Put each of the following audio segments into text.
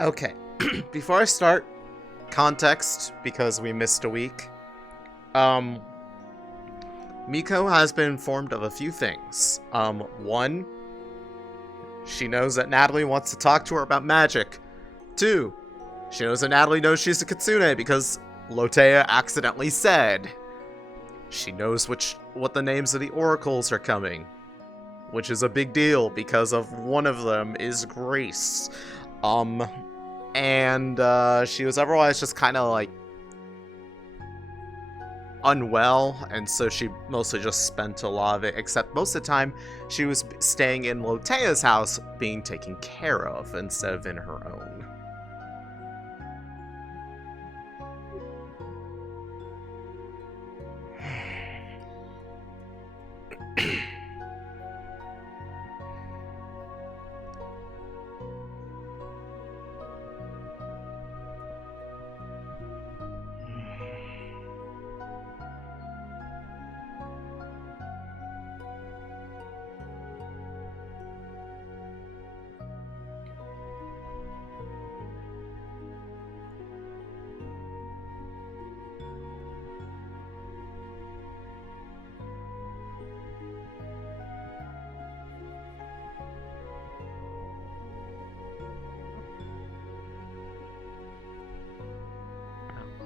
Okay, before I start, context, because we missed a week. Miko has been informed of a few things. One, she knows that Natalie wants to talk to her about magic. Two, she knows that Natalie knows she's a kitsune because Lotea accidentally said. She knows what the names of the oracles are coming, which is a big deal because of one of them is Grace. And she was otherwise just kind of like unwell, and so she mostly just spent a lot of it, except most of the time she was staying in Lotea's house being taken care of instead of in her own.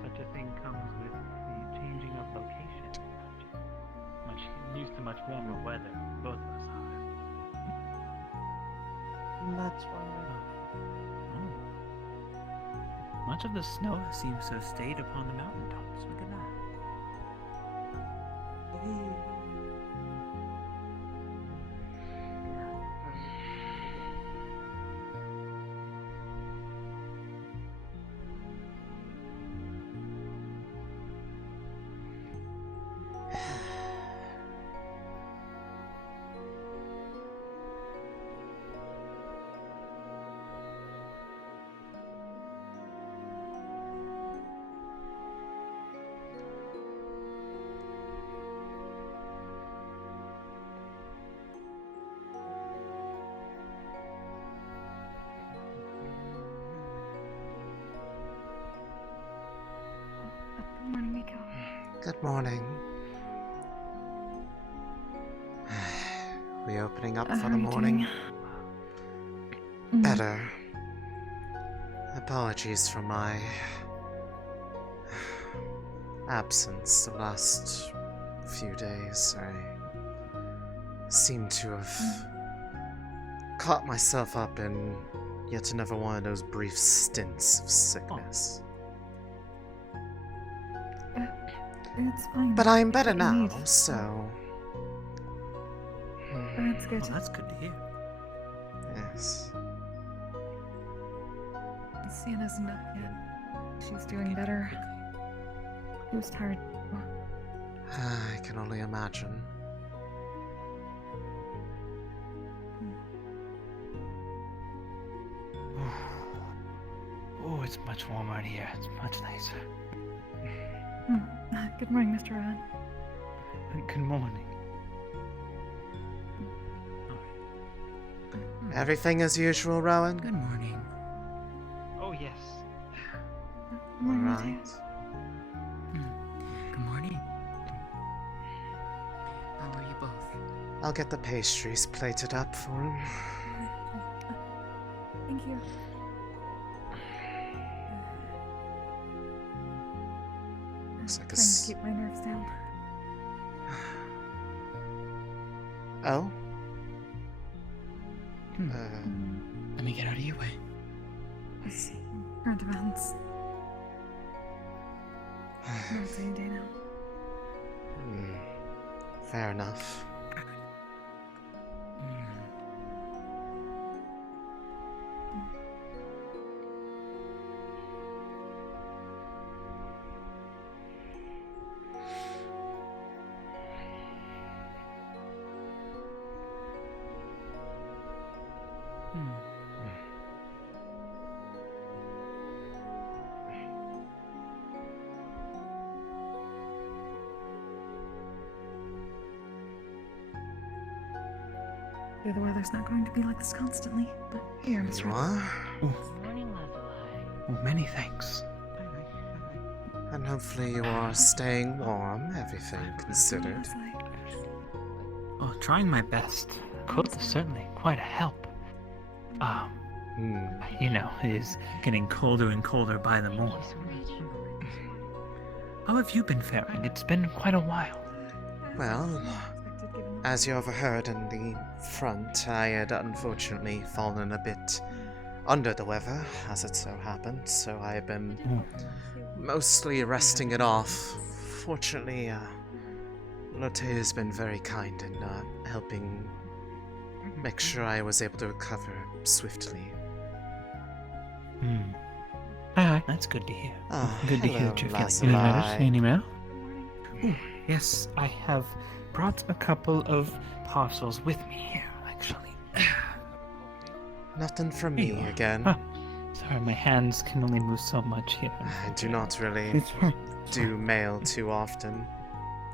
Such a thing comes with the changing of location. Much used to much warmer weather. Both of us are. Much warmer. Oh. Much of the snow seems to have stayed upon the mountaintops. Look at that. Good morning, Miko. Good morning. We opening up for How the are you morning? doing? Better. Apologies for my absence the last few days. I seem to have caught myself up in yet another one of those brief stints of sickness. It's fine. But I'm better What you now, need. so... That's good. Well, that's good to hear. Yes. Sienna's not yet. She's doing better. He was tired. I can only imagine. Oh, it's much warmer in here. It's much nicer. Good morning, Mr. Rowan. Good morning. Everything as usual, Rowan? Good morning. Oh, yes. Good morning, Alright. Mateo. Good morning. How are you both? I'll get the pastries plated up for him. Thank you. Looks like a Trying to keep my nerves down. Oh? Let me get out of your way. It's current events. Not a day now. Fair enough. The weather's not going to be like this constantly. But here, Mr. You Rowan. are? Good morning, Lazarus. Well, many thanks. And hopefully you are staying warm, everything considered. Well, trying my best. Cold is certainly quite a help. You know, it is getting colder and colder by the morning. How have you been faring? It's been quite a while. Well, as you overheard in the front, I had unfortunately fallen a bit under the weather, as it so happened, so I have been mostly resting it off. Fortunately, Lotte has been very kind in helping make sure I was able to recover swiftly. Hi. That's good to hear. Good to hear that you're feeling Lazuli. better. Any mail? Yes, I have brought a couple of parcels with me here, actually. Nothing from Here you me are. again. Sorry, my hands can only move so much here. I do not really It's fine. do mail too often.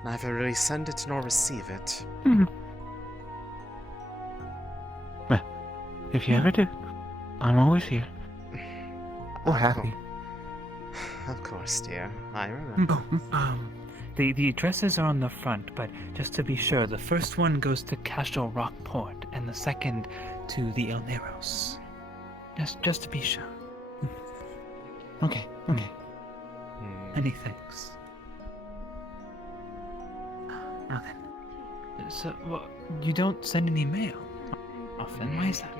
Neither really send it nor receive it. Well, if you ever do, I'm always here. Or happy. Of course, dear. I remember. The addresses are on the front, but just to be sure, the first one goes to Castro Rockport, and the second to the El Neros. Just to be sure. Okay. Many thanks. Now then, so you don't send any mail often. Why is that?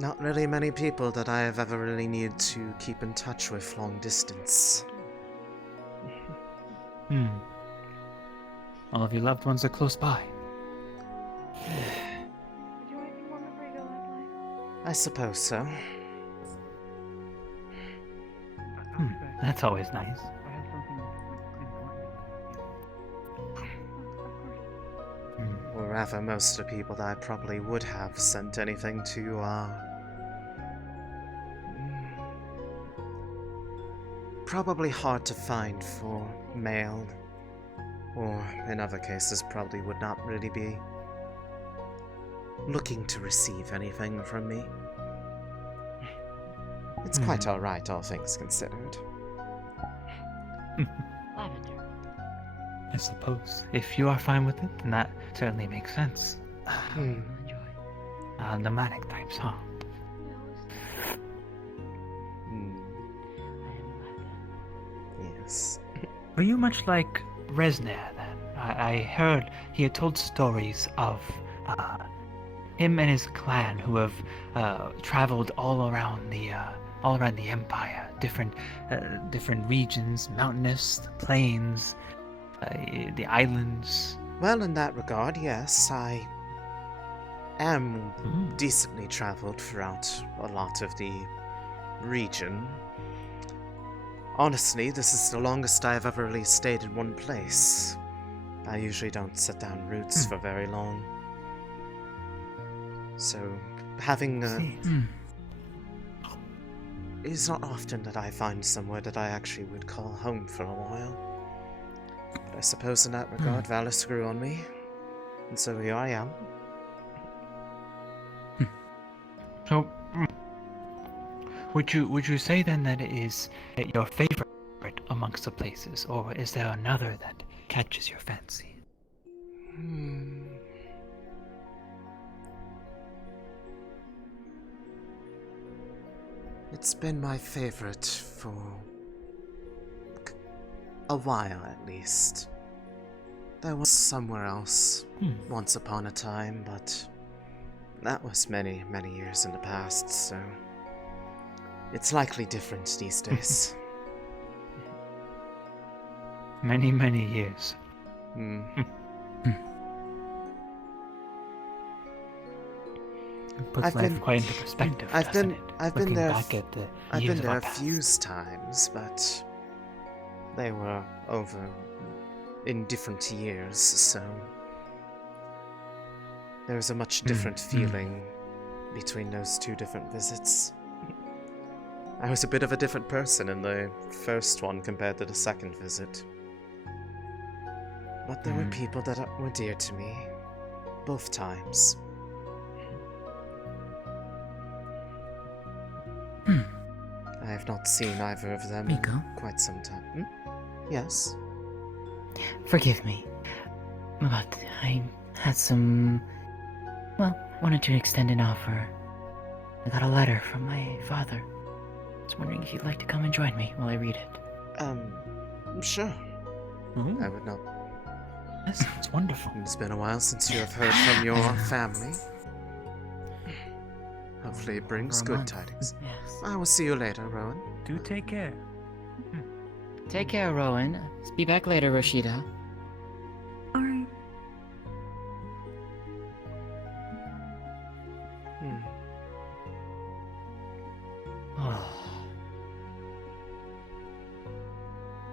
Not really many people that I have ever really needed to keep in touch with long distance. All of your loved ones are close by. I suppose so. That's always nice. I have something important. Or rather, most of the people that I probably would have sent anything to are probably hard to find for mail, or in other cases probably would not really be looking to receive anything from me. It's quite alright, all things considered. I suppose. If you are fine with it, then that certainly makes sense. Nomadic types, huh? Yes. Were you much like Resner then? I heard he had told stories of him and his clan who have traveled all around the empire, different regions, mountainous, the plains, the islands. Well, in that regard, yes, I am decently traveled throughout a lot of the region. Honestly, this is the longest I've ever really stayed in one place. I usually don't set down roots for very long. So, having it's not often that I find somewhere that I actually would call home for a while. But I suppose in that regard, Valis grew on me. And so here I am. So, would you say then that it is your favorite amongst the places, or is there another that catches your fancy? It's been my favorite for a while at least. There was somewhere else once upon a time, but that was many, many years in the past, so it's likely different these days. Many, many years. It puts life quite into perspective, doesn't it? I've been Looking there. back at the I've years been of there our a past. few times, but they were over in different years, so there was a much different feeling between those two different visits. I was a bit of a different person in the first one compared to the second visit. But there were people that were dear to me, both times. I have not seen either of them Miko? in quite some time. Yes? Forgive me, but I had some... Well, wanted to extend an offer. I got a letter from my father. I was wondering if you'd like to come and join me while I read it. Sure. Ooh, I would not. that sounds wonderful. It's been a while since you have heard from your family. Hopefully it brings Over a good month. tidings. Yes. I will see you later, Rowan. Do take care. Take care, Rowan. Be back later, Rashida. Alright. Oh.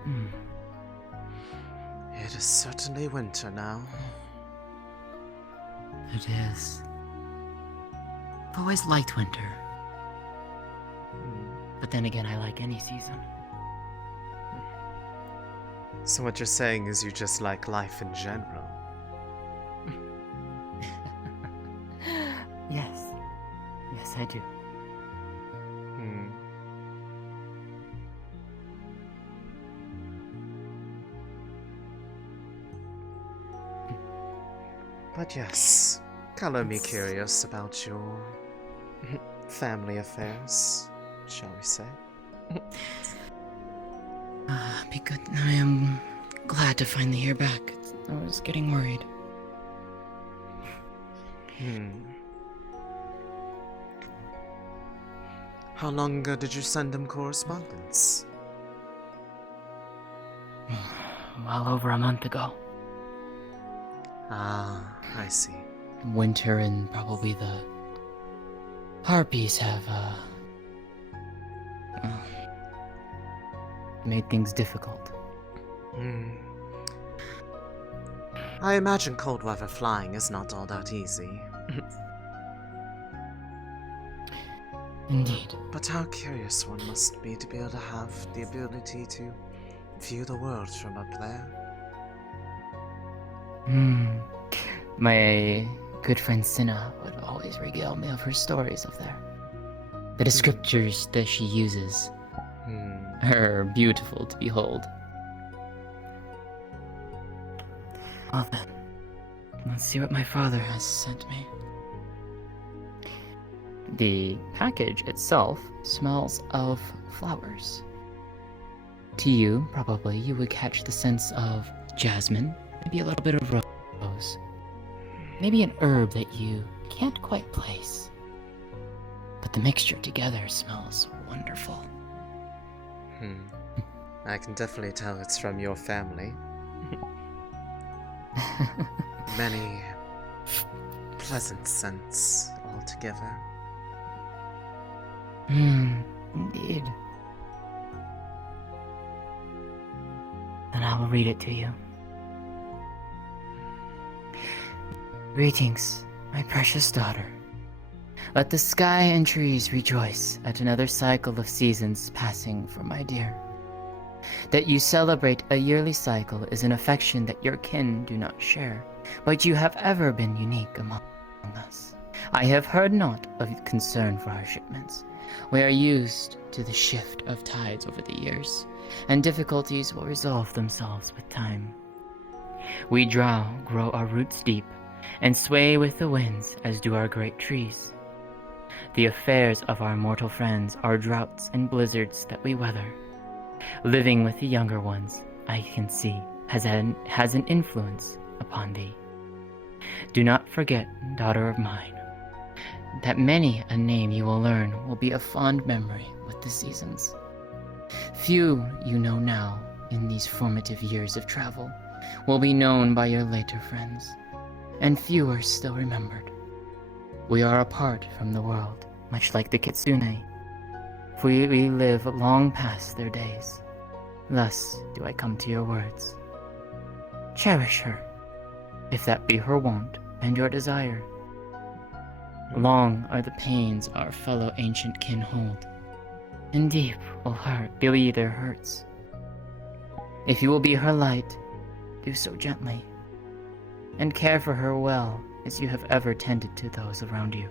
Hmm. It is certainly winter now. It is. I've always liked winter. But then again, I like any season. So what you're saying is you just like life in general. Yes. Yes, I do. But yes, color me curious about your family affairs, shall we say. Be good. I am glad to finally hear back. I was getting worried. How long ago did you send him correspondence? Well over a month ago. Ah, I see. Winter and probably the harpies have, made things difficult. I imagine cold weather flying is not all that easy. Indeed. But how curious one must be to be able to have the ability to view the world from up there. My good friend Cinna would always regale me of her stories of there. The descriptors that she uses are beautiful to behold. Well then, let's see what my father has sent me. The package itself smells of flowers. To you, probably, you would catch the sense of jasmine, maybe a little bit of rose, maybe an herb that you can't quite place. But the mixture together smells wonderful. I can definitely tell it's from your family. Many pleasant scents altogether. Indeed. Then I will read it to you. Greetings, my precious daughter. Let the sky and trees rejoice at another cycle of seasons passing for my dear. That you celebrate a yearly cycle is an affection that your kin do not share, but you have ever been unique among us. I have heard naught of concern for our shipments. We are used to the shift of tides over the years, and difficulties will resolve themselves with time. We drow grow our roots deep, and sway with the winds as do our great trees. The affairs of our mortal friends are droughts and blizzards that we weather. Living with the younger ones, I can see, has an influence upon thee. Do not forget, daughter of mine, that many a name you will learn will be a fond memory with the seasons. Few you know now, in these formative years of travel, will be known by your later friends, and few are still remembered. We are apart from the world, much like the kitsune, for we live long past their days. Thus do I come to your words. Cherish her, if that be her want and your desire. Long are the pains our fellow ancient kin hold, and deep will be their hurts. If you will be her light, do so gently, and care for her well as you have ever tended to those around you.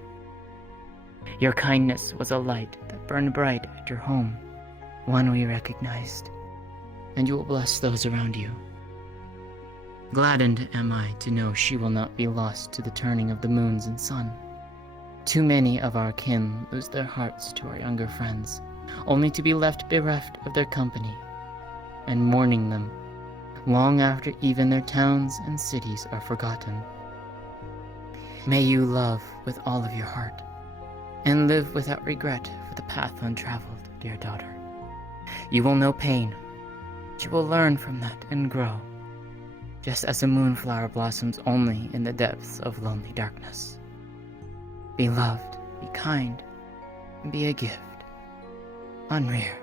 Your kindness was a light that burned bright at your home, one we recognized, and you will bless those around you. Gladdened am I to know she will not be lost to the turning of the moons and sun. Too many of our kin lose their hearts to our younger friends, only to be left bereft of their company, and mourning them long after even their towns and cities are forgotten. May you love with all of your heart, and live without regret for the path untraveled, dear daughter. You will know pain, but you will learn from that and grow, just as a moonflower blossoms only in the depths of lonely darkness. Be loved, be kind, and be a gift. Unrear.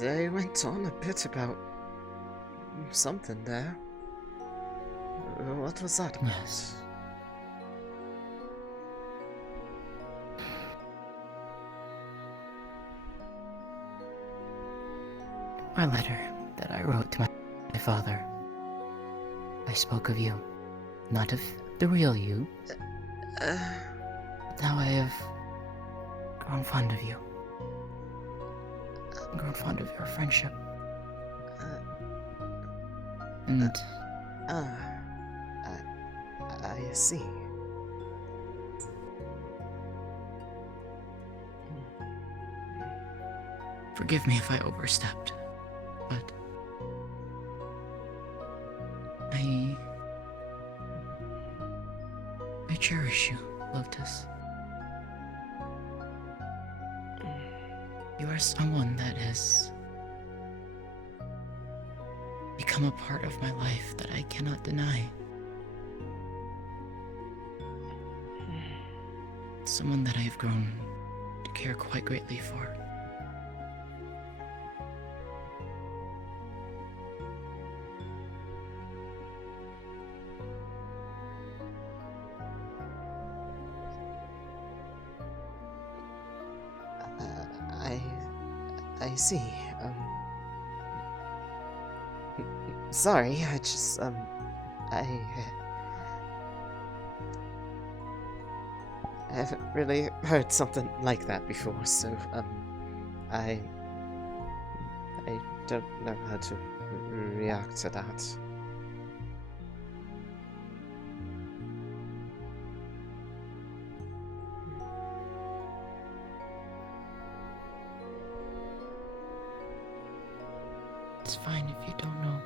They went on a bit about something there. What was that about? Yes. My letter that I wrote to my father. I spoke of you, not of the real you, but how I have grown fond of you. Grown fond of your friendship. And I see. forgive me if I overstepped, but I cherish you, Lotus. You are someone that has become a part of my life that I cannot deny. Someone that I have grown to care quite greatly for. I see. Sorry, I just, I haven't really heard something like that before, so, I don't know how to react to that. It's fine if you don't know.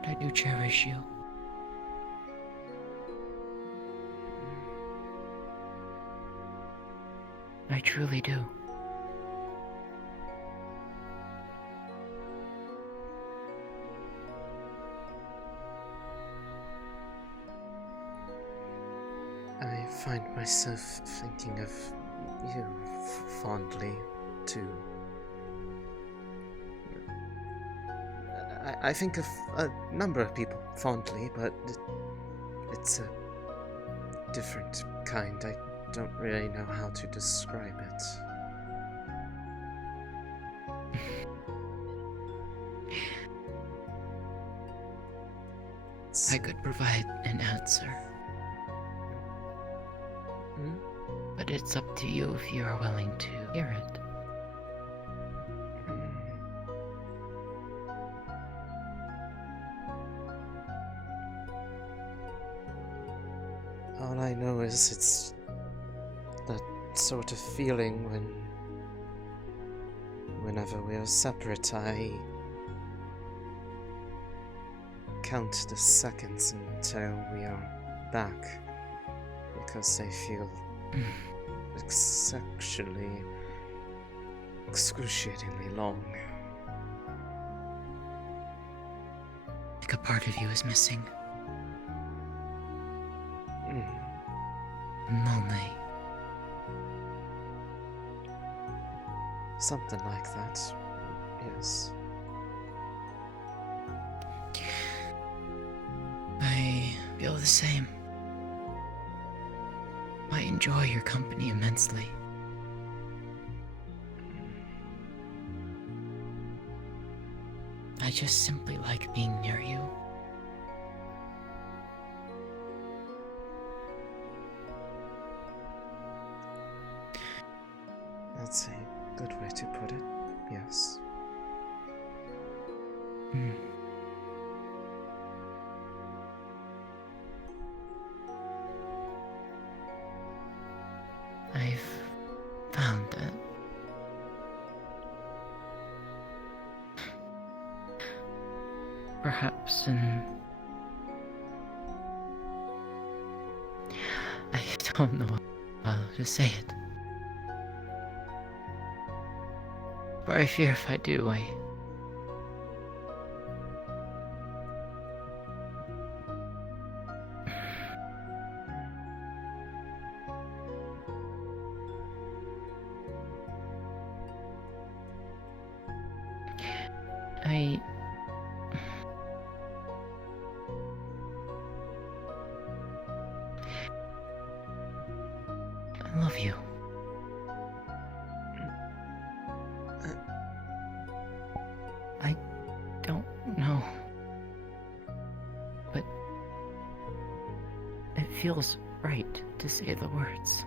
But I do cherish you. I truly do. I find myself thinking of you fondly, too. I think of a number of people fondly, but it's a different kind. I don't really know how to describe it. I could provide an answer. Hmm? But it's up to you if you are willing to hear it. All I know is it's that sort of feeling whenever we are separate, I count the seconds until we are back, because they feel excruciatingly long. Like a part of you is missing. Lonely. Something like that, yes. I feel the same. I enjoy your company immensely. I just simply like being near you. That's a good way to put it, yes. Hmm. I've found that perhaps I don't know how to say it. But I fear if I do, I love you. I don't know, but it feels right to say the words.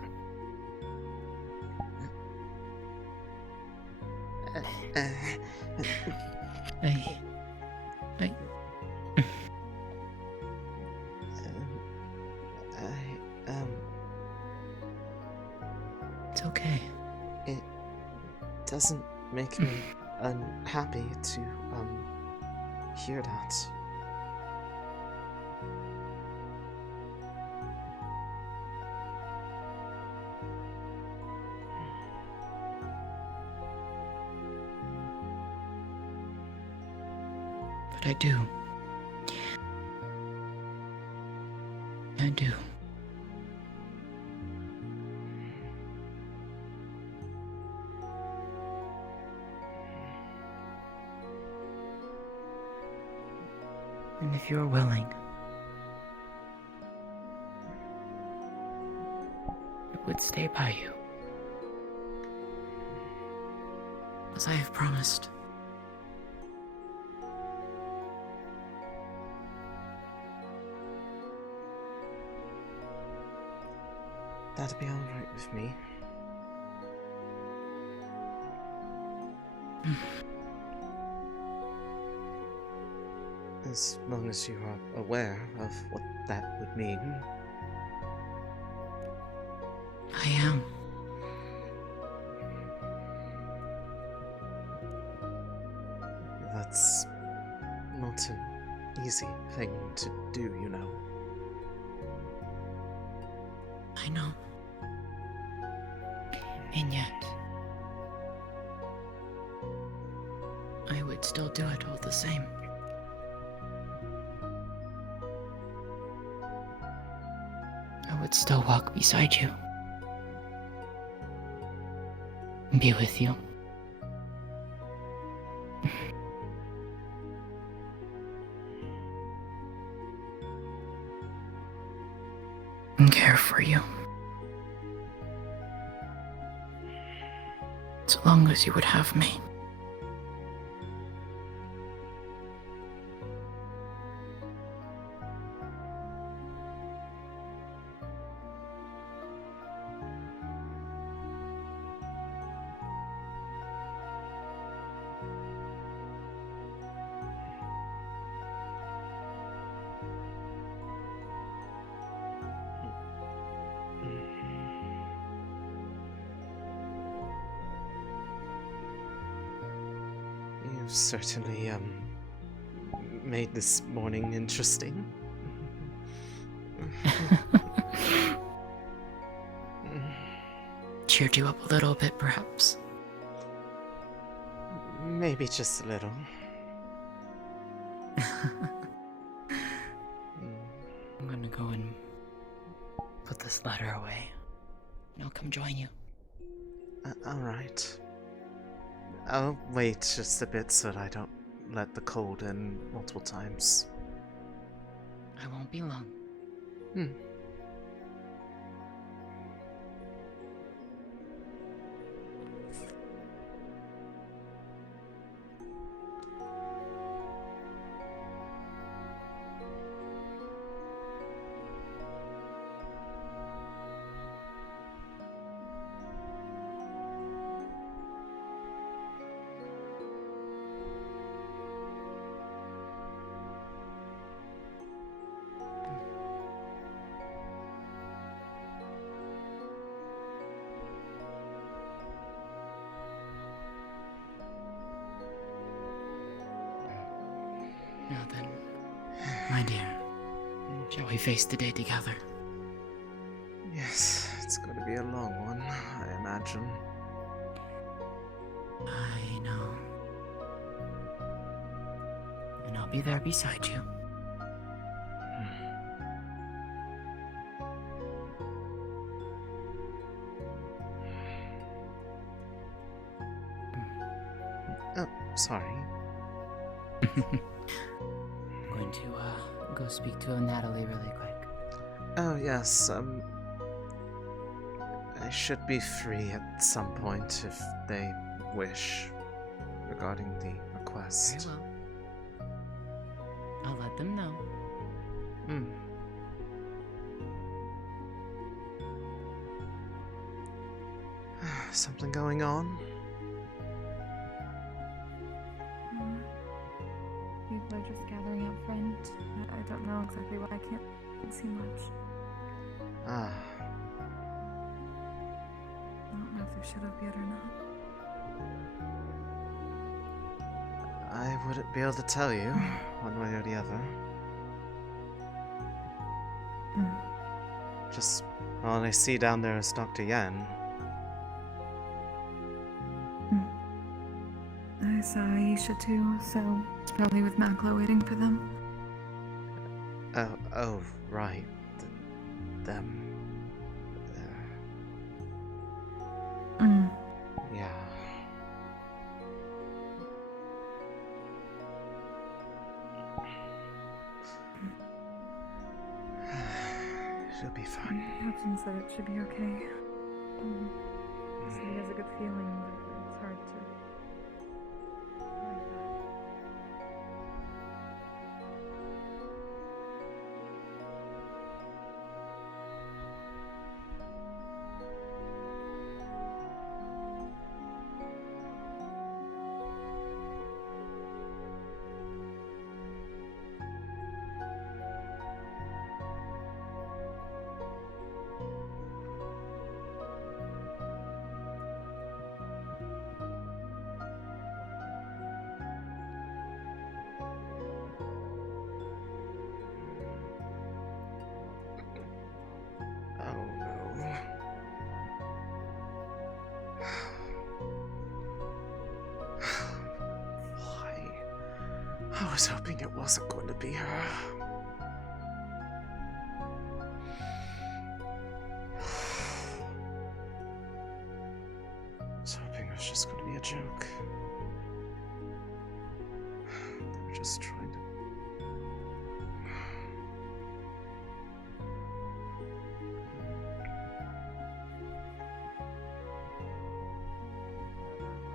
I It's okay. It doesn't make me unhappy to, hear that. But I do. I do. And if you're willing, I would stay by you. As I have promised. That'd be alright with me. As long as you are aware of what that would mean. I am. That's not an easy thing to do, you know. I know. And yet, I would still do it all the same. I would still walk beside you. And be with you. And care for you. So long as you would have me. You've certainly, made this morning interesting. Cheered you up a little bit, perhaps. Maybe just a little. I'm gonna go and put this letter away. And I'll come join you. Alright. I'll wait just a bit so that I don't let the cold in multiple times. I won't be long. Now then, my dear, shall we face the day together? Yes, it's going to be a long one, I imagine. I know. And I'll be there beside you. Oh, sorry. I'm going to go speak to Natalie really quick. Oh, yes, I should be free at some point if they wish regarding the request. Very well. I'll let them know. Hmm. Something going on? People are just gathering up, friend. I don't know exactly why. I can't see much. Ah, I don't know if I should have yet or not. I wouldn't be able to tell you, one way or the other. Just all I see down there is Dr. Yen. I saw Aisha too, so it's probably with Maklo waiting for them. Oh, right. Them. Yeah. She'll be fine. Captain said it should be okay. So he has a good feeling, but it's hard to. Oh no. Why? I was hoping it wasn't going to be her. I was hoping it was just going to be a joke. They were just trying to.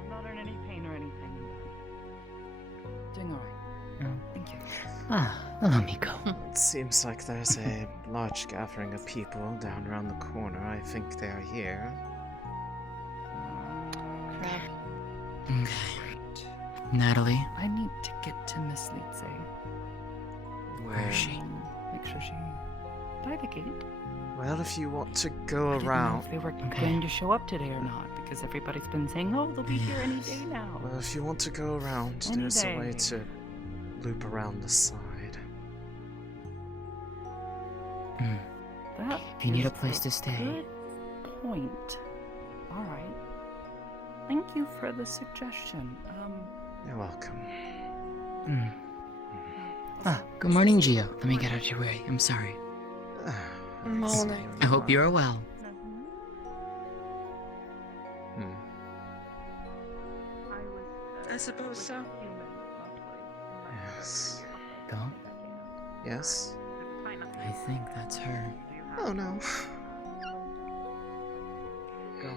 I'm not in any pain or anything. Doing alright. Thank you. Ah, hello, Miko. It seems like there's a large gathering of people down around the corner. I think they are here. Okay. Natalie, I need to get to Miss Litze. where is she? Make sure she by the gate. Well, if you want to go I didn't know around. if they were Okay. going to show up today or not, because everybody's been saying, "Oh, they'll be here any day now." Well, if you want to go around, Any there's a way day. to loop around the side. That If you need a is place to stay. Good point. All right. Thank you for the suggestion. You're welcome. Ah, good morning, Gio. Let me get out of your way. I'm sorry. Morning. I hope you are well. Hmm. I suppose so. Yes. Go. Yes? I think that's her. Oh no. Go.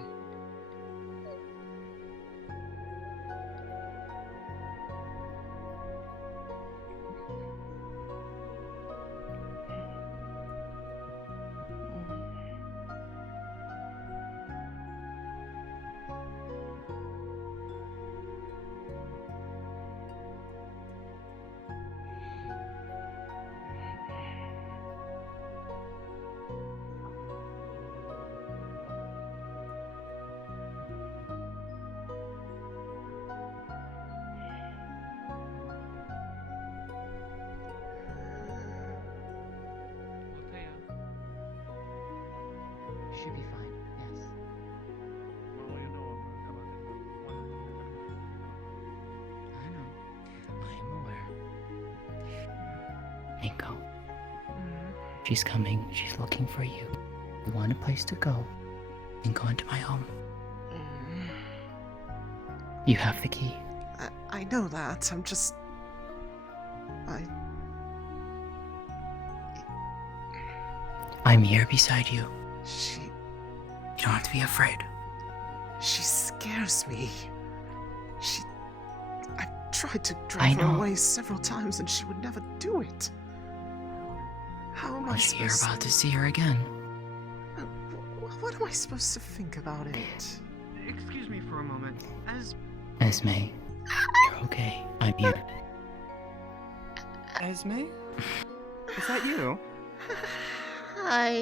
Miko. Mm. She's coming. She's looking for you. We want a place to go. And go into my home. Mm. You have the key. I know that. I'm just. I'm here beside you. She. You don't have to be afraid. She scares me. I tried to drive her know. away several times and she would never do it. How am I But you're supposed about to see her again. What am I supposed to think about it? Excuse me for a moment. Esme, you're okay. I'm here. Esme? Is that you? Hi.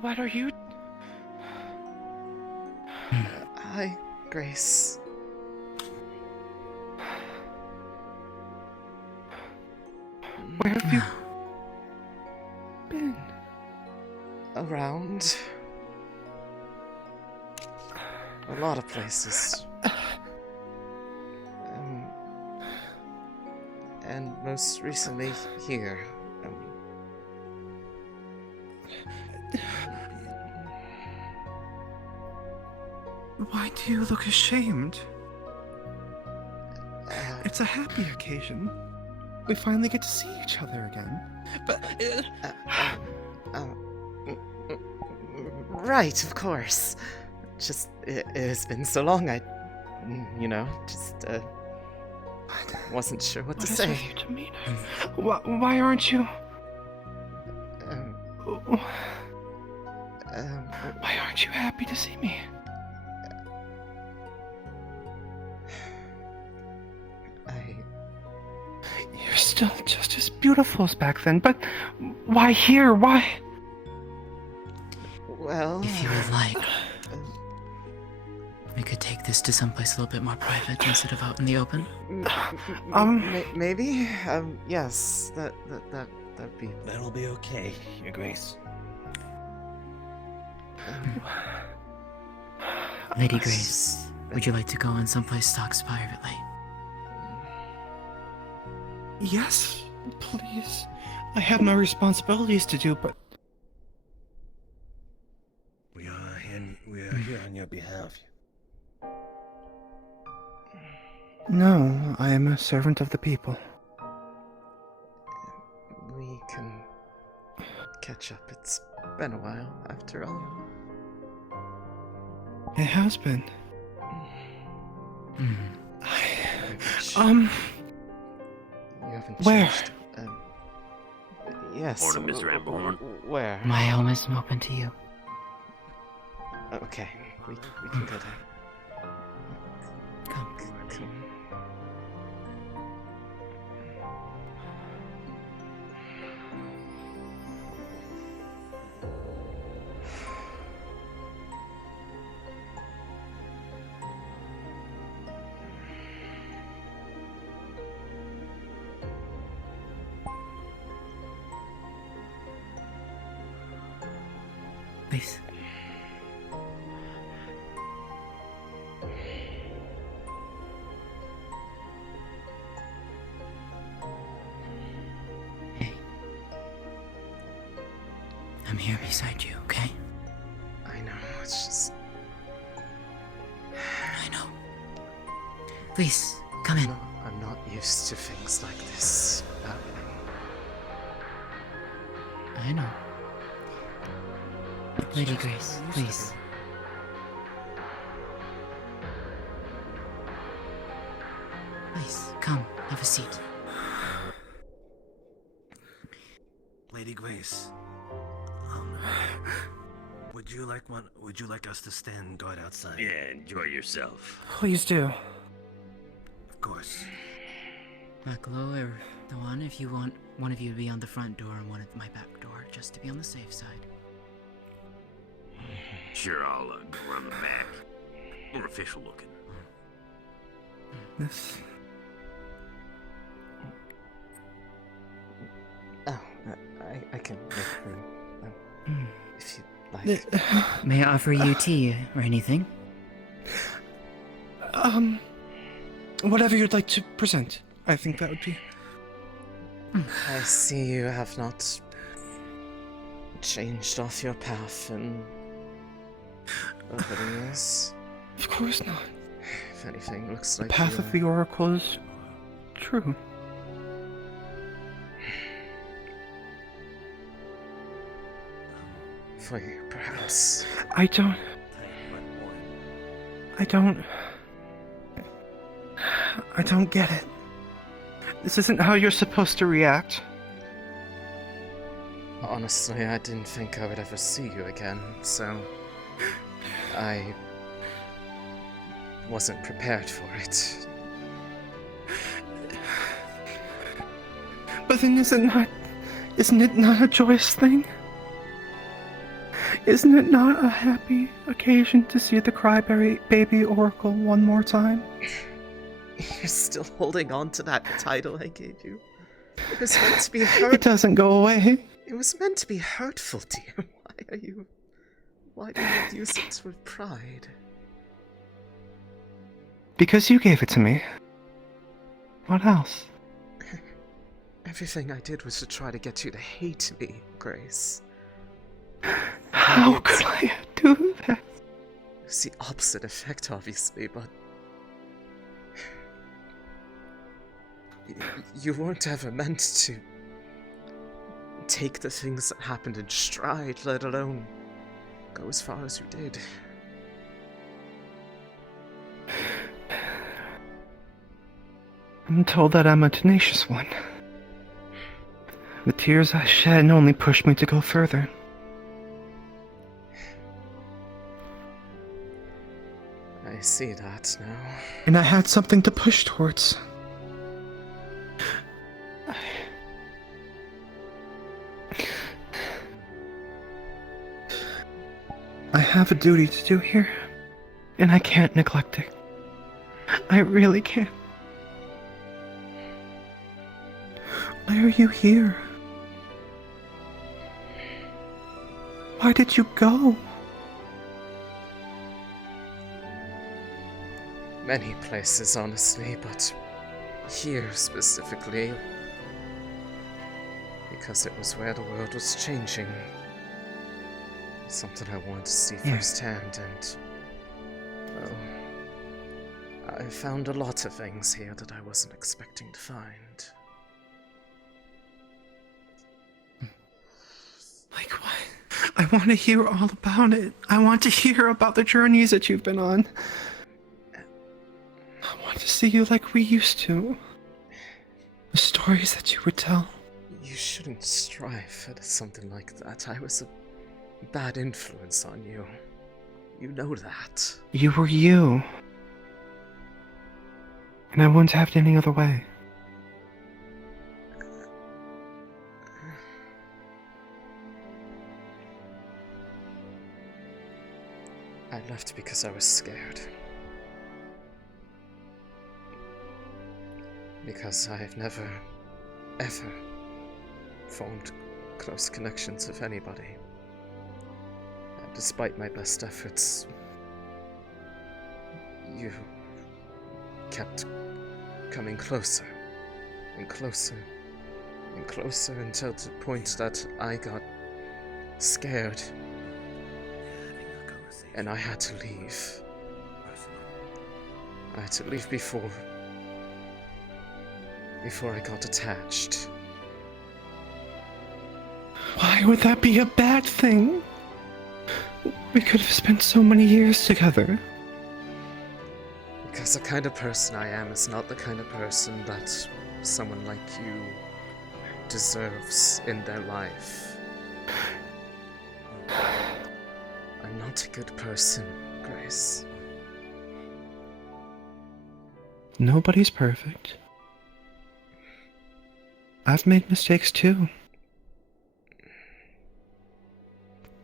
What are you? Hi, Grace. Where have you been? Around. A lot of places. And most recently here. Why do you look ashamed? Uh, It's a happy occasion. We finally get to see each other again. But right, of course. Just, it's been so long, just, wasn't sure what to what is say. with you, demeanor? Why aren't you? Um, Why aren't you happy to see me? You're still just as beautiful as back then, but why here? Why? Well... If you would like, we could take this to someplace a little bit more private instead of out in the open. Maybe? Yes, that'd be... That'll be okay, Your Grace. Lady Grace, would you like to go in someplace talks privately? Yes, please. I have my responsibilities to do, but We are here on your behalf. no, I am a servant of the people. We can catch up. It's been a while, after all. It has been. Hmm. You haven't Where? changed. Yes. Morning, Mr. Amberhorn. Where? My home is open to you. Okay, we can go there. Come. Please. Hey. I'm here beside you, okay? I know, it's just... I know. Please, come in. I'm not used to things like this happening. I know. Lady Grace, please. Please, come, have a seat. Lady Grace, would you like us to stand guard outside? Yeah, enjoy yourself. Please do. Of course. Bucklow or the one, if you want one of you to be on the front door and one at my back door, just to be on the safe side. Sure, I'll go around the back. More official looking. This. Oh, I can make room. Hmm. If you'd like. May I offer you tea or anything? Whatever you'd like to present. I think that would be I see you have not changed off your path in over the years. Of course not. If anything, looks The like path you of the Oracle is true. for you, perhaps. I don't get it. This isn't how you're supposed to react. Honestly, I didn't think I would ever see you again, so I wasn't prepared for it. But then isn't it not a joyous thing? Isn't it not a happy occasion to see the Crybaby Oracle one more time? You're still holding on to that title I gave you. It was meant to be hurt. It doesn't go away. It was meant to be hurtful to you. Why do you use it with pride? Because you gave it to me. What else? Everything I did was to try to get you to hate me, Grace. How could I do that? It's the opposite effect, obviously, but you weren't ever meant to take the things that happened in stride, let alone go as far as you did. I'm told that I'm a tenacious one. The tears I shed only pushed me to go further. I see that now. And I had something to push towards. I have a duty to do here, and I can't neglect it. I really can't. Why are you here? Why did you go? Many places, honestly, but here specifically, because it was where the world was changing. Something I wanted to see firsthand, and well, I found a lot of things here that I wasn't expecting to find. Like what? I want to hear all about it. I want to hear about the journeys that you've been on. I want to see you like we used to. The stories that you would tell. You shouldn't strive for something like that. I was a bad influence on you. You know that. You were you. And I wouldn't have it any other way. I left because I was scared. Because I've never, ever formed close connections with anybody. And despite my best efforts, you kept coming closer and closer and closer until the point that I got scared and I had to leave. I had to leave before I got attached. Why would that be a bad thing? We could have spent so many years together. Because the kind of person I am is not the kind of person that someone like you deserves in their life. I'm not a good person, Grace. Nobody's perfect. I've made mistakes too.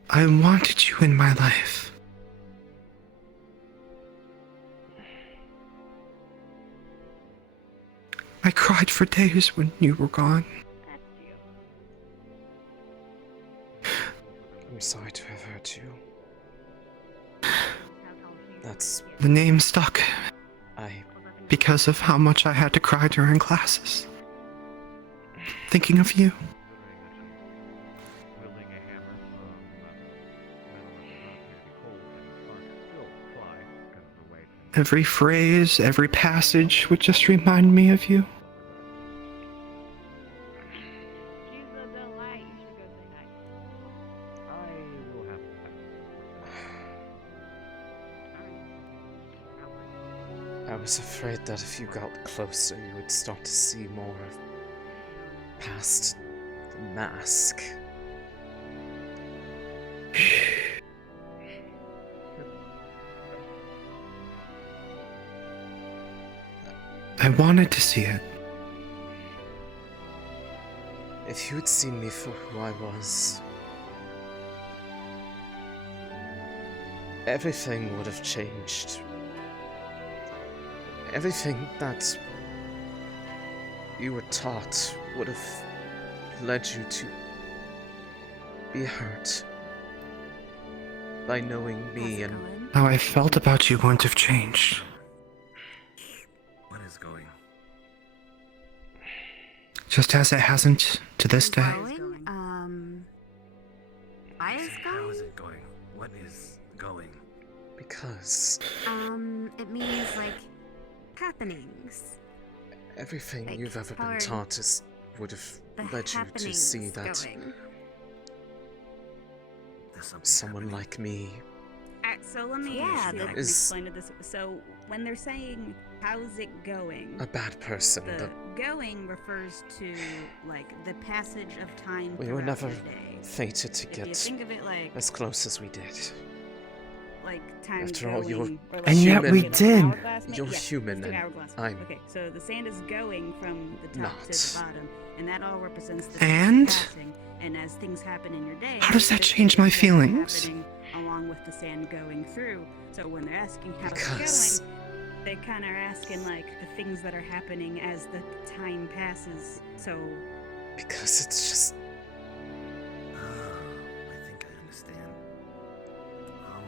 I wanted you in my life. I cried for days when you were gone. I'm sorry to have hurt you. That's... The name stuck I... because of how much I had to cry during classes. thinking of you. Wielding a hammer from metal that was not nearly cold and sparks still fly because of the weight. Every phrase, every passage would just remind me of you. She's a delight. You should go say hi. I will have to. I was afraid that if you got closer, you would start to see more of past the mask. I wanted to see it. If you had seen me for who I was, everything would have changed. Everything that you were taught would have led you to be hurt by knowing me and How I felt about you wouldn't have changed. What is going? Just as it hasn't to this day. Why is How is it going? What is going? because It means like happenings. everything Like, you've ever how been are taught would have The led you to see happenings that going. There's something someone happening. like me So let me Yeah, see if I that can is- explain it this. So when they're saying how's it going, a bad person, the that going refers to like the passage of time. we were throughout never the day. fated to If you get think of it like as close as we did. time After all, going, you're or like And yet human. we like an did. hourglass, You're yeah, human let's do and hourglass. I'm Okay, so the sand is going from the top not. to the bottom, and that all represents the And? passing. And as things happen in your day, How does that this change is my what's feelings? happening along with the sand going through. So when they're asking how Because- it's going, they kind of are asking like the things that are happening as the time passes. So Because it's just I think I understand.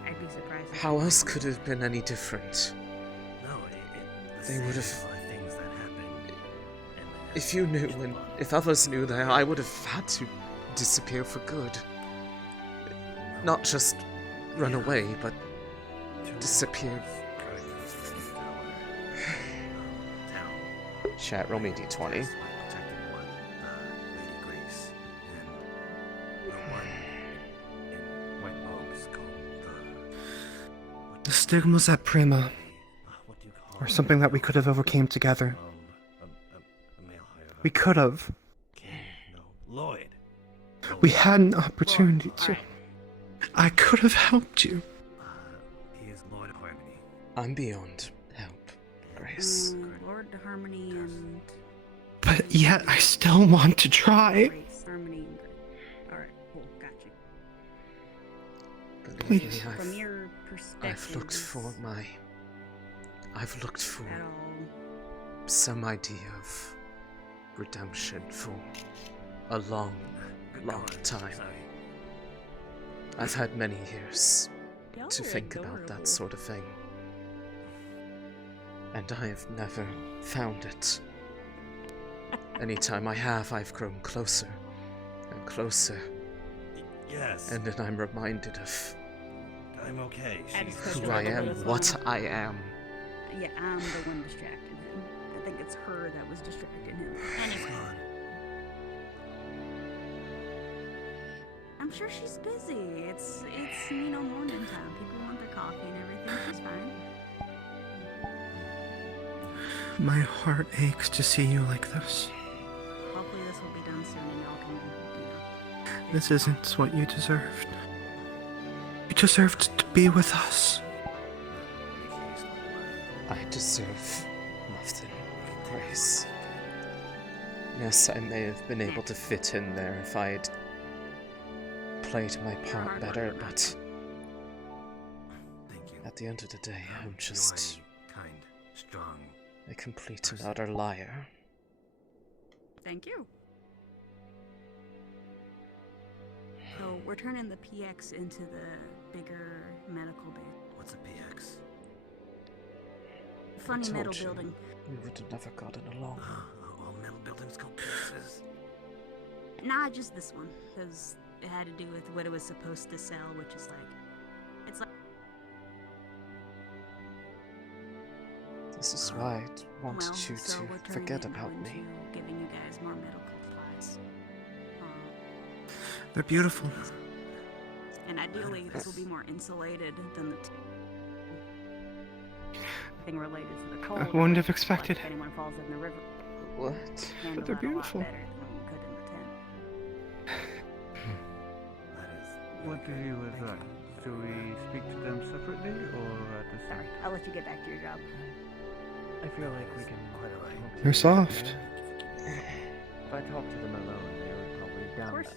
I'd be surprised. if how they else didn't. could it have been any different? No, They the would've- same are things that happen. And If you knew and if others knew that, I would have had to disappear for good. Not just run away, but disappear. Chat, roll me d20. The stigmas at Prima are something that we could have overcame together. We could have. No, Lloyd. We had an opportunity to. Alright. I could have helped you. He is Lloyd Harmony. I'm beyond help, Grace. Lord Harmony and But yet I still want to try. Grace. Harmony and Grace. Alright, cool, got you. Believe Please. me, From your perspective, I've looked for my. I've looked for at all. some idea of redemption for a long, long time. Sorry. I've had many years Y'all to are think about adorable. that sort of thing. And I have never found it. Anytime I have, I've grown closer and closer, Yes. and then I'm reminded of I'm okay. I She's just who I am, That's what fine. I am. Yeah, I'm the one distracting him. I think it's her that was distracting him. Anyway, I'm sure she's busy. It's morning time. People want their coffee and everything. She's fine. My heart aches to see you like this. Hopefully this will be done soon and y'all can, This isn't what you deserved. You deserved to be with us. I deserve nothing, Grace. Yes, I may have been able to fit in there if I had played my part better, but Thank you. at the end of the day, I'm You just are a kind, strong. a complete and utter liar. Thank you. So we're turning the PX into the bigger medical bay. What's a PX? Funny told metal you. building. We would have never gotten along. All metal buildings go pieces. Nah, just this one, because it had to do with what it was supposed to sell, which is like, it's like. This is why I wanted Well, you so to we're turning forget it about into me. giving you guys more medical supplies. They're beautiful. And ideally, this will be more insulated than the thing related to the cold. I wouldn't have expected. If anyone falls in the river. What? Handle But they're that a lot beautiful. better than you could in the tent. What do you advise? Do we speak to them separately or at the Sorry, same I'll let you get back to your job. I feel like we can. They're soft. If I talk to them alone, they would probably down course. that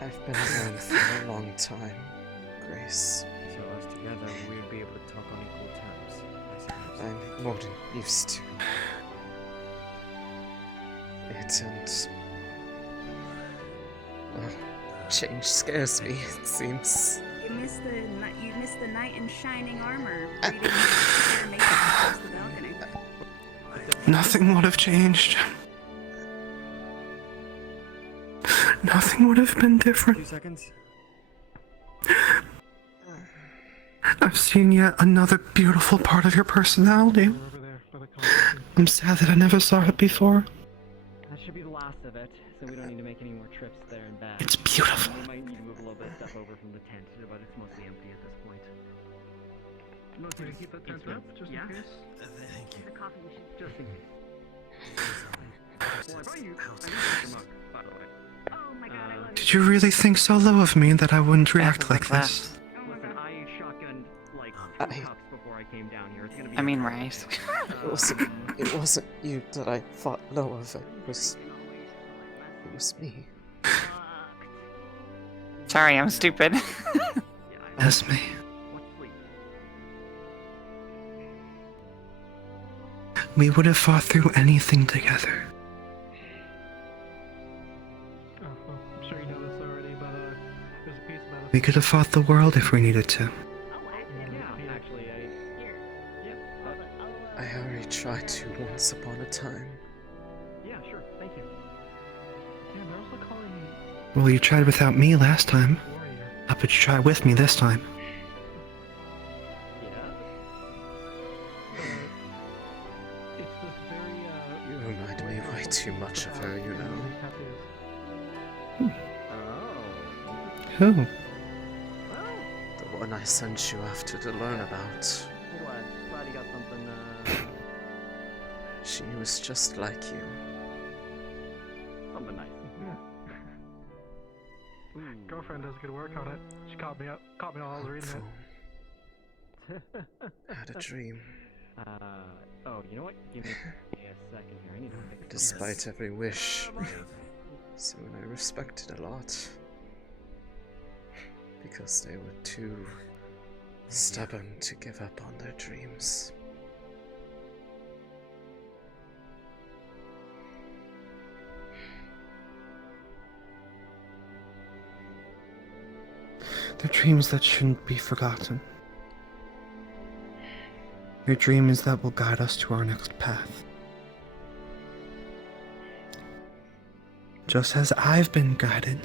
I've been alone for a long time, Grace. So us together, we'd be able to talk on equal terms. I suppose. I'm more than used to it, and well, change scares me. It seems. You missed the knight in shining armor reading their makeup across the balcony. Nothing would have changed. Nothing would have been different. 2 seconds. I've seen yet another beautiful part of your personality. I'm sad that I never saw it before. That should be the last of it, so we don't need to make any more trips there and back. It's beautiful. We might need to move a little bit of stuff over from the tent, but it's mostly empty at this point. Mostly to keep that tent up, just in case. Thank you. The coffee machine. Just in case. Well, I brought you a mug, by the way. Oh my god, I love Did you really think so low of me that I wouldn't react like this? Listen, I shotgunned like I- 2 cups before I came down here. It's gonna be. I mean, right. It wasn't you that I thought low of. It was me. Sorry, I'm stupid. That's me. What's sleep? We would have fought through anything together. Oh, well, I'm sure you know this already, but there's a piece about We could have fought the world if we needed to. Yeah, actually, I already tried to once upon a time. yeah, sure. Thank you. Yeah, they're also calling Well, you tried without me last time. warrior. How about you try with me this time? Yeah. It's this very, You remind me way too much of her, you know. Oh. Who? Well, The one I sent you after to learn about. glad you got something. She was just like you. Something nice. Ooh. Girlfriend does good work on it. She caught me while I was reading it. Hopeful. Had a dream. Oh, you know what? Give me a second here. I need to fix this. Despite every wish, soon I respected a lot. Because they were too stubborn to give up on their dreams. They're dreams that shouldn't be forgotten. Your dreams that will guide us to our next path. Just as I've been guided,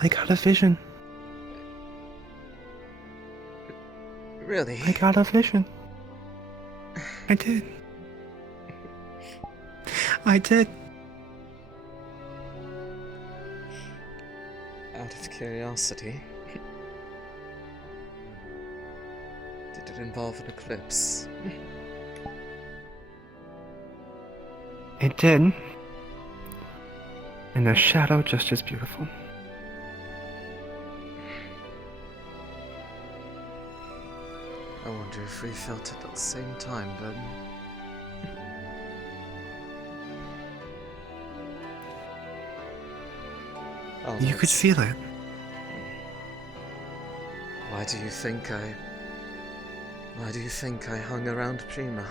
I got a vision. Really? I got a vision. I did. I did. Out of curiosity, did it involve an eclipse? It did. And a shadow just as beautiful. I wonder if we felt it at the same time then. Oh, You could that's- feel it. Why do you think I hung around Prima?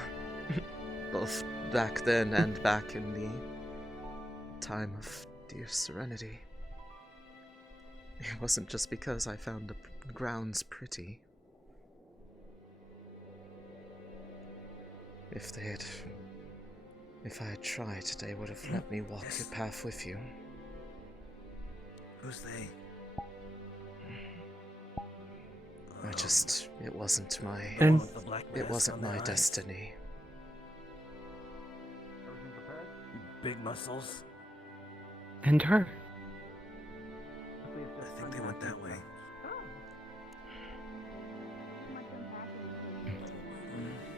Both back then and back in the time of dear Serenity. It wasn't just because I found the grounds pretty. If they had If I had tried, they would have let me walk your path with you. Who's they? It wasn't my... And It wasn't my destiny. Big muscles. and her. I think they went that way.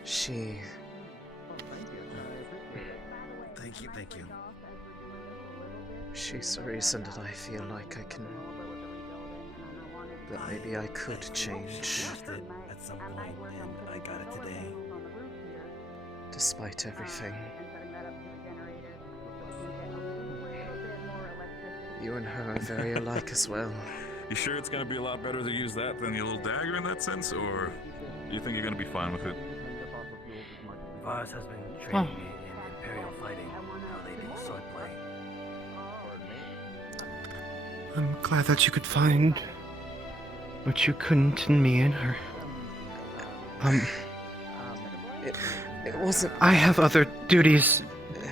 She... Thank you. She's the reason that I feel like I can... that maybe I could change. At some point, and I got it today. Despite everything. You and her are very alike as well. You sure it's gonna be a lot better to use that than your little dagger in that sense, or do you think you're gonna be fine with it? Vaz has been training me in Imperial fighting, how they do swordplay. I'm glad that you could find what you couldn't in me and her. It wasn't... I have other duties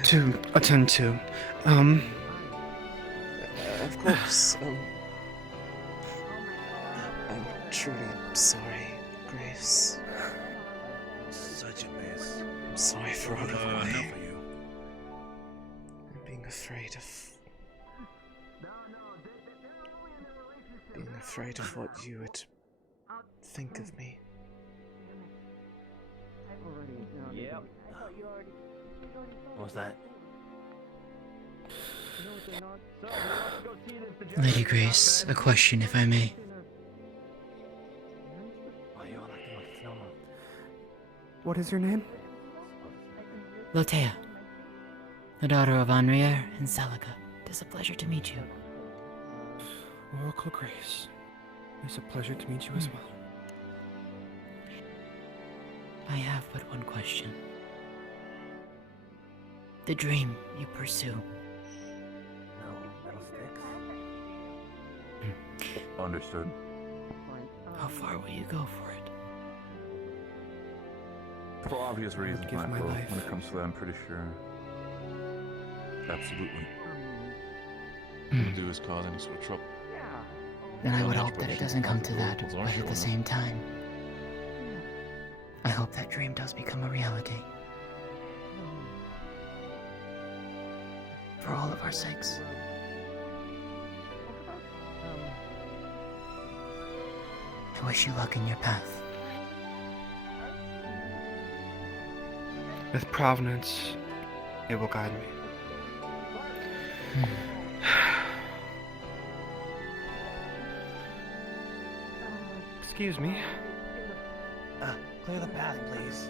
to attend to. Of course, I'm truly sorry, Grace. Such a mess. I'm sorry for all of my... Enough for you. I'm being afraid of... being afraid of what you would think of me. Yep. What was that? Lady Grace, a question if I may. Why are you all acting like it's normal? What is your name? Lotea, the daughter of Anrier and Celica. It is a pleasure to meet you. Oracle Grace. It's a pleasure to meet you as well. I have but one question. The dream you pursue. No metal sticks. Understood. How far will you go for it? For obvious reasons, give my Michael. life. When it comes to that, I'm pretty sure. Absolutely. All you do is cause any sort of trouble. Then I would hope that it doesn't come to that, but at the same time, I hope that dream does become a reality. For all of our sakes. I wish you luck in your path. With provenance, it will guide me. Excuse me. Clear the path, please.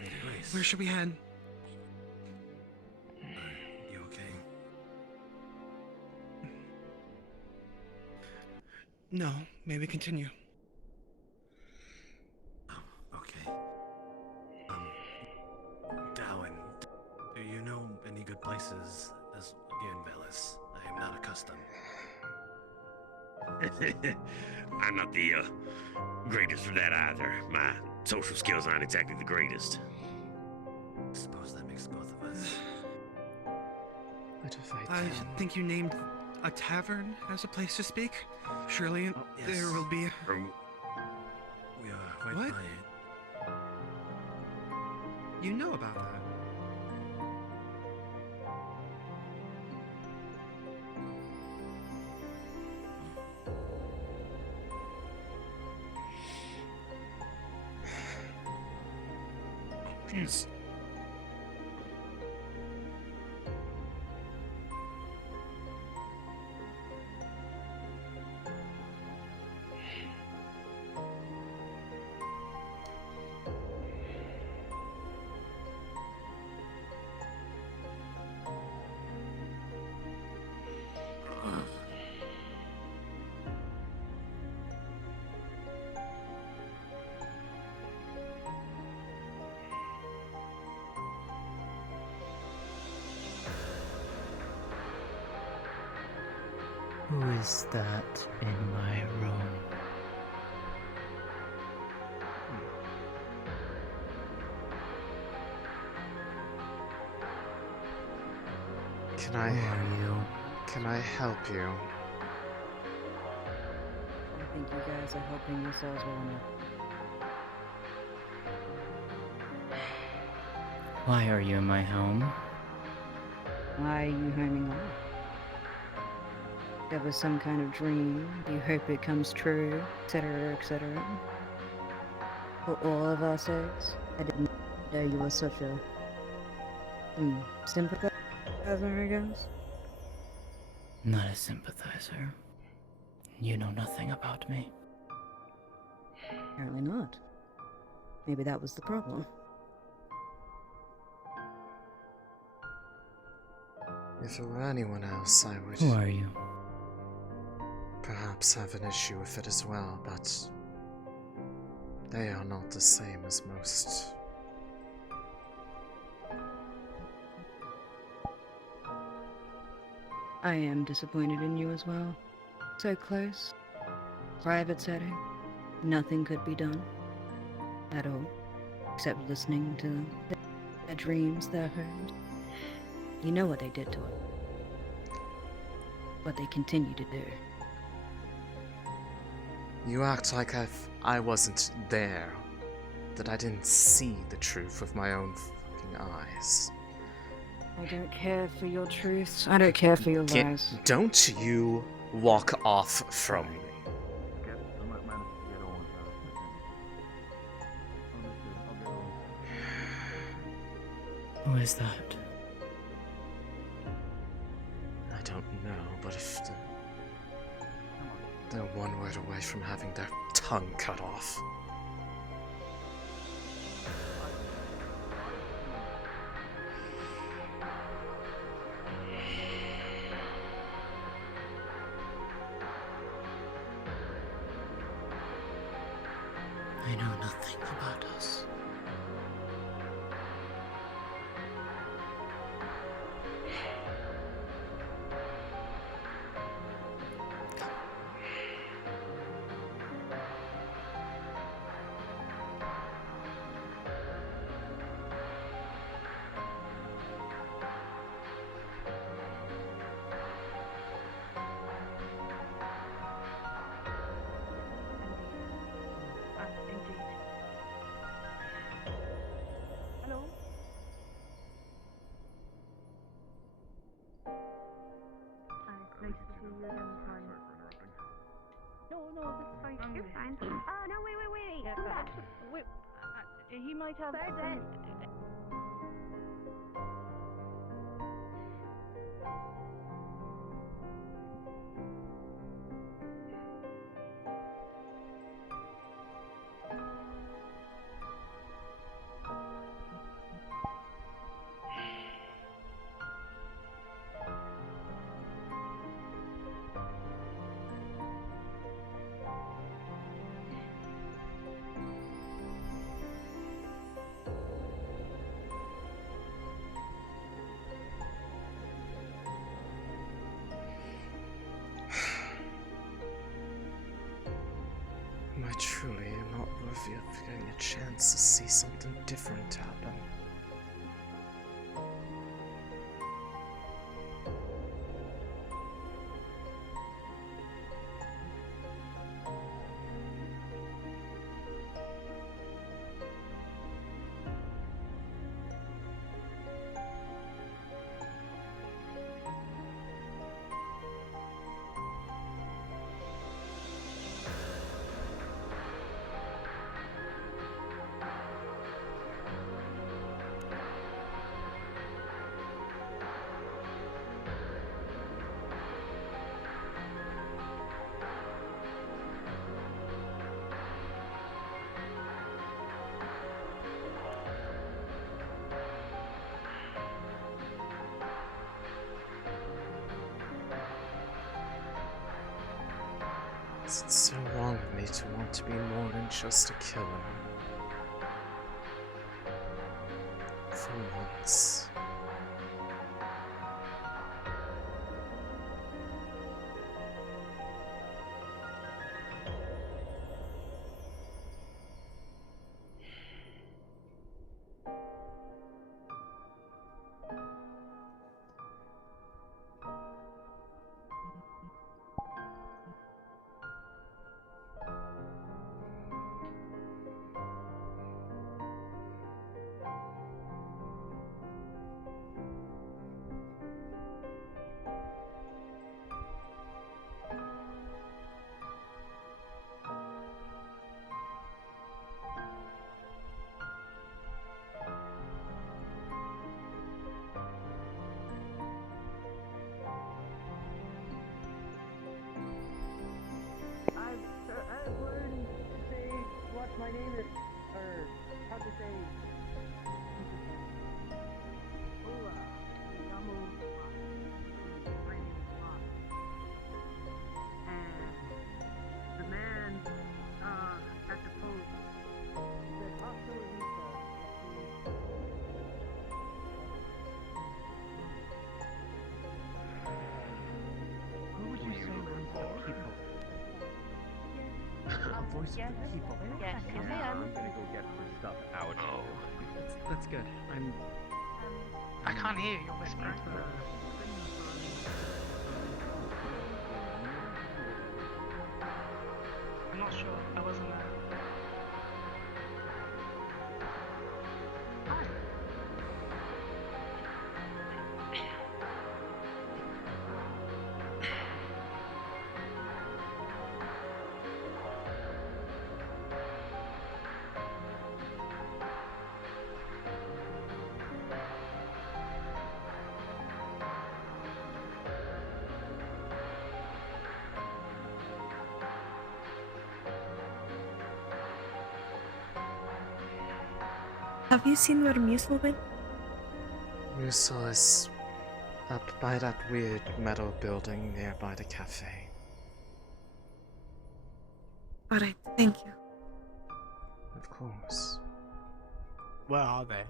Lady Grace. Where should we head? You okay? No, maybe continue. Okay. Darwin, do you know any good places as here in Velis? I am not accustomed. I'm not the greatest for that either. My social skills aren't exactly the greatest. Suppose that makes both of us. But if I I can... think you named a tavern as a place to speak. Surely Yes. there will be... We are right What? by it. You know about that. Yes. Who is that in my room? Can Who are you? Can I help you? I think you guys are helping yourselves well enough. Why are you in my home? Why are you homing off? There was some kind of dream. You hope it comes true, etc., etc. For all of our sakes, I didn't know you were such a sympathizer, I guess. Not a sympathizer. You know nothing about me. Apparently not. Maybe that was the problem. If it were anyone else, I would Who are you? perhaps have an issue with it as well, but they are not the same as most. I am disappointed in you as well. So close. Private setting. Nothing could be done. At all. Except listening to their dreams, their homes. You know what they did to her. What they continue to do. You act like I wasn't there, that I didn't see the truth with my own fucking eyes. I don't care for your truths. I don't care for your lies. Don't you walk off from me. Who is that? I don't know, but if they're one word away from having their tongue cut off. I know nothing about us. Indeed. Hello? Nice to see you again, Tony. No, that's fine. You're fine. Oh, no, wait. Yeah, Come back. wait, he might have Sorry, some... Dad. Am I truly not worthy of getting a chance to see something different happen? Is it so wrong of me to want to be more than just a killer? For once. name is, or how to say, Hola, me llamo Juan. My name is Juan. And the man at the post said Facilitator. Who would you say runs the people? A voice of the people. Yes, yes, I am. I'm gonna go get some stuff out. Oh. That's good. I can't hear you. You're whispering. I'm not sure. I wasn't there. Have you seen where Musil went? Musil is up by that weird metal building nearby the cafe. Alright, thank you. Of course. Where are they?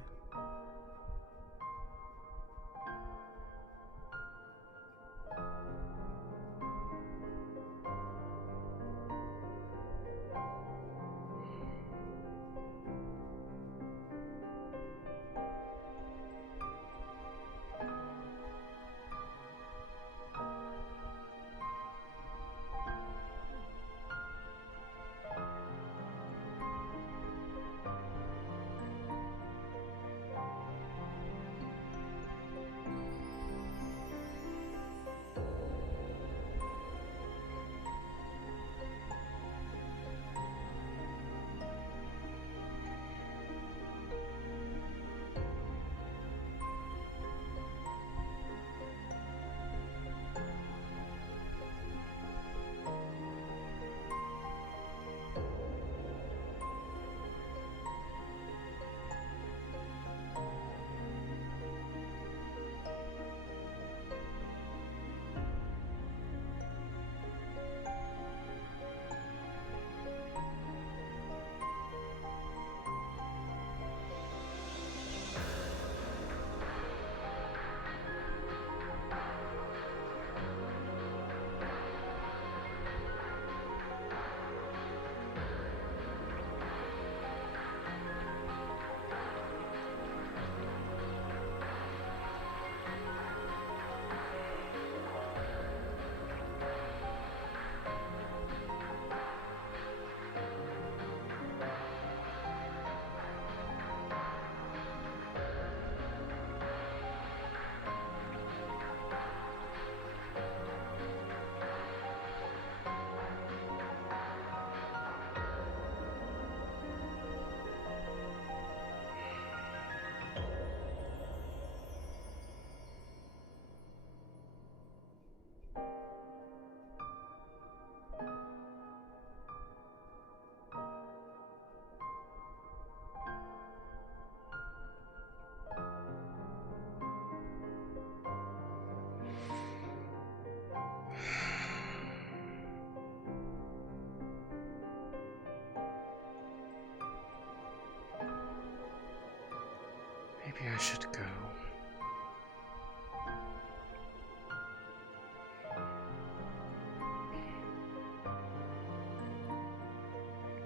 Maybe I should go.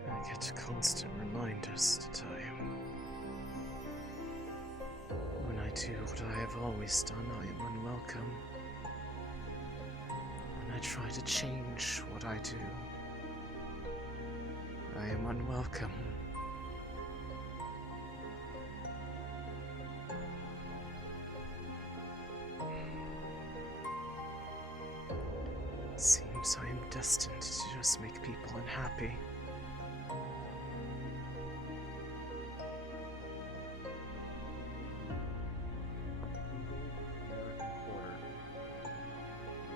I get constant reminders to tell you. When I do what I have always done, I am unwelcome. When I try to change what I do, I am unwelcome. Seems I am destined to just make people unhappy.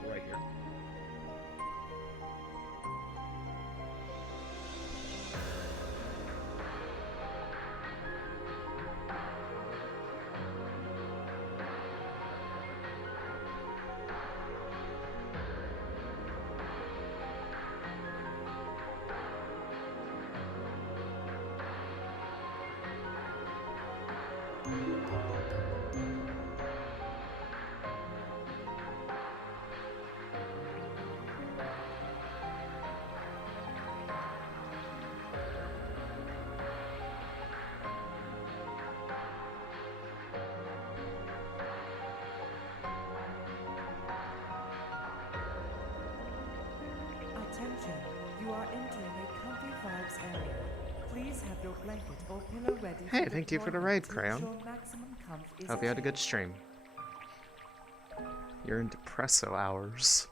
Right here. Attention, you are entering a comfy vibes area. Please have your blanket or pillow ready. Hey, thank you for the raid, Crayon. Hope you had a good stream. You're in depresso hours.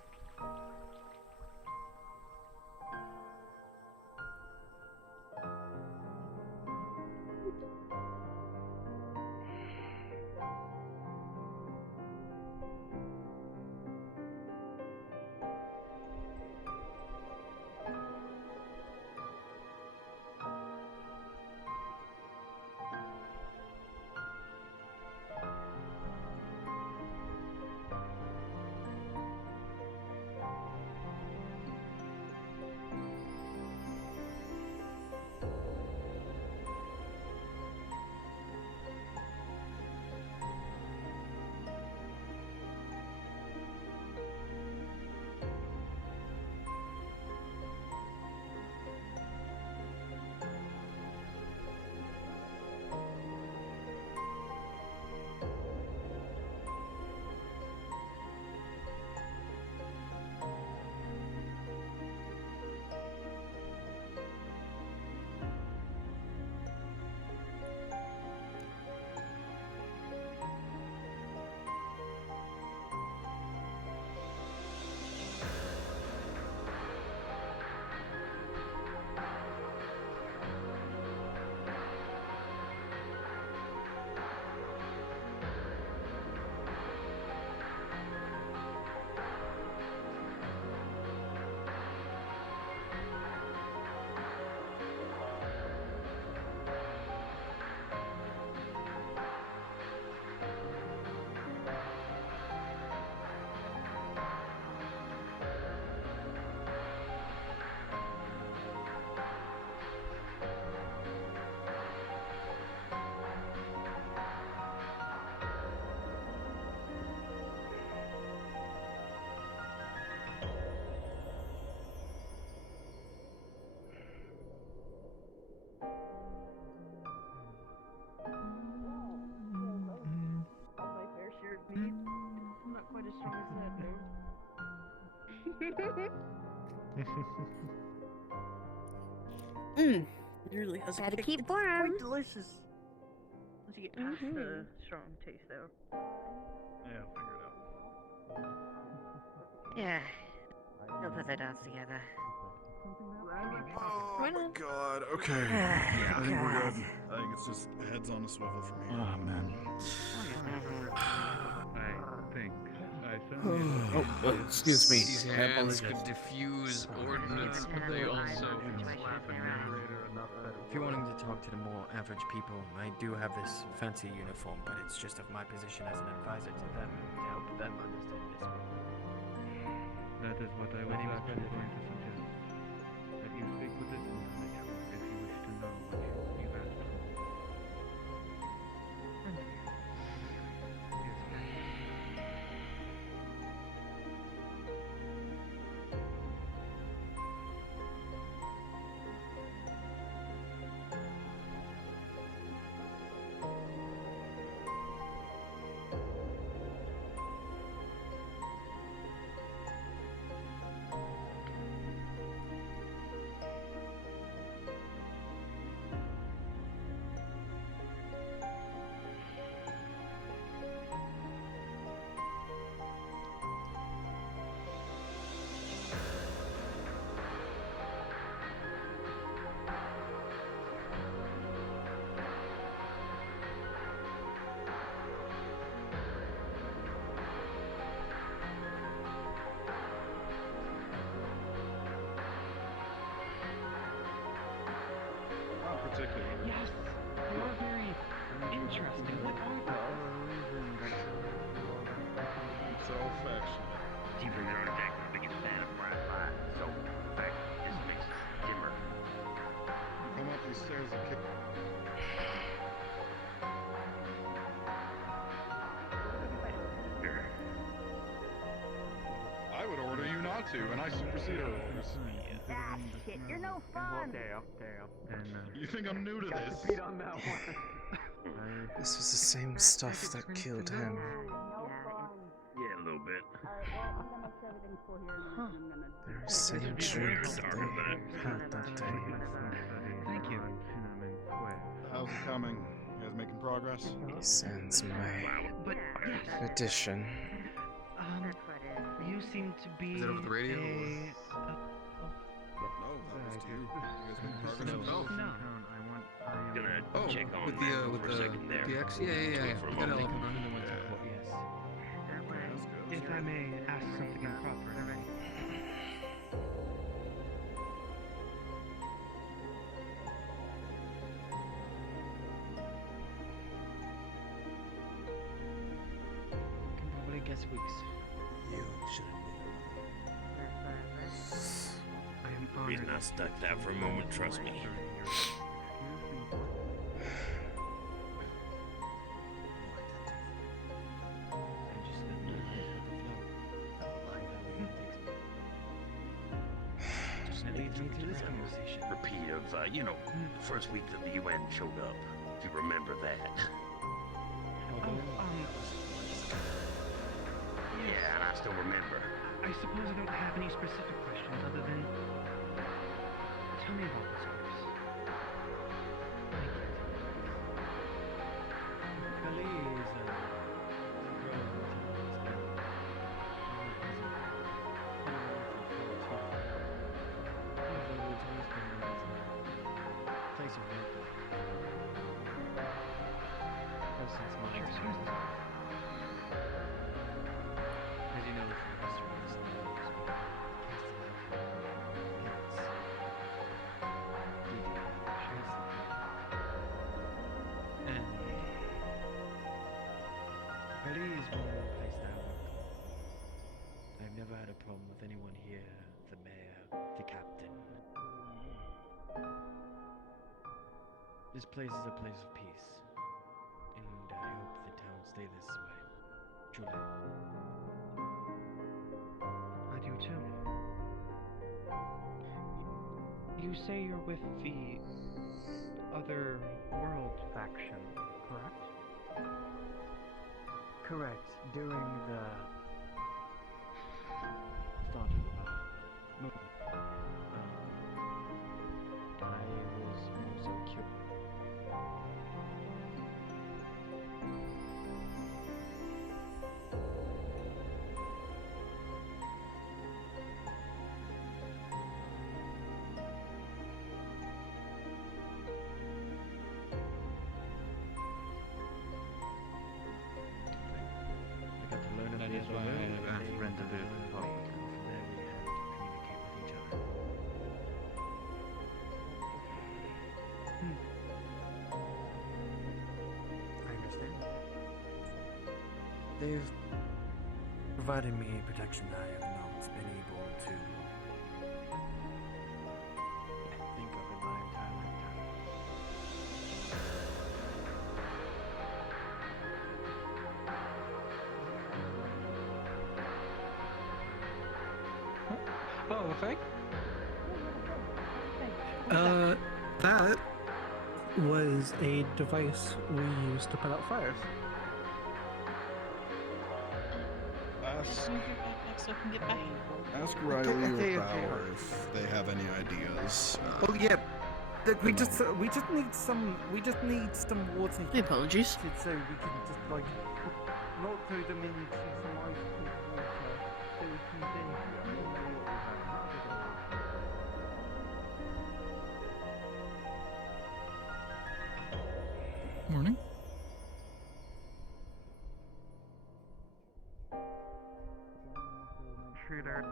I'm not quite as strong as that, Really has Gotta kicked. keep It's warm. quite delicious. Once you get past the strong taste, though. Yeah, I'll figure it out. Yeah. We'll put that all together. Oh my god, okay. Yeah, I think we're good. I think it's just heads on a swivel for me. Oh man. Excuse me. These I hands apologize. could diffuse ordnance, but they also. If you're wanting to talk to the more average people, I do have this fancy uniform, but it's just of my position as an advisor to them to help them understand this world. That is what I was actually going to suggest. That you speak with this individual if you wish to know what you've asked for. Particularly. Yes, you're very interesting. What are those? So affectionate. Tieflings aren't exactly the biggest fan of bright light, so in fact, this makes it dimmer. Come up these stairs and kick. I would order you not to, and I supersede her orders. Ah, shit, you're no fun. You think I'm new to this? on that one. This was the same stuff that killed him. Yeah, a little bit. Alright, well, I'm gonna make sure everything's full here and then I'm gonna... They're saying truth. Sorry about it. Thank you. Cinnamon Square. How's it coming? You guys making progress? He sends my But yes, edition. you seem to be Is it over the radio? No, that was to you. You guys making progress? Oh. No. Gonna Oh, check on with that with for a the second there. PX? Yeah. Wait for a We got it all moment. up and running. Yes. That's good. If I may ask something improper. Can probably guess weeks. You shouldn't I am The honored. reason I stuck that for a moment, trust me. That leads me to this conversation. Repeat of, the first week that the UN showed up. If you remember that. Yeah, and I still remember. I suppose I don't have any specific questions other than... Tell me about this place. Place of work. Ever since my experience. As you know from the restaurants, and Bali is one more place that I work. I've never had a problem with anyone here, the mayor, the captain. This place is a place of peace, and I hope the town stay this way. Truly. I do too. You say you're with the other world faction, correct? Correct. During the start of the movement, I was more so curious. I got to learn That about is the why world, I and have they rented learned it. about me, and from there we had to communicate with each other. I understand. They've provided me protection that I have not been able to think of in my entire lifetime. Oh, a fake? That was a device we used to put out fires. Ask Riley or Bauer if they have any ideas. Oh yeah, we just need some water. Apologies. So we can just like not throw them into some ice cold water, so we can then. Morning. Shooter.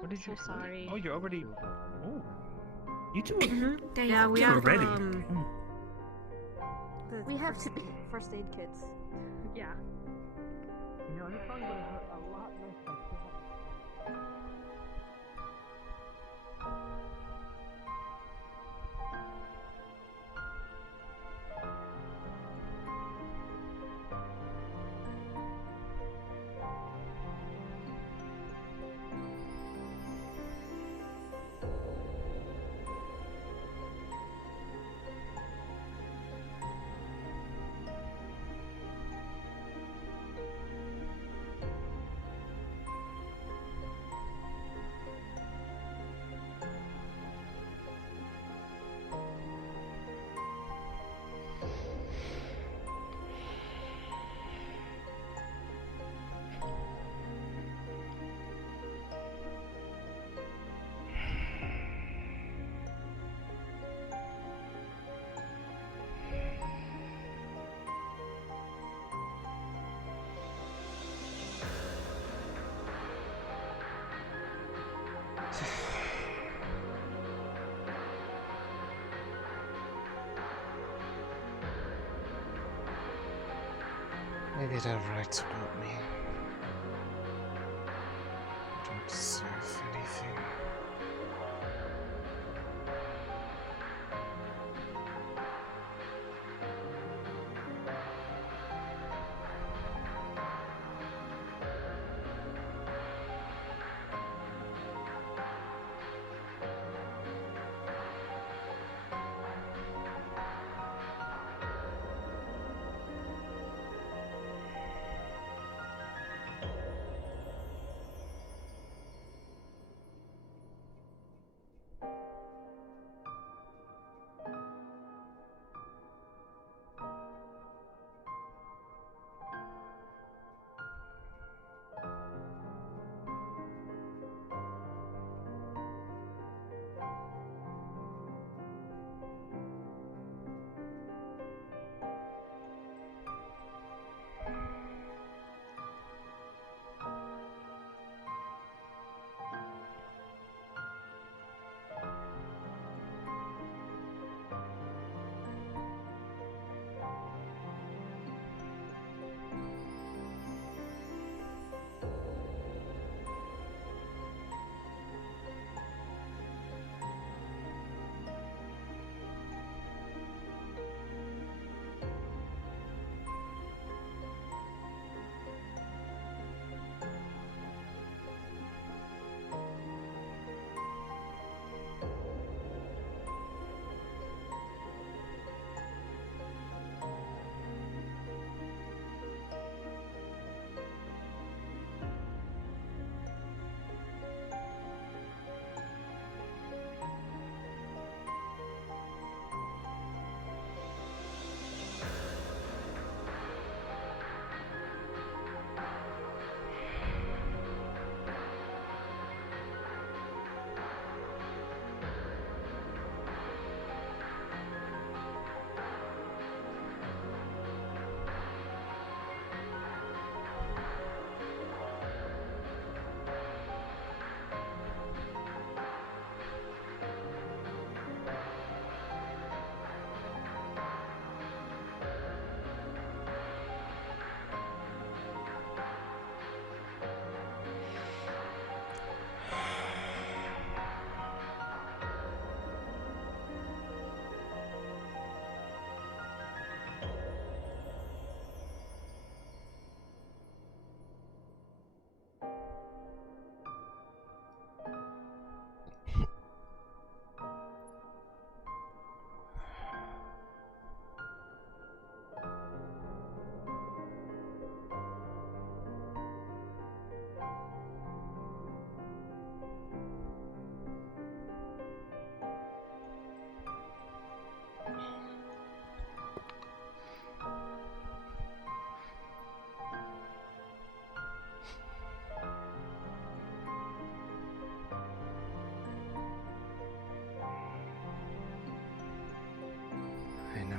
What did you? sorry. Oh, you're already. Oh. You two are Yeah, we you have are ready. We have to first aid kits. Yeah. You know, it's probably gonna hurt a lot less by Maybe they're right about me. I don't deserve anything.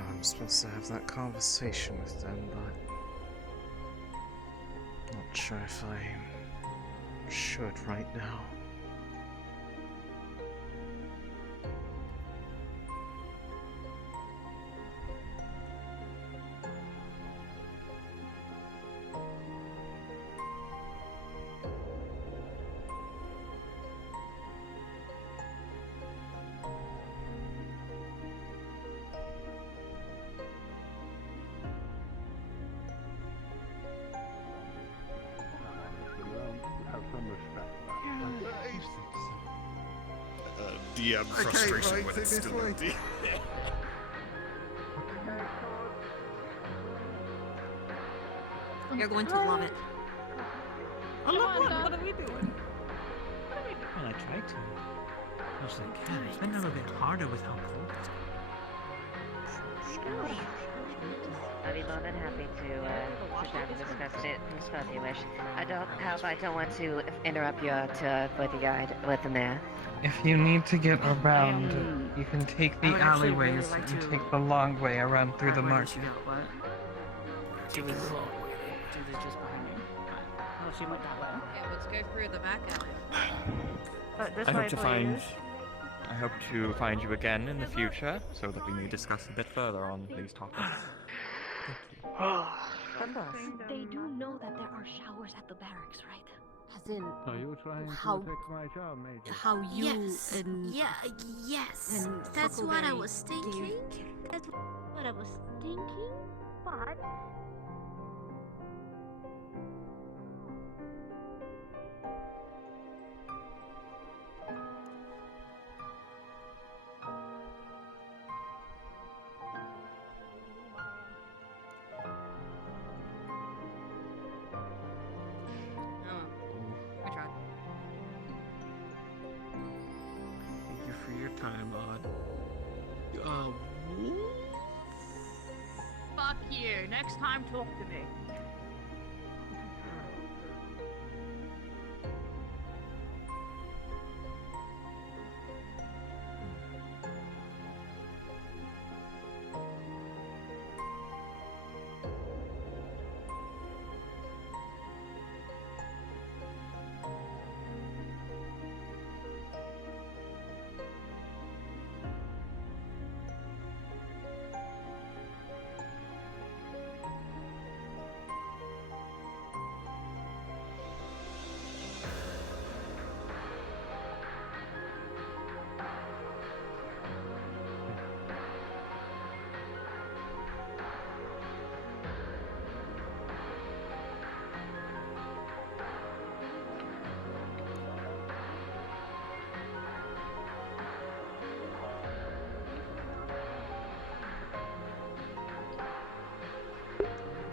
I'm supposed to have that conversation with them, but not sure if I should right now. DM frustration when it's still empty. You're going to love it. What are we doing? Well, I tried to. Mostly can. It's been a little bit harder with how cold it's been. I'd be more than happy to sit down and discuss it as far as you wish. I don't want to interrupt your tour with the guide with the mayor. If you need to get around, you can take the alleyways and take the long way around through the market. She was just behind me. Oh, she went that way. Okay, let's go through the back alley. This I way, hope to please. find you again in the future, so that we may discuss a bit further on these topics. Thank you. They do know that there are showers at the barracks, right? As in, So you're trying how- to take my job, Major? how you Yes. and Yes. and That's what I Huckleberry was thinking. That's what I was thinking, but I tried. Thank you for your time, Odd. Fuck you. Next time, talk to me.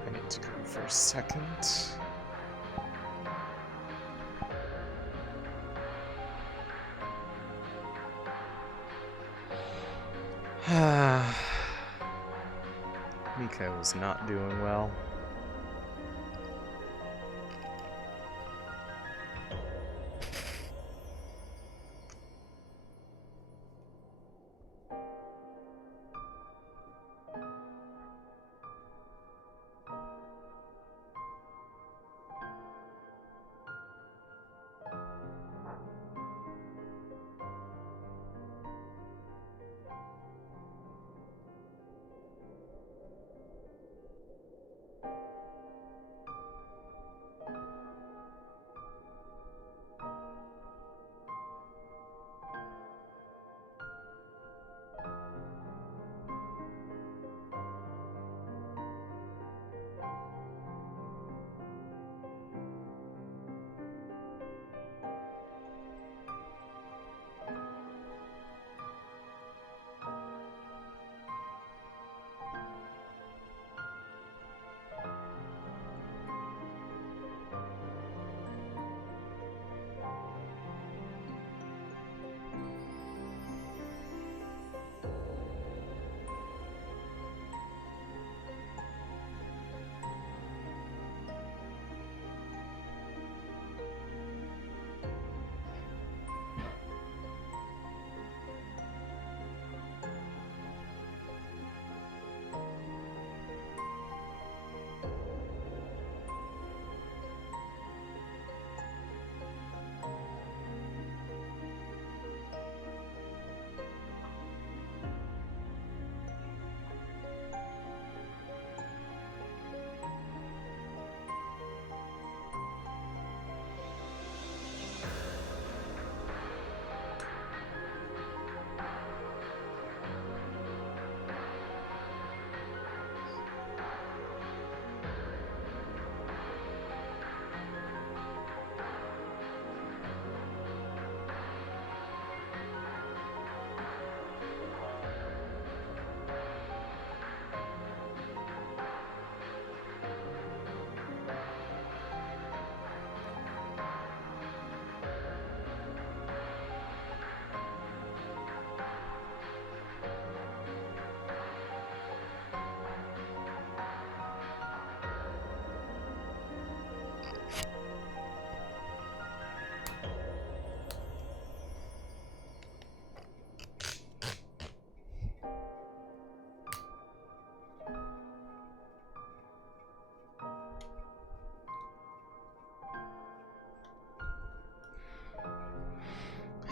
I need to go for a second. Miko is not doing well.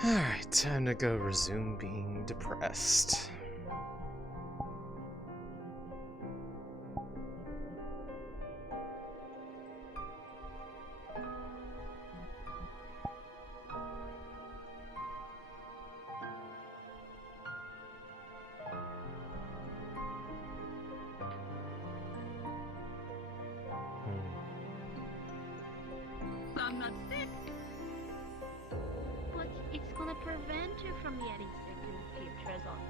Alright, time to go resume being depressed. not sick. But it's gonna prevent you from getting sick in the future as often.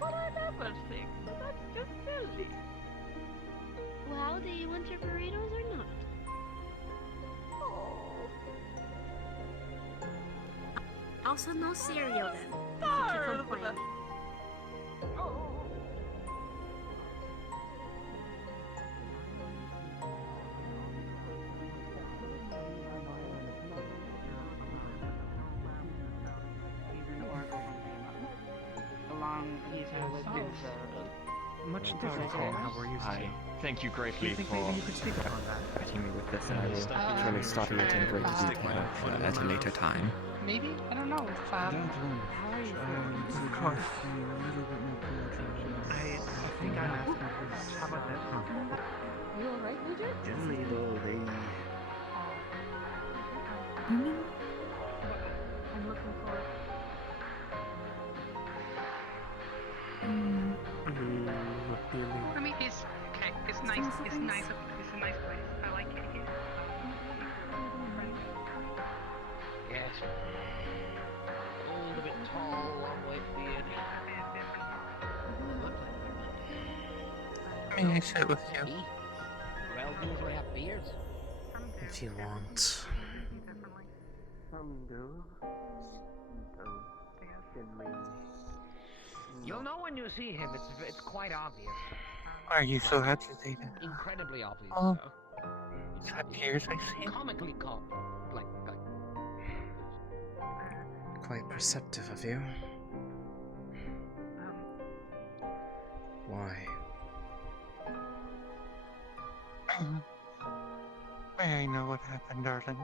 But I never sick, so that's just silly. Well, do you want your burritos or not? Also, no cereal then. If you keep complaining. Much different from how we're used to. Thank you Do greatly you think for maybe you could speak upon that? letting me with this, and I will surely study it in great detail at a later time. Maybe? I don't know. Of course. I think I'm asking for much. How about that? Are you alright, Major? Generally, though, they... I'm looking for... I mean, it's okay. It's nice. It's nice. It's a nice place. I like it here. Yes. Old, a bit tall, long white beard. May I sit with you? Well, these we have beards. If you want. Some do. You'll know when you see him. It's quite obvious. Why are you so agitated? Incredibly obvious. Oh, So. is that tears I see? Comically calm. Like. Quite perceptive of you. Why? May I know what happened, darling?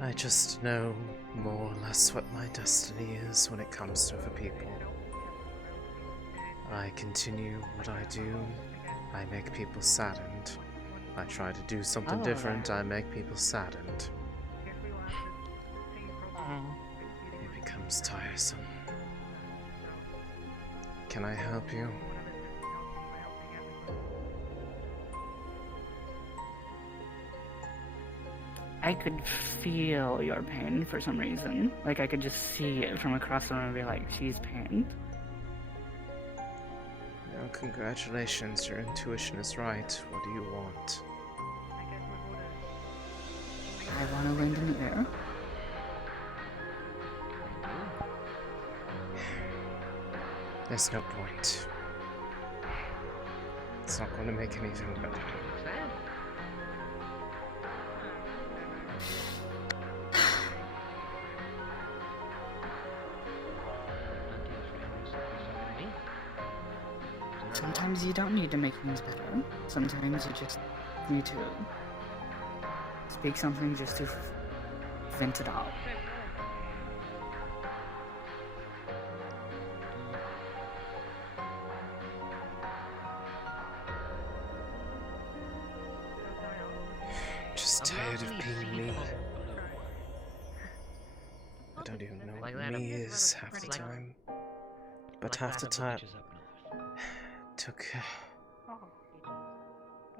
I just know more or less what my destiny is when it comes to other people. I continue what I do. I make people saddened. I try to do something different. I make people saddened. It becomes tiresome. Can I help you? I could feel your pain for some reason. Like I could just see it from across the room and be like, she's pained. Oh, congratulations, your intuition is right. What do you want? I want to land in the air. There's no point. It's not going to make anything better. Sometimes you don't need to make things better. Sometimes you just need to speak something just to vent it out. Just tired of being me. I don't even know what me is half the time. But half the time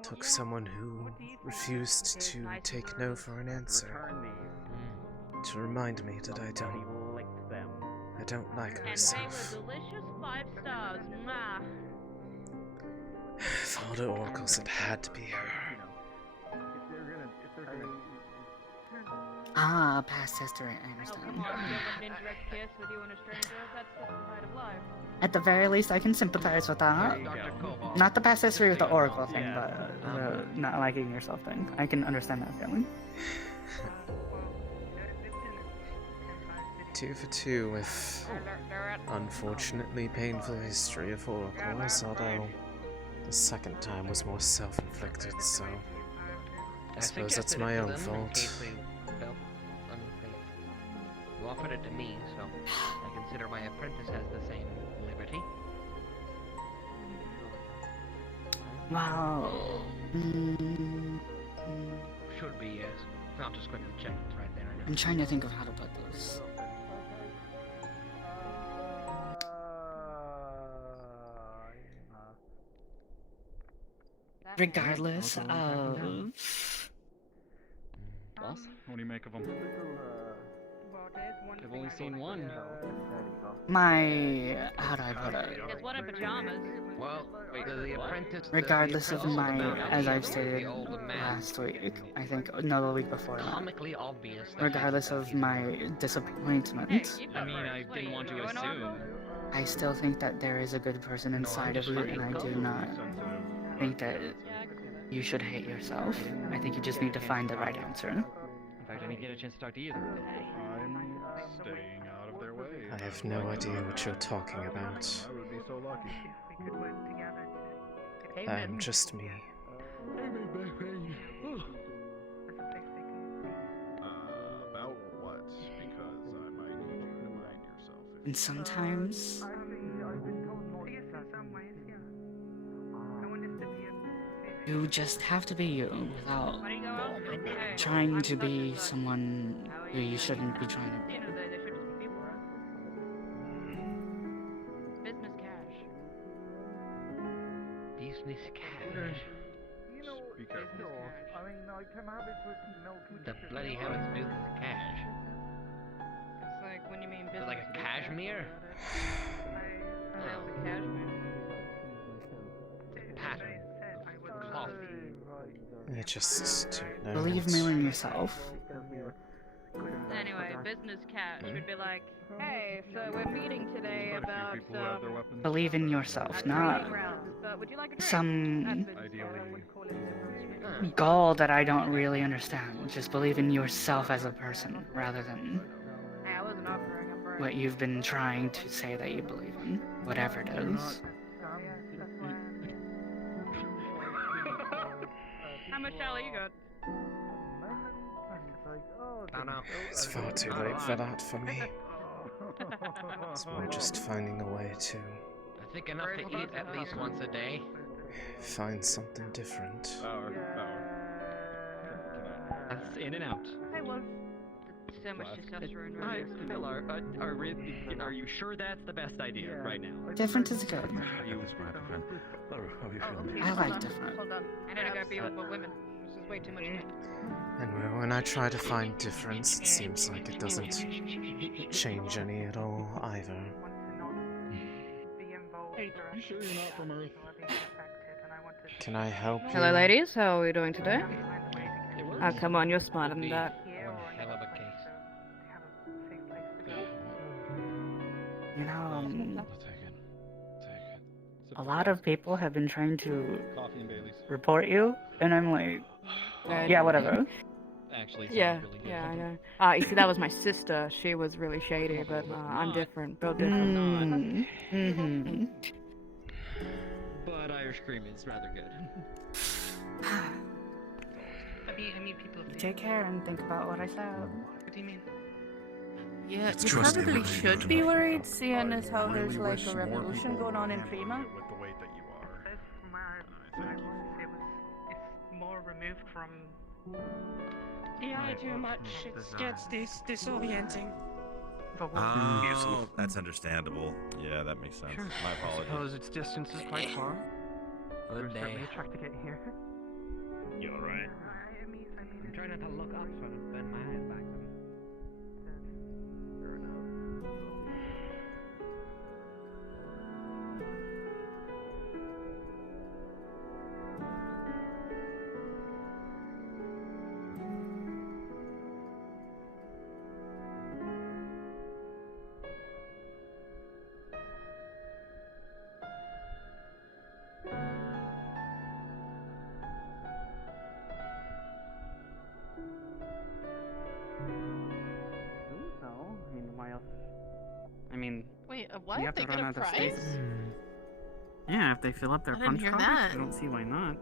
took someone who refused to take no for an answer to remind me that I don't like myself. Delicious 5 stars. Mwah. If all the oracles, it had to be her. Ah, past sister, I understand. Indirect kiss with you and a stranger, that's the height of life. At the very least, I can sympathize with that. Not the past history with the Oracle thing, but the not liking yourself thing. I can understand that feeling. 2 for 2 with unfortunately painful history of oracles, although the second time was more self-inflicted, so I suppose that's my own fault. You offered it to me, so I consider my apprentice has the same liberty. Wow. Should be, yes. I'll just quickly check it right there. I'm trying to think of how to put this. regardless of Boss, what do you make of them? I've only seen one. my, how do I put it? There's one in pajamas. Well, the apprentice. Regardless of my, as I've stated old man. last week, I think, no, the week before that. Comically obvious. that Regardless of my disappointment, I mean, I didn't want to assume. I still think that there is a good person inside of you, and I do not think that you should hate yourself. I think you just need to find the right answer. In fact, I didn't get a chance to talk to either of them. I'm staying out of their way. I have no idea what you're talking about. I would be so lucky. I'm just me. About what? Because I might need you to remind yourself. And sometimes you just have to be you without trying to be someone who you shouldn't be trying to be. Business cash. Business cash. Be careful. The bloody hell is business cash? It's like when you mean Is business. it like a cashmere? Sales of cashmere. Pattern of cloth. I just don't know. Believe what- me in yourself. Anyway, business cash would be like, hey, so we're meeting today about Believe in yourself, not but would you like a drink? some Ideally. goal that I don't really understand. Just believe in yourself as a person rather than Hey, I wasn't offering. I'm broke. what you've been trying to say that you believe in, whatever it is. How much shall you got? I don't know. It's far too late for that for me. It's more just finding a way to I think enough to eat at least once a day. find something different. That's in and out. Hey, Wolf. So much testosterone Hi, right Miller. Are you sure that's the best idea right now? Different is good. Are you? I like different. Hold on. I need to go be with more women. This is way too much time. And when I try to find difference, it seems like it doesn't change any at all either. You sure you're not from Earth? Can I help you? Hello, ladies. How are we doing today? Oh, come on. You're smarter than that. One hell of a case. You know, a lot of people have been trying to Coffee and Bailey's. report you, and I'm like, yeah, whatever. Actually, Yeah, yeah, I know. You see, that was my sister. She was really shady, but I'm different. Built different. Mm-hmm. But Irish cream is rather good. I mean, people. Take care and think about what I said. What do you mean? Yeah, It's you trust probably me. should be worried, seeing as how Really there's like wish a more revolution people going on in would Prima. handle it with the weight that you are. I thank you. It's more removed from. Yeah, too much. It gets disorienting. Oh, that's understandable. Yeah, that makes sense. My apologies. Suppose its distance is quite far. Good day. Truck to get here. You alright? I'm trying not to look up so I don't bend my eyes back. No, I mean, why else? I mean, Wait, you what? have They to get run a out of prize? space. Yeah, if they fill up their I didn't punch hear cards, that. I don't see why not.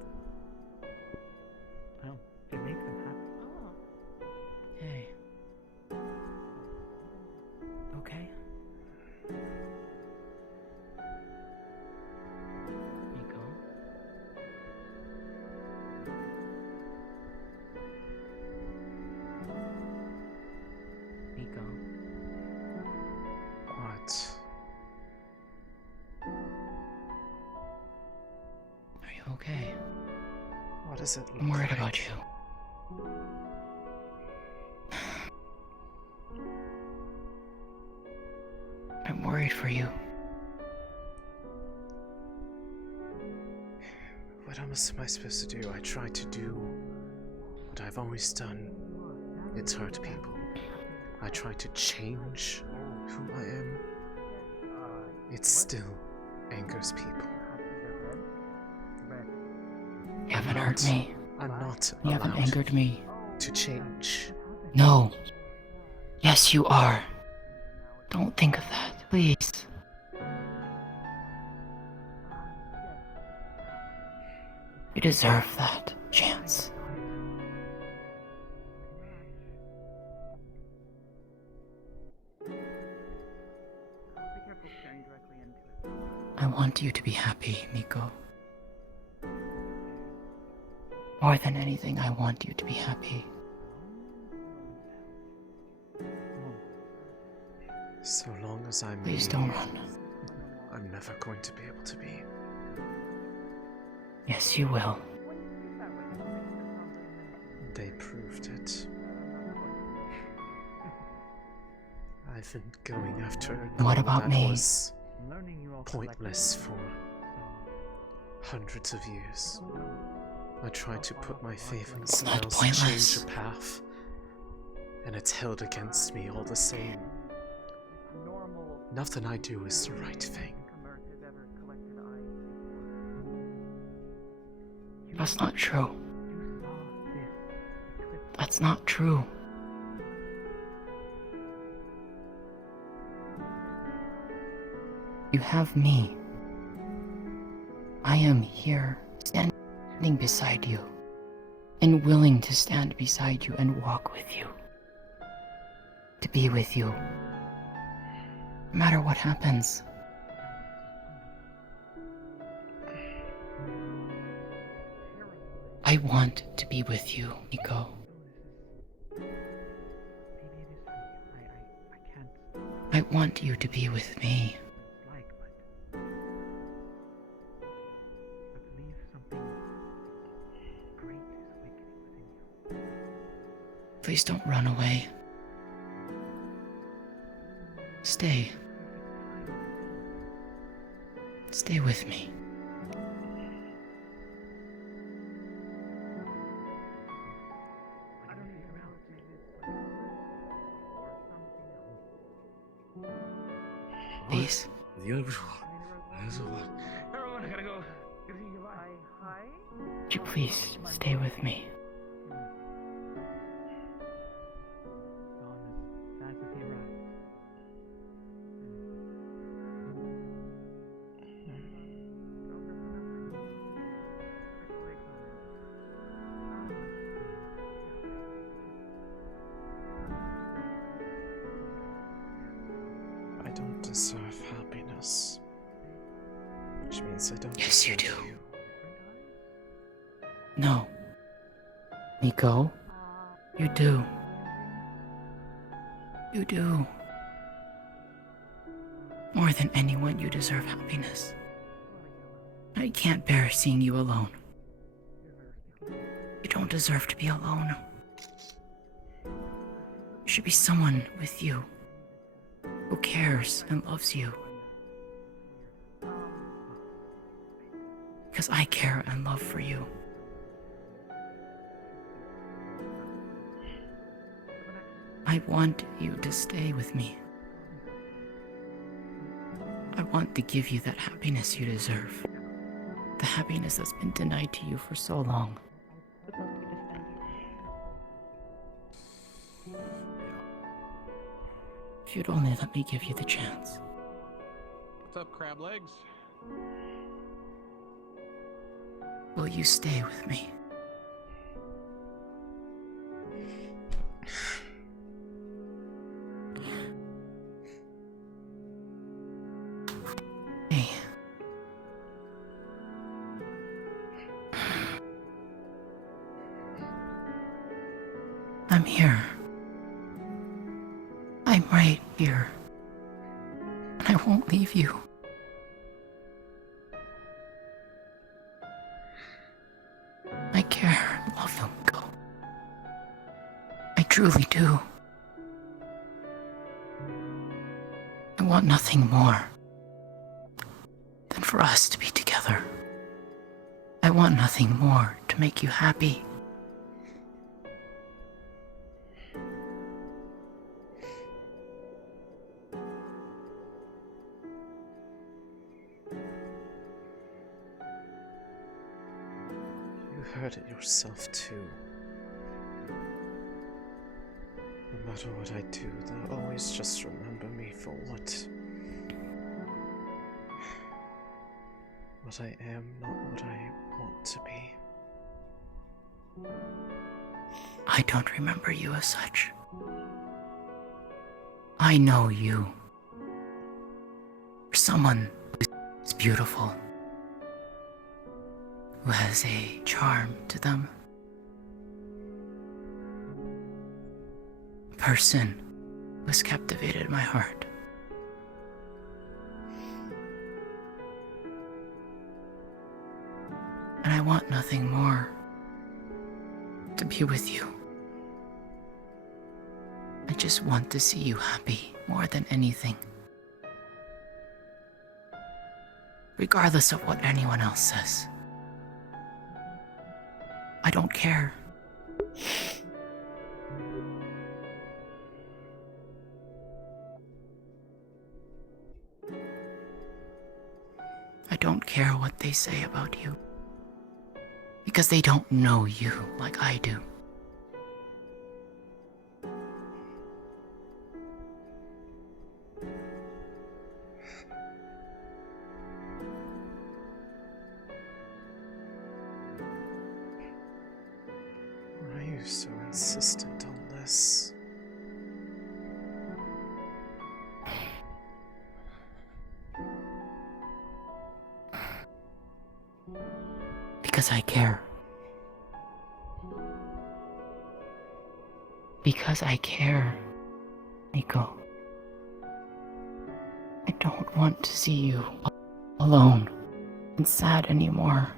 Oh, they make them happy. Oh. Hey. Okay. Miko. Miko. What? Are you okay? does it look I'm worried like? about you. I'm worried for you. What else am I supposed to do? I try to do what I've always done. It's hurt people. I try to change who I am. It still angers people. You haven't hurt me. I'm not You haven't allowed angered me. to change. No. Yes, you are. Don't think of that, please. You deserve that chance. I want you to be happy, Miko. More than anything, I want you to be happy. So long as I'm Please me, don't run. I'm never going to be able to be. Yes, you will. They proved it. I've been going after a What goal about that me? was pointless for hundreds of years. I tried to put my faith in It's someone not else to change pointless. a path, and it's held against me all the same. Nothing I do is the right thing. That's not true. That's not true. You have me. I am here, standing beside you, and willing to stand beside you and walk with you. To be with you. No matter what happens. I want to be with you, Miko. I want you to be with me. Please don't run away. Stay. Stay with me. Please. Everyone gotta go. Would you please stay with me? I don't deserve happiness. Which means I don't Yes, you deserve do. you. No. Miko, you do. You do. More than anyone, you deserve happiness. I can't bear seeing you alone. You don't deserve to be alone. There should be someone with you who cares and loves you. Because I care and love for you. I want you to stay with me. I want to give you that happiness you deserve. The happiness that's been denied to you for so long. If you'd only let me give you the chance. What's up, crab legs? Will you stay with me? Hey. I'm here. I'm right here. And I won't leave you. I care and love you, Miko. I truly do. I want nothing more than for us to be together. I want nothing more to make you happy. You heard it yourself, too. No matter what I do, they'll always just remember me for what I am, not what I want to be. I don't remember you as such. I know you. You're someone who's beautiful, who has a charm to them. A person who has captivated my heart. And I want nothing more to be with you. I just want to see you happy more than anything. Regardless of what anyone else says. I don't care. I don't care what they say about you. Because they don't know you like I do. Why are you so insistent on this? Because I care. Because I care, Miko. I don't want to see you alone and sad anymore.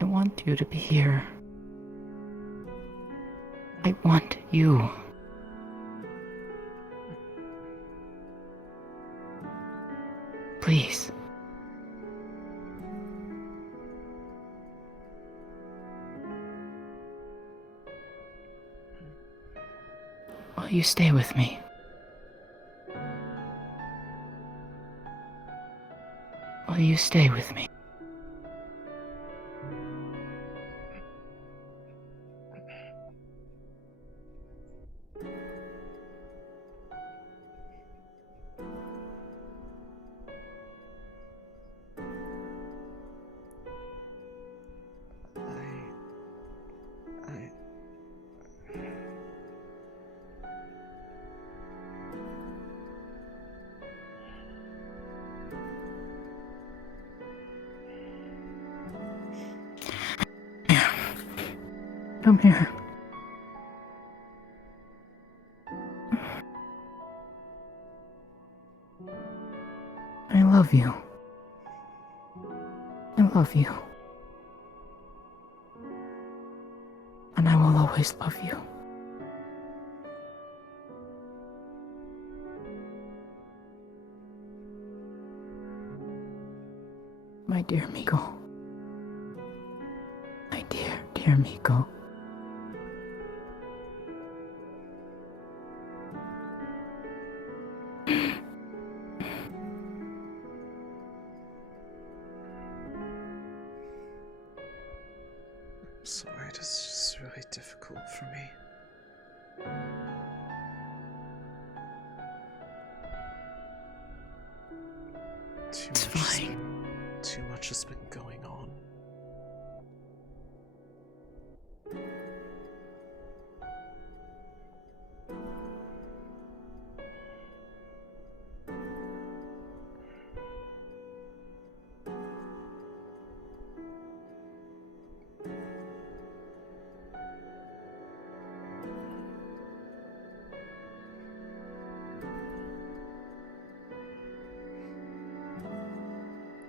I want you to be here. I want you. Please. Will you stay with me? Will you stay with me? Come here. I love you. I love you. And I will always love you. My dear Miko. My dear Miko. Sorry, this is just really difficult for me. It's fine. Too much has been going on.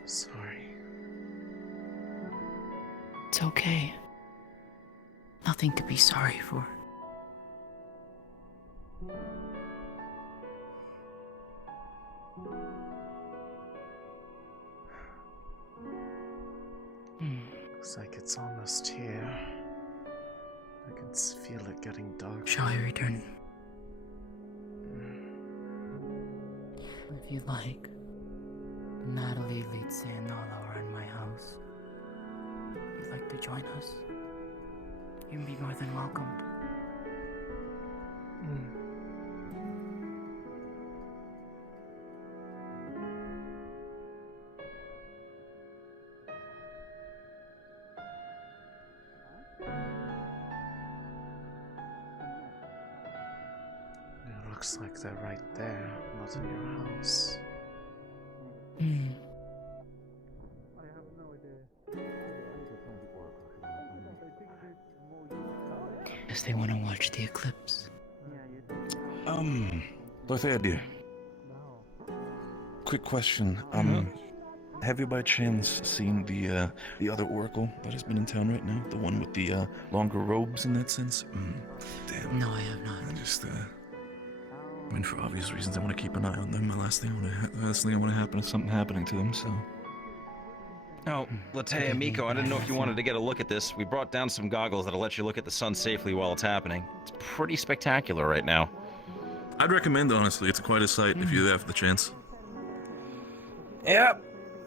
Sorry. It's okay. Nothing to be sorry for. Looks like it's almost here. I can feel it getting dark. Shall I return? If you like, Natalie leads Sayonara around my house. If you'd like to join us, you'd be more than welcomed. It looks like they're right there, not in your house. Guess they want to watch the eclipse. Dorothea dear. Quick question. Have you by chance seen the other oracle that has been in town right now? The one with the longer robes in that sense? Damn. No, I have not. I mean, for obvious reasons, I want to keep an eye on them. The last thing I want to happen is something happening to them, so... Oh, Latea, Miko, I didn't know if you wanted to get a look at this. We brought down some goggles that'll let you look at the sun safely while it's happening. It's pretty spectacular right now. I'd recommend, honestly. It's quite a sight if you have the chance. Yeah,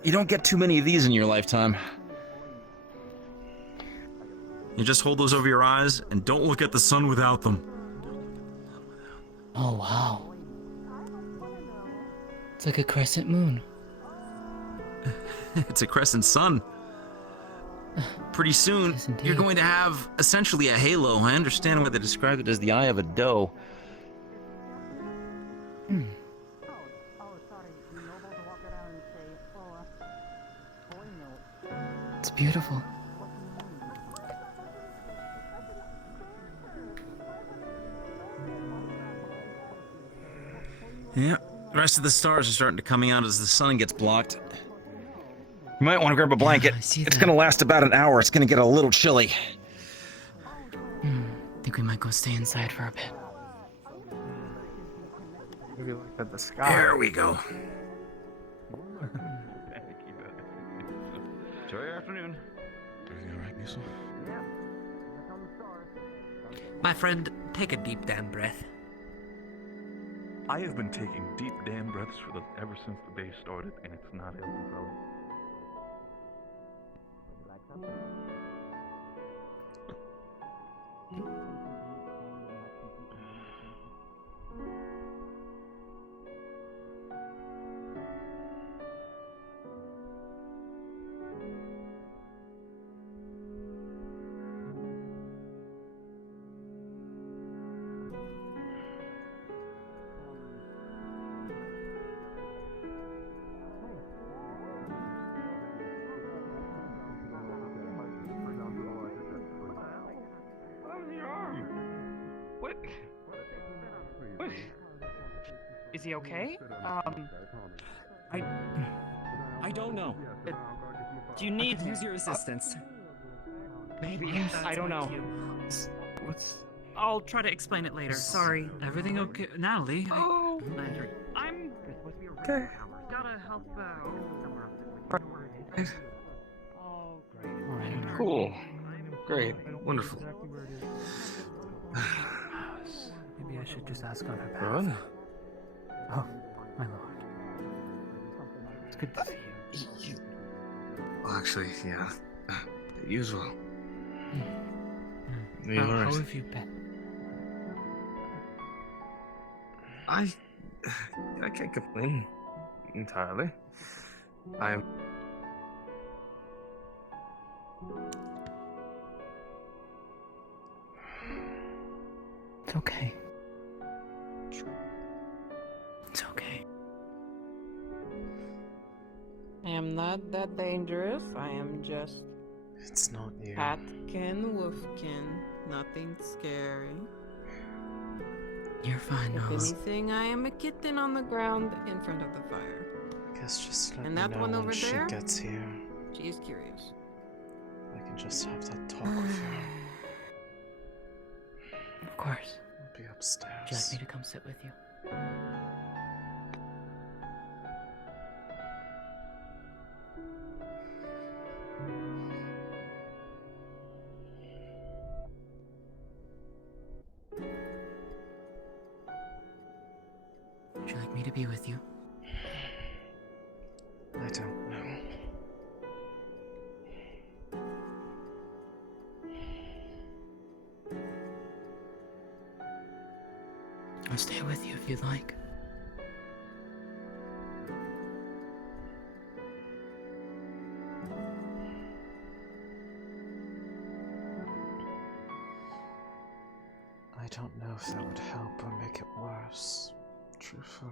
you don't get too many of these in your lifetime. You just hold those over your eyes and don't look at the sun without them. Oh, wow. It's like a crescent moon. It's a crescent sun. Pretty soon, you're going to have essentially a halo. I understand why they described it as the eye of a doe. It's beautiful. Yeah, the rest of the stars are starting to coming out as the sun gets blocked. You might want to grab a blanket. It's going to last about an hour. It's going to get a little chilly. Think we might go stay inside for a bit. Maybe look at the sky. There we go. Enjoy your afternoon. Everything alright, Miso? My friend, take a deep damn breath. I have been taking deep damn breaths ever since the day started, and it's not helping, brother. What? What? Is he okay? I don't know. Do you need I could use your assistance? Maybe. I don't know. What's... I'll try to explain it later. Sorry. Everything okay? Natalie? I'm Okay. gotta help out. Cool. Great. Wonderful. Maybe I should just ask on her behalf. Good. Oh, my lord. It's good to see you. Well, actually, yeah. Usual. How have you been? I can't complain entirely. I'm... It's okay. It's okay. I am not that dangerous. I am just... It's not you. Patkin Wolfkin. Nothing scary. You're fine, If Nose. anything, I am a kitten on the ground in front of the fire. Guess just let And me that know one when over she there? gets here. She is curious. I can just have that talk with you. Of course. I'll be upstairs. Would you like me to come sit with you? Would you like me to be with you? I don't know. I'll stay with you if you'd like. I don't know if that would help or make it worse, truthfully.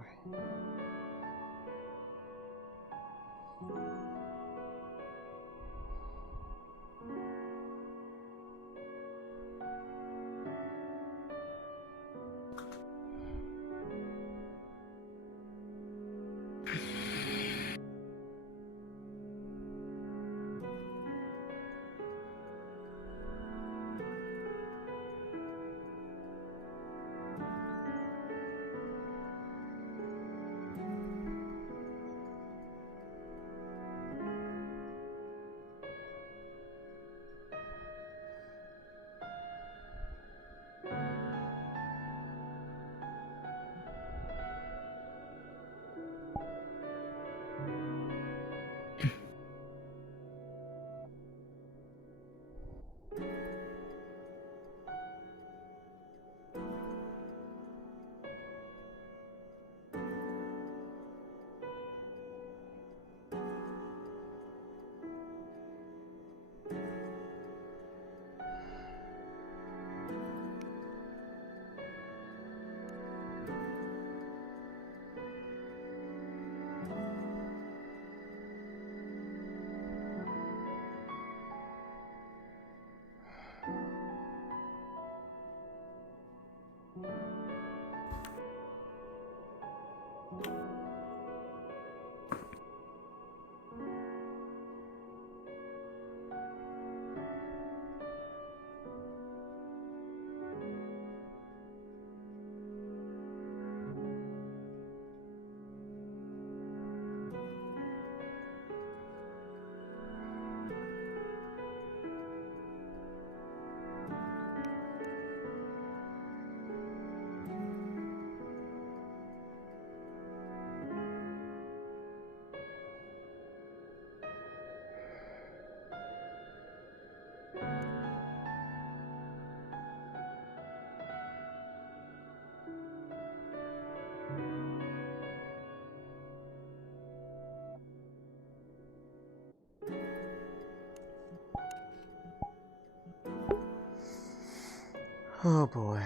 Oh boy.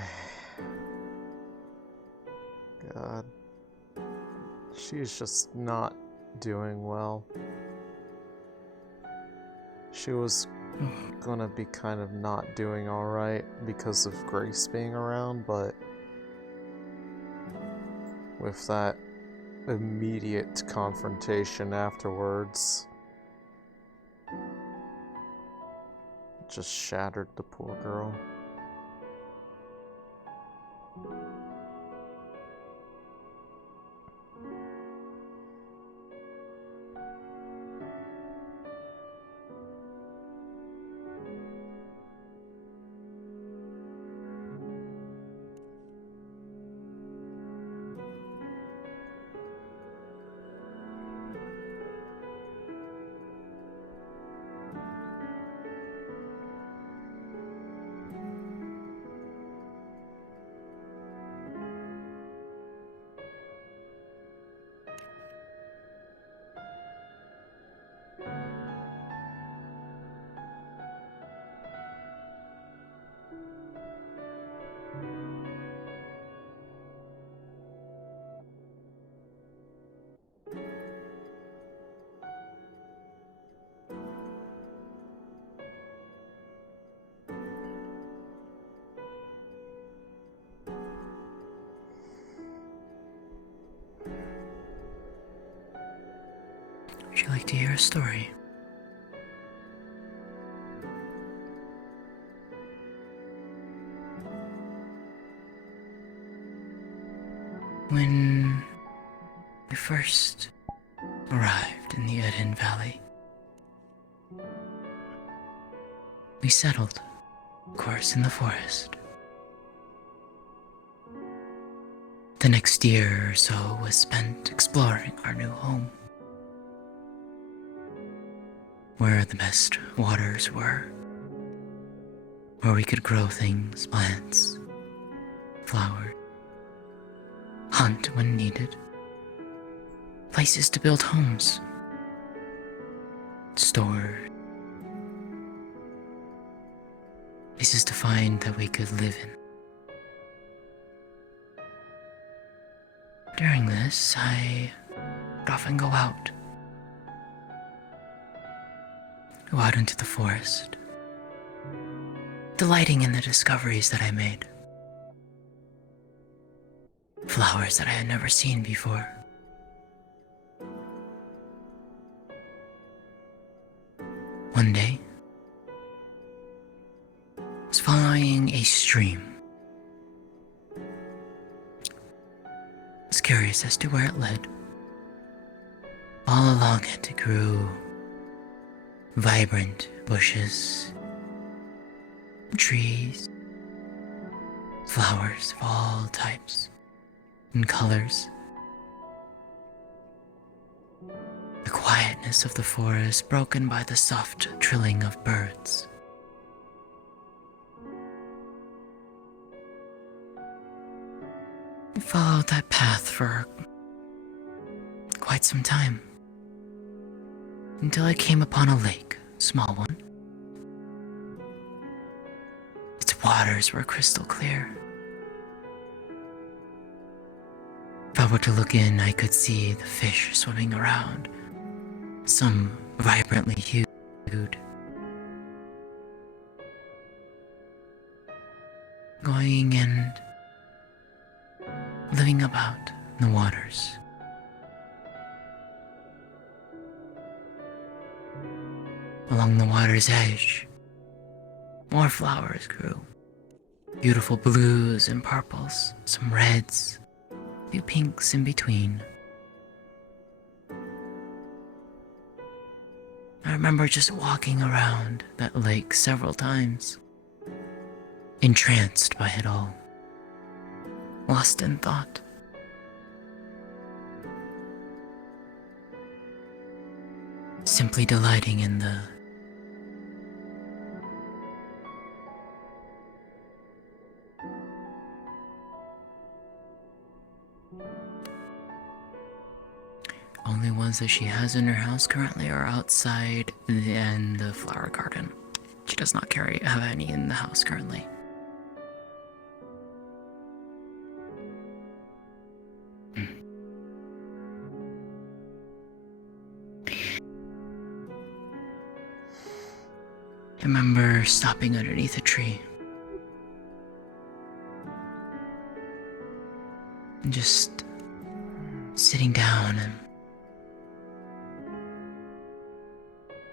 God. She's just not doing well. She was gonna be kind of not doing alright because of Grace being around, but with that immediate confrontation afterwards, it just shattered the poor girl. Would you like to hear a story? When we first arrived in the Eden Valley, we settled, of course, in the forest. The next year or so was spent exploring our new home, where the best waters were, where we could grow things, plants, flowers, hunt when needed, places to build homes, stores, places to find that we could live in. During this, I would often go out into the forest, delighting in the discoveries that I made. Flowers that I had never seen before. One day, I was following a stream. I was curious as to where it led. All along it grew vibrant bushes, trees, flowers of all types and colors. The quietness of the forest broken by the soft trilling of birds. I followed that path for quite some time, until I came upon a lake, a small one. Its waters were crystal clear. If I were to look in, I could see the fish swimming around, some vibrantly hued, going and living about in the waters. Along the water's edge, more flowers grew. Beautiful blues and purples, some reds, a few pinks in between. I remember just walking around that lake several times, entranced by it all, lost in thought. Simply delighting in the only ones that she has in her house currently are outside and the flower garden. She does not have any in the house currently. I remember stopping underneath a tree and just sitting down and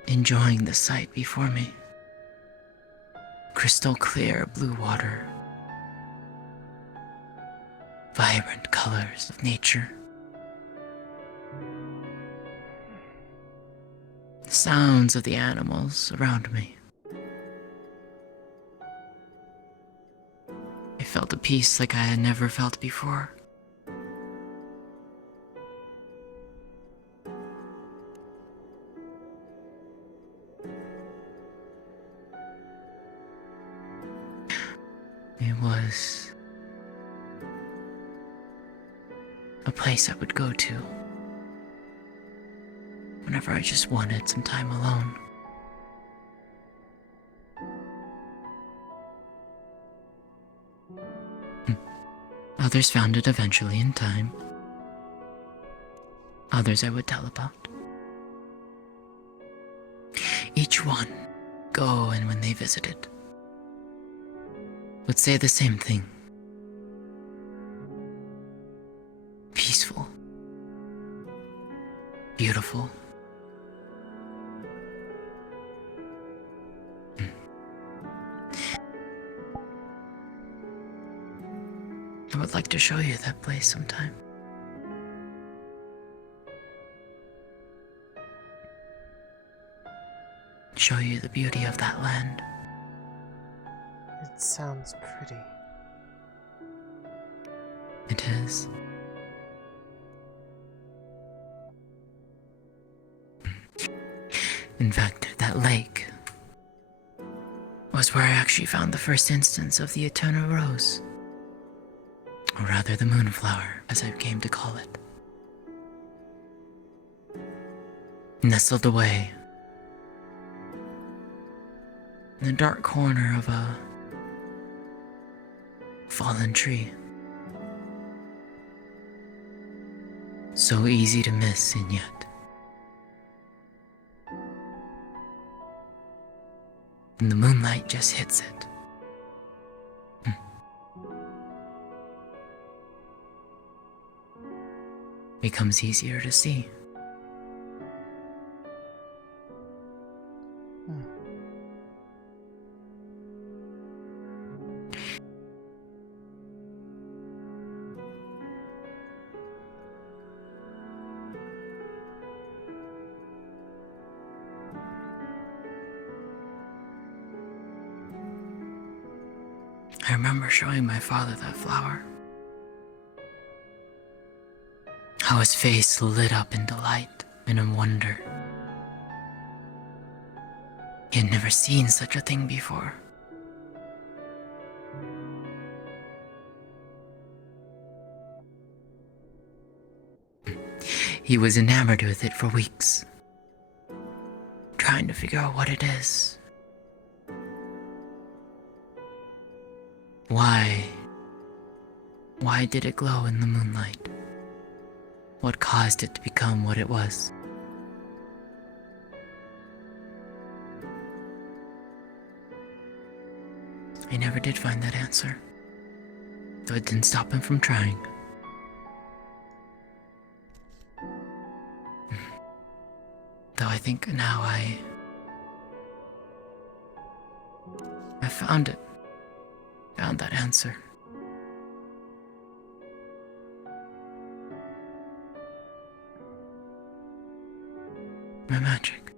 enjoying the sight before me. Crystal clear blue water, vibrant colors of nature, the sounds of the animals around me. I felt a peace like I had never felt before. It was a place I would go to whenever I just wanted some time alone. Others found it eventually in time. Others I would tell about. Each one, go and when they visited, would say the same thing. Peaceful. Beautiful. I would like to show you that place sometime. show you the beauty of that land. It sounds pretty. It is. In fact, that lake was where I actually found the first instance of the eternal rose. Or rather, the moonflower, as I came to call it. Nestled away in the dark corner of a fallen tree. So easy to miss, and yet and the moonlight just hits it. Becomes easier to see. I remember showing my father that flower. How his face lit up in delight and in wonder. He had never seen such a thing before. He was enamored with it for weeks, trying to figure out what it is. Why did it glow in the moonlight? What caused it to become what it was? I never did find that answer, though it didn't stop him from trying. Though I think now I found it. Found that answer. My magic.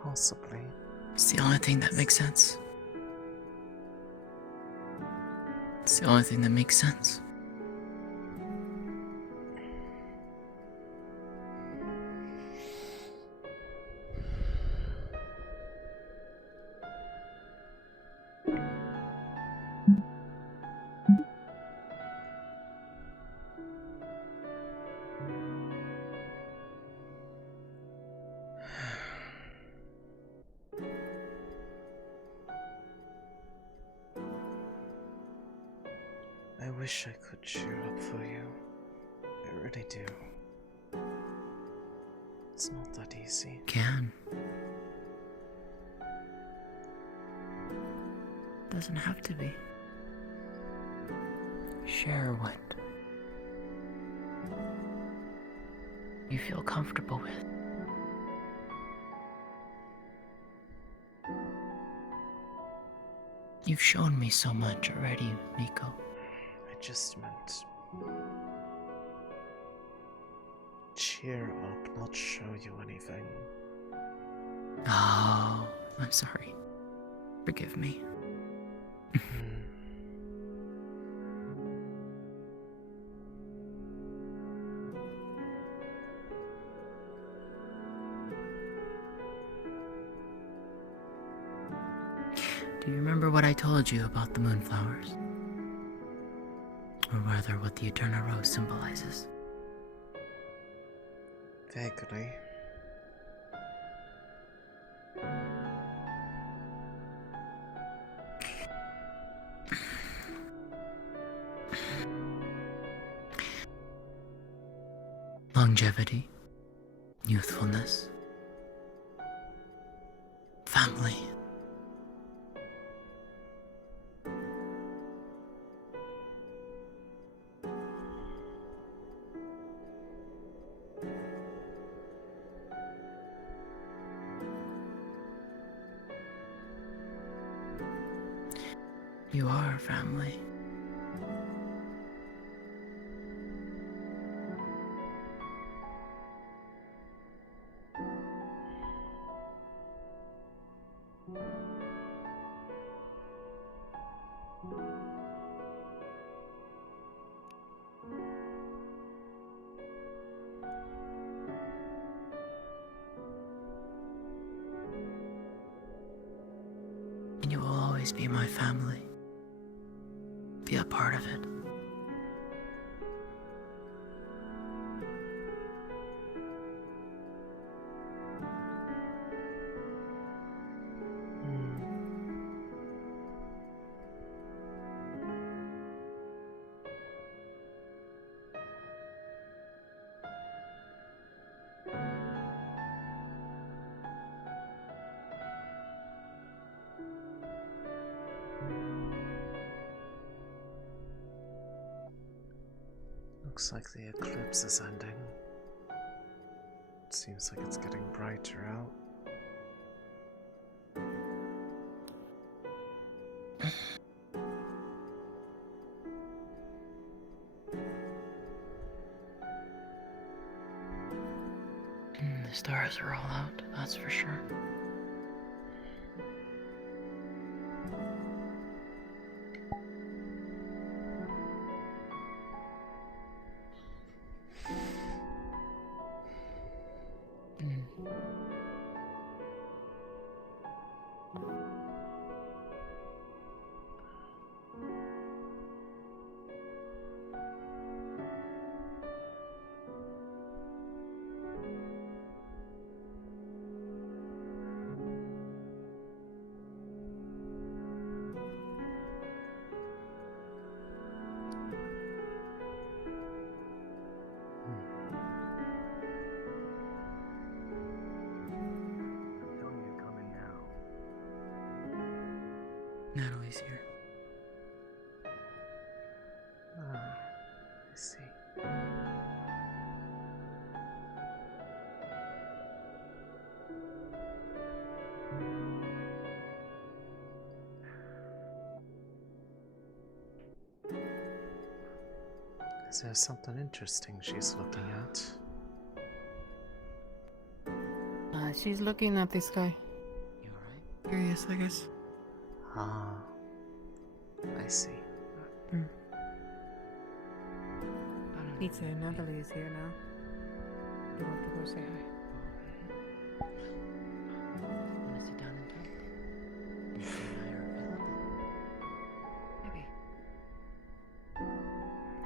Possibly. It's the only thing that makes sense. It's the only thing that makes sense. I wish I could cheer up for you. I really do. It's not that easy. Can. Doesn't have to be. Share what you feel comfortable with. You've shown me so much already, Miko. I just meant cheer up, not show you anything. Oh, I'm sorry. Forgive me. Do you remember what I told you about the moonflowers? Or rather, what the eternal rose symbolizes? Vaguely. Longevity, youthfulness, family. You are family. always be my family. Be a part of it. Looks like the eclipse is ending. It seems like it's getting brighter out. The stars are all out, that's for sure. Natalie's here. I see. Is there something interesting she's looking at? She's looking at the sky. You alright? Curious, I guess. Ah, I see. Pizza, Natalie is here now. You want to go say hi? Wanna sit down and talk? You and I are available. Maybe.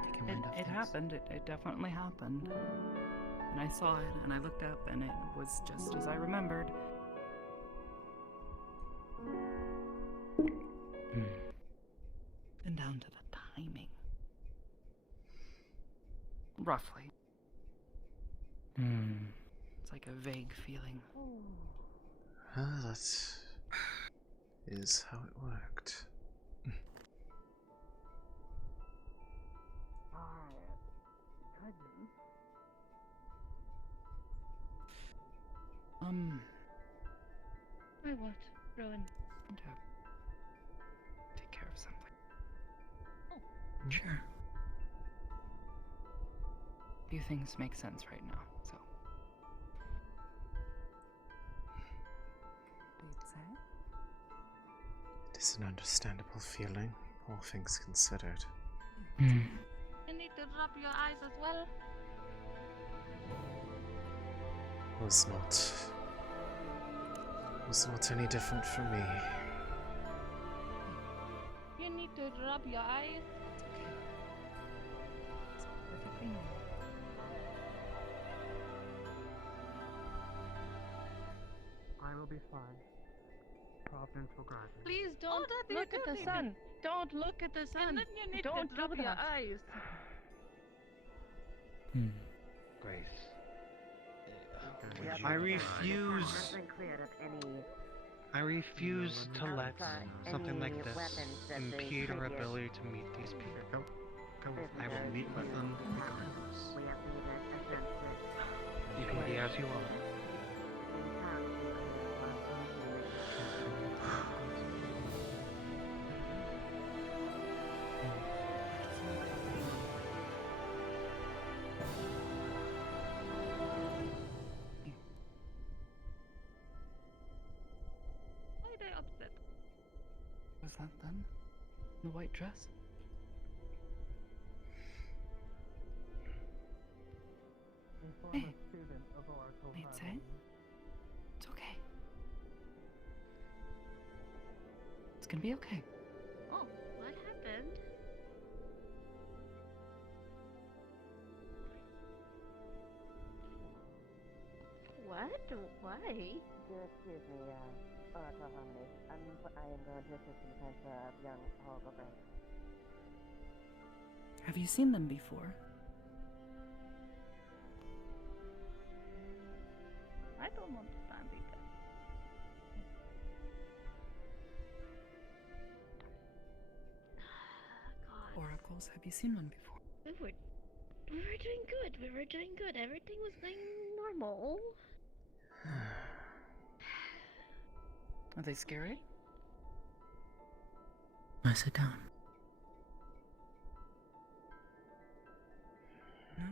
Take your mind off It things. happened. It definitely happened. And I saw it, and I looked up, and it was just as I remembered. And down to the timing. Roughly. It's like a vague feeling. That is how it worked. Wait, what? Rowan. Take care of something. Sure. Few things make sense right now, so. It is an understandable feeling, all things considered. You need to rub your eyes as well. Was not any different for me. You need to rub your eyes. I will be fine. Providence will guide me. Please don't look at the sun. Don't look at the sun. And then you need Don't to do rub your that. eyes. Grace. I refuse to let something like this impede our ability to meet these people. Go. I will meet with them regardless. You can be as you are. Why are they upset? Was that them? The white dress? Hey. Wait, say? It's okay. It's gonna be okay. Oh, what happened? What? Why? Excuse me, Oracle Harmony. I am going to assist in the transfer of young Holger Brand. Have you seen them before? I don't understand either. Oracles, have you seen one before? We were doing good. We were doing good. Everything was going normal. Are they scary? I sit down. No?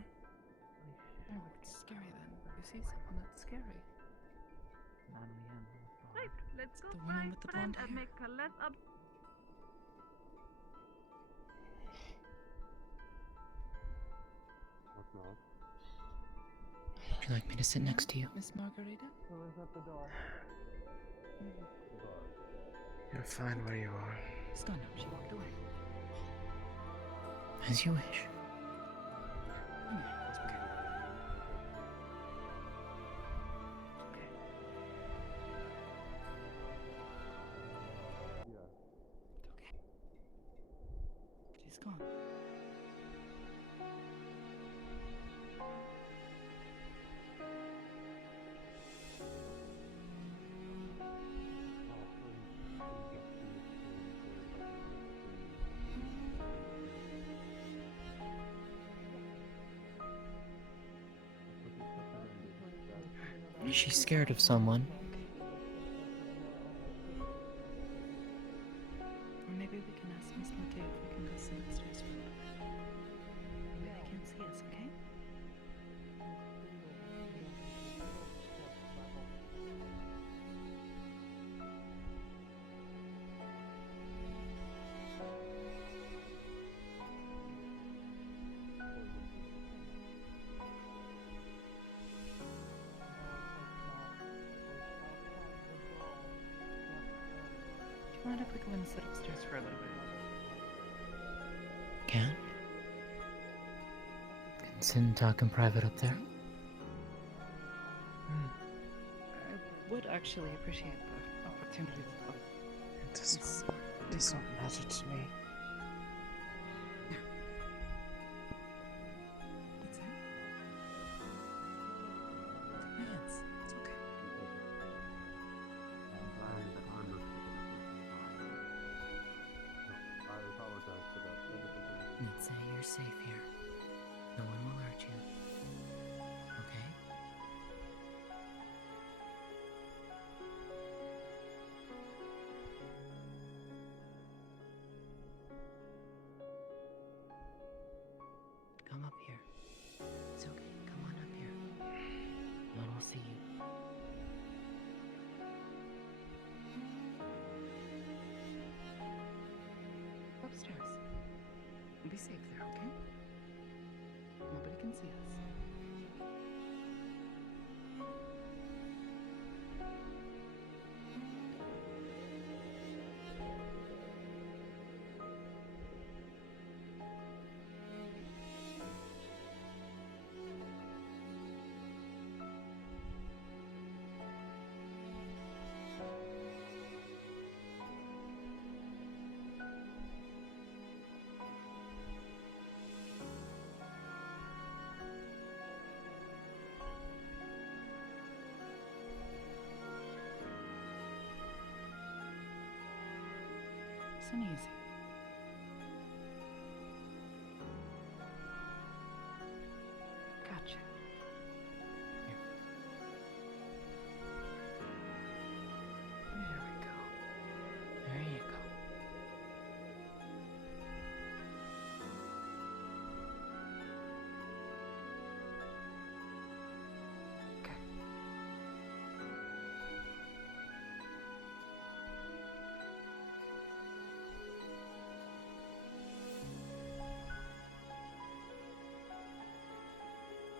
Oh, it's scary then. You see someone that's scary. Right, let's go The woman find with the friend blonde and hair. make her less up. Would you like me to sit next to you? Miss Margarita? Who is at the door? You're fine where you are. Stunned up, she walked away. As you wish. It's okay. It's okay. She's gone. Is she scared of someone? Or maybe we can ask Miss Mateo if we can go sit upstairs for a little bit. Maybe they can't see us, okay? Do you mind if we go and sit upstairs for a little bit? Can? Can sit and talk in private up there? I would actually appreciate the opportunity to talk. It does not matter to me. What's that? Yes, it's okay. Let's say you're safe here. No one will hurt you. Okay? Come up here. It's okay. Come on up here. No one will see you. Upstairs. Be safe there, okay? Nobody can see us. Nice and easy. Gotcha. Here. There we go. There you go. Okay.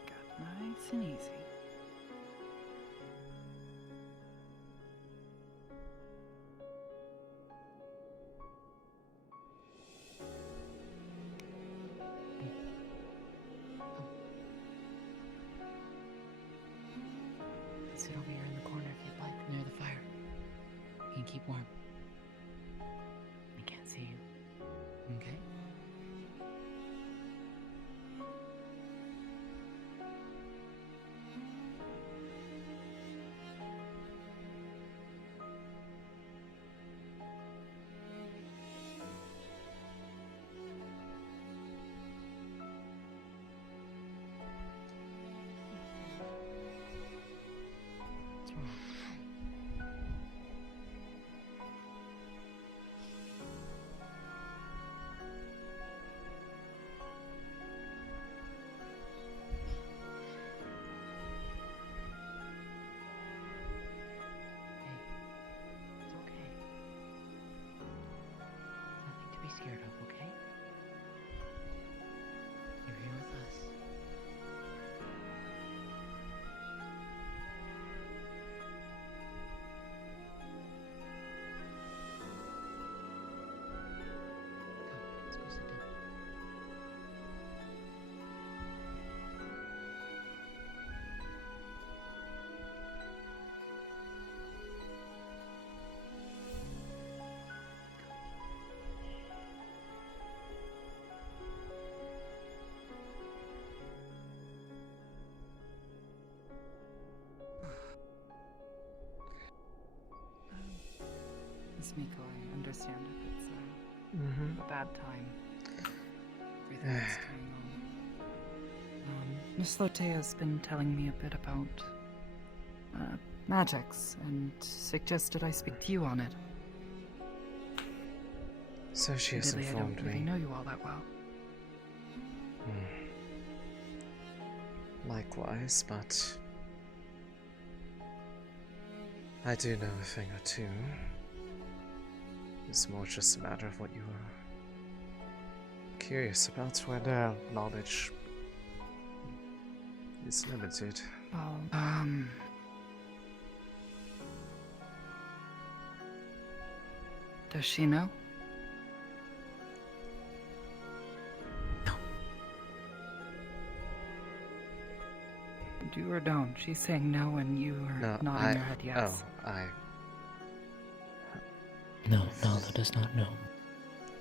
Got nice and easy. scared of, okay? You're here with us. Let's go sit down. Miss Miko, I understand if it's a bad time. Everything that's going on. Miss Lotea's been telling me a bit about magics and suggested I speak to you on it. So she has Admittedly, I informed don't really me. know you all that well. Likewise, but I do know a thing or two. It's more just a matter of what you are curious about, where their knowledge is limited. Well, does she know? Do or don't? She's saying no and you are nodding your head yes. No, Nala does not know.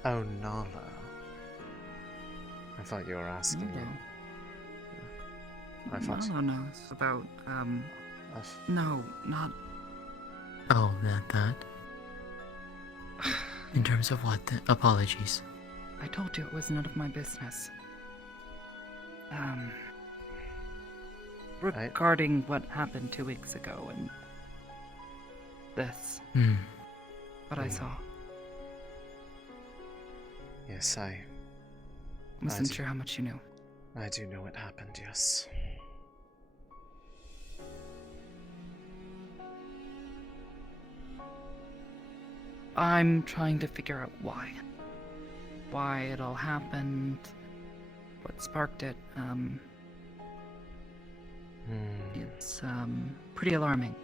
Oh, Nala. I thought you were asking me. I thought... Nala knows about, no, not... Oh, that? In terms of what? Apologies. I told you it was none of my business. Regarding what happened 2 weeks ago and this. What I saw. Yes, I Wasn't sure how much you knew. I do know what happened, yes. I'm trying to figure out why. Why it all happened, what sparked it. It's pretty alarming.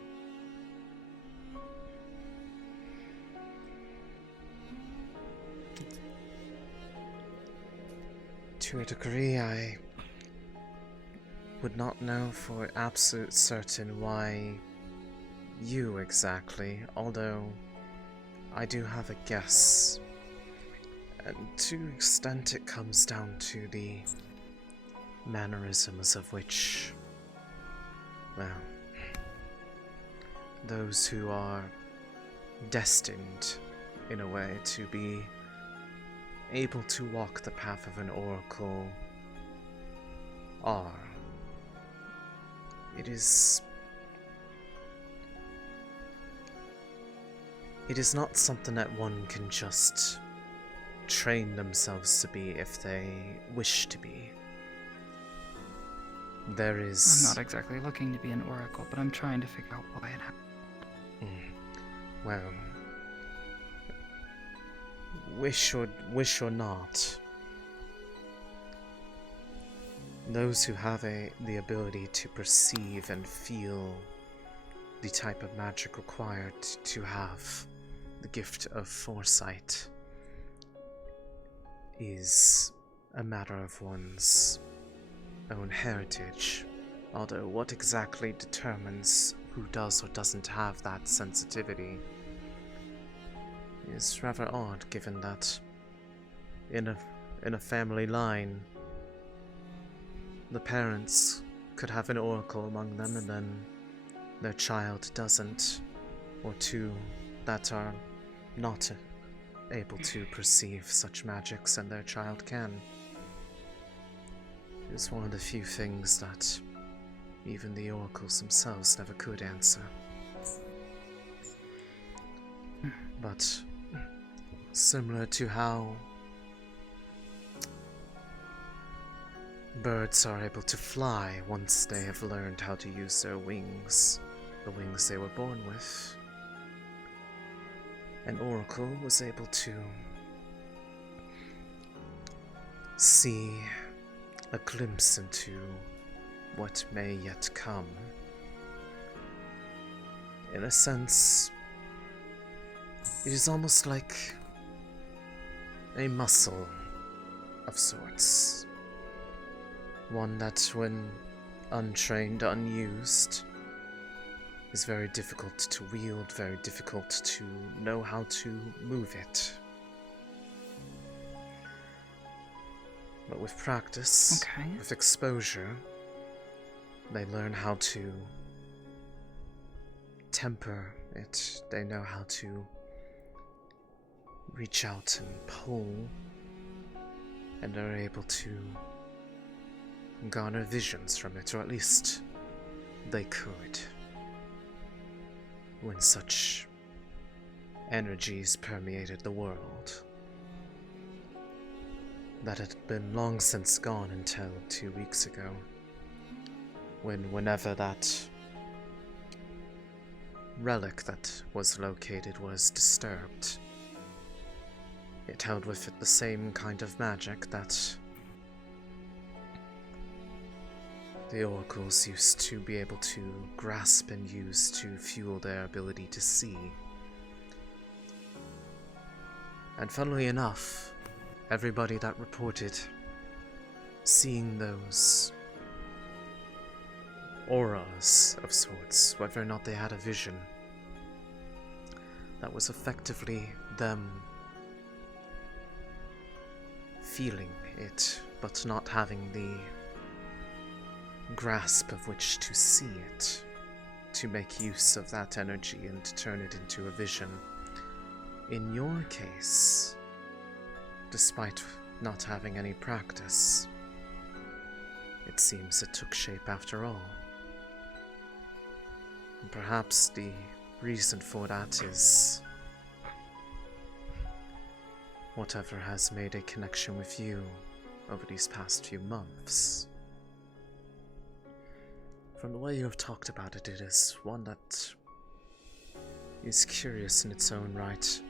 To a degree, I would not know for absolute certain why you exactly, although I do have a guess. And to an extent it comes down to the mannerisms of which, well, those who are destined, in a way, to be able to walk the path of an oracle are. It is not something that one can just train themselves to be if they wish to be. There is... I'm not exactly looking to be an oracle, but I'm trying to figure out why it happened. Well, wish or not, those who have the ability to perceive and feel the type of magic required to have the gift of foresight is a matter of one's own heritage. Although what exactly determines who does or doesn't have that sensitivity is rather odd, given that in a family line, the parents could have an oracle among them and then their child doesn't, or two that are not able to perceive such magics and their child can. It's one of the few things that even the oracles themselves never could answer. But similar to how birds are able to fly once they have learned how to use their wings, the wings they were born with, an oracle was able to see a glimpse into what may yet come. In a sense, it is almost like a muscle of sorts. One that, when untrained, unused, is very difficult to wield, very difficult to know how to move it. But with practice, with exposure, they learn how to temper it. They know how to reach out and pull, and are able to garner visions from it, or at least they could, when such energies permeated the world. That had been long since gone until 2 weeks ago, whenever that relic that was located was disturbed. It held with it the same kind of magic that the oracles used to be able to grasp and use to fuel their ability to see. And funnily enough, everybody that reported seeing those auras of sorts, whether or not they had a vision, that was effectively them feeling it, but not having the grasp of which to see it, to make use of that energy and turn it into a vision. In your case, despite not having any practice, it seems it took shape after all. And perhaps the reason for that is whatever has made a connection with you over these past few months. From the way you have talked about it, it is one that is curious in its own right,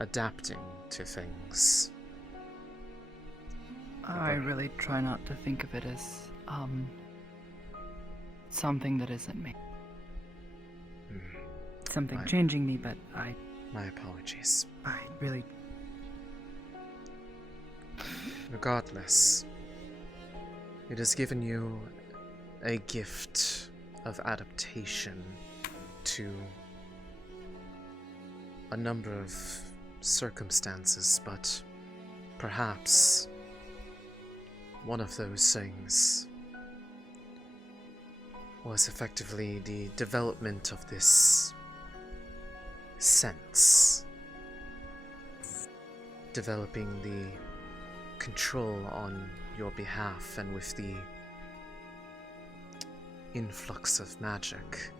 adapting to things. I really try not to think of it as, something that isn't me. Something changing me, but My apologies. I really... Regardless, it has given you a gift of adaptation to a number of circumstances, but perhaps one of those things was effectively the development of this sense, developing the control on your behalf, and with the influx of magic,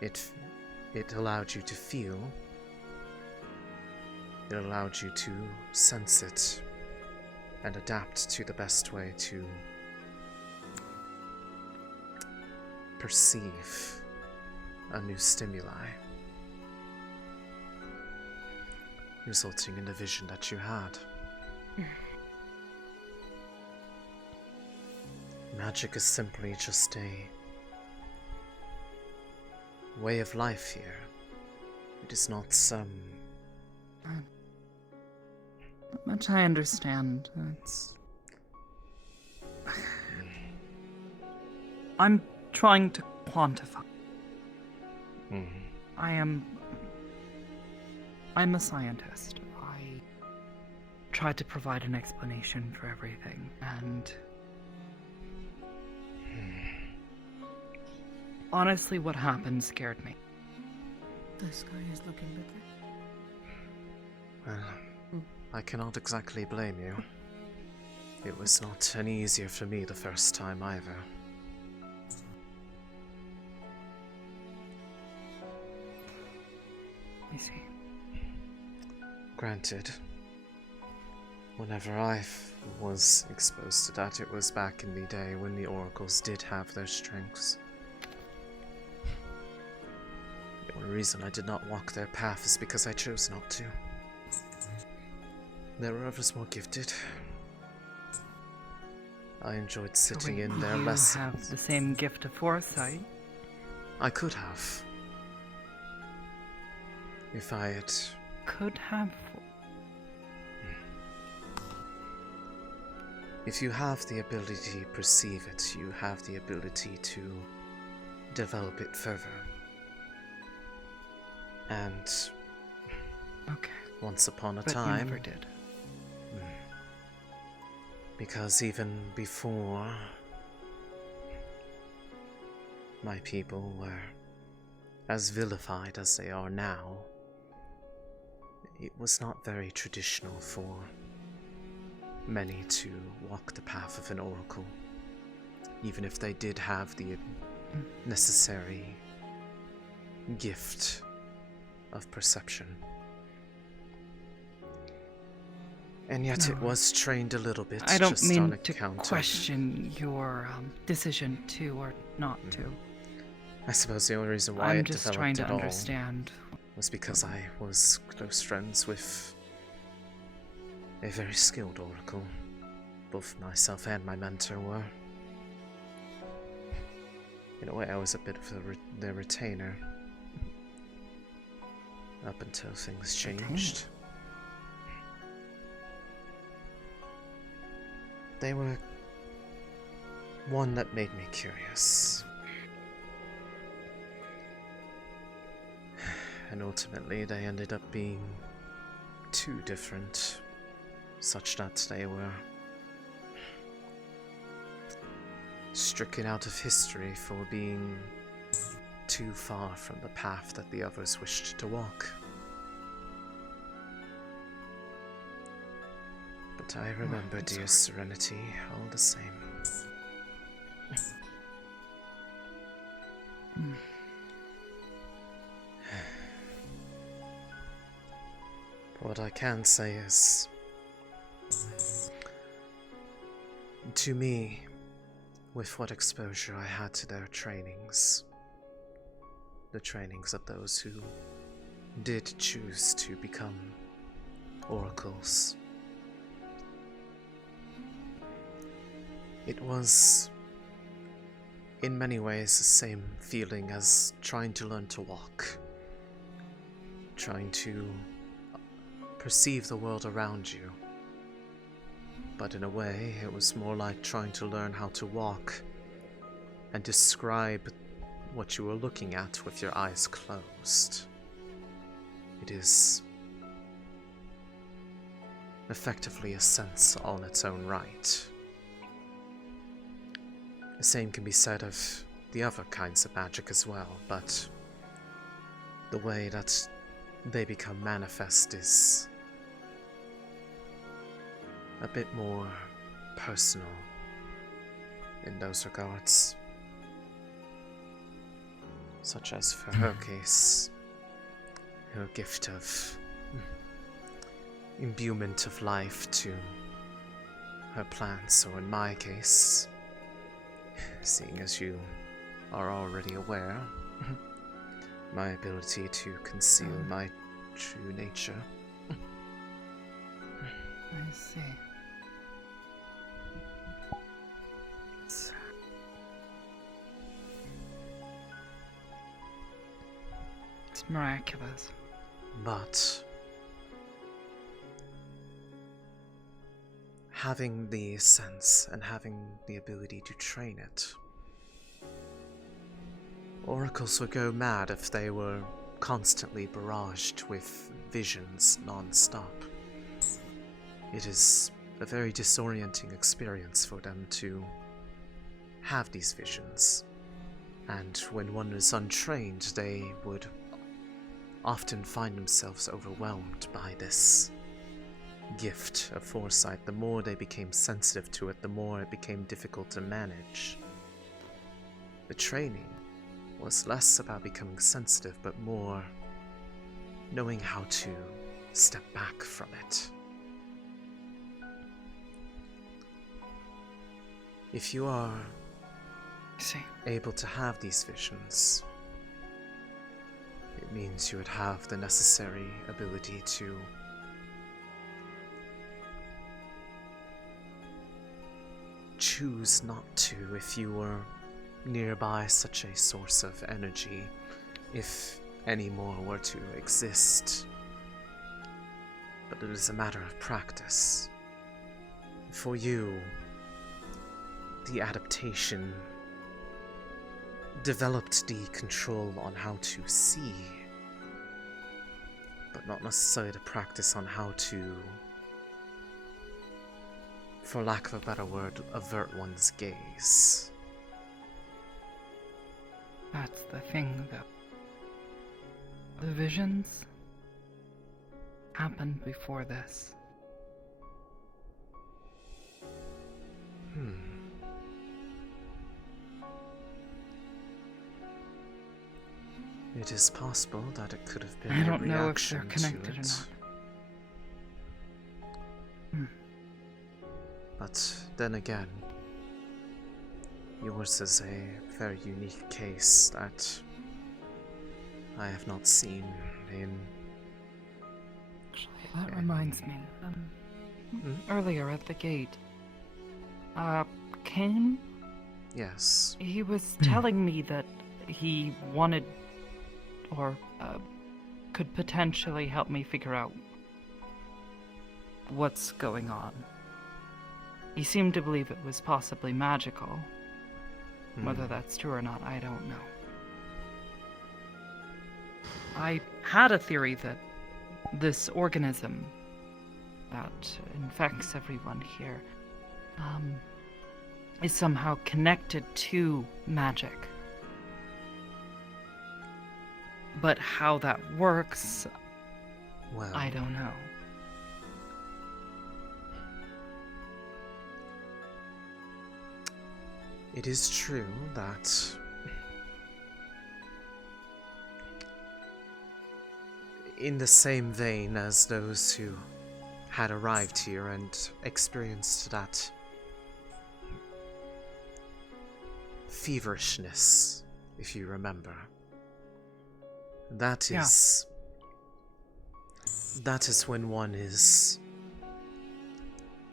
it allowed you to feel, it allowed you to sense it and adapt to the best way to perceive a new stimuli, resulting in the vision that you had. Magic is simply just a way of life here. It is not some... Not much I understand. It's... I'm trying to quantify. I'm a scientist. I try to provide an explanation for everything, and honestly, what happened scared me. The sky is looking better. Well, I cannot exactly blame you. It was not any easier for me the first time either. I see. Granted, whenever I was exposed to that, it was back in the day when the oracles did have their strengths. The only reason I did not walk their path is because I chose not to. There were others more gifted. I enjoyed sitting Wait, in their you lessons. have the same gift of foresight. I could have. If I had... Could have. If you have the ability to perceive it, you have the ability to develop it further. And... Okay. Once upon a But time... you never did. Because even before... my people were as vilified as they are now, it was not very traditional for many to walk the path of an oracle, even if they did have the necessary gift of perception. And yet it was trained a little bit. I don't just on mean account to question your decision to or not to. I suppose the only reason why I'm it just developed trying to at all understand. was because I was close friends with a very skilled oracle. Both myself and my mentor were. In a way, I was a bit of their retainer. Up until things changed. They were one that made me curious. And ultimately, they ended up being too different, such that they were stricken out of history for being too far from the path that the others wished to walk. But I remember dear Serenity all the same. What I can say is, to me, with what exposure I had to their trainings, the trainings of those who did choose to become oracles, it was in many ways the same feeling as trying to learn to walk, trying to perceive the world around you. But in a way, it was more like trying to learn how to walk and describe what you were looking at with your eyes closed. It is effectively a sense on its own right. The same can be said of the other kinds of magic as well, but the way that they become manifest is a bit more personal in those regards. Such as for her case, her gift of imbuement of life to her plants, or in my case, seeing as you are already aware, my ability to conceal my true nature. I see. It's miraculous. But having the sense and having the ability to train it, oracles would go mad if they were constantly barraged with visions non-stop. It is a very disorienting experience for them to have these visions, and when one is untrained, they would often find themselves overwhelmed by this gift of foresight. The more they became sensitive to it, the more it became difficult to manage. The training was less about becoming sensitive, but more knowing how to step back from it. If you are able to have these visions, it means you would have the necessary ability to choose not to if you were nearby such a source of energy, if any more were to exist. But it is a matter of practice. For you, the adaptation developed the control on how to see, but not necessarily the practice on how to, for lack of a better word, avert one's gaze. That's the thing, though. The visions happened before this. It is possible that it could have been I a don't know if they're reaction connected to or it. not. But then again, yours is a very unique case that I have not seen in... That reminds me, earlier at the gate, Kane? Yes. He was telling me that he wanted, or could potentially help me figure out what's going on. He seemed to believe it was possibly magical. Whether that's true or not, I don't know. I had a theory that this organism that infects everyone here is somehow connected to magic. But how that works, well, I don't know. It is true that in the same vein as those who had arrived here and experienced that feverishness, if you remember, that is when one is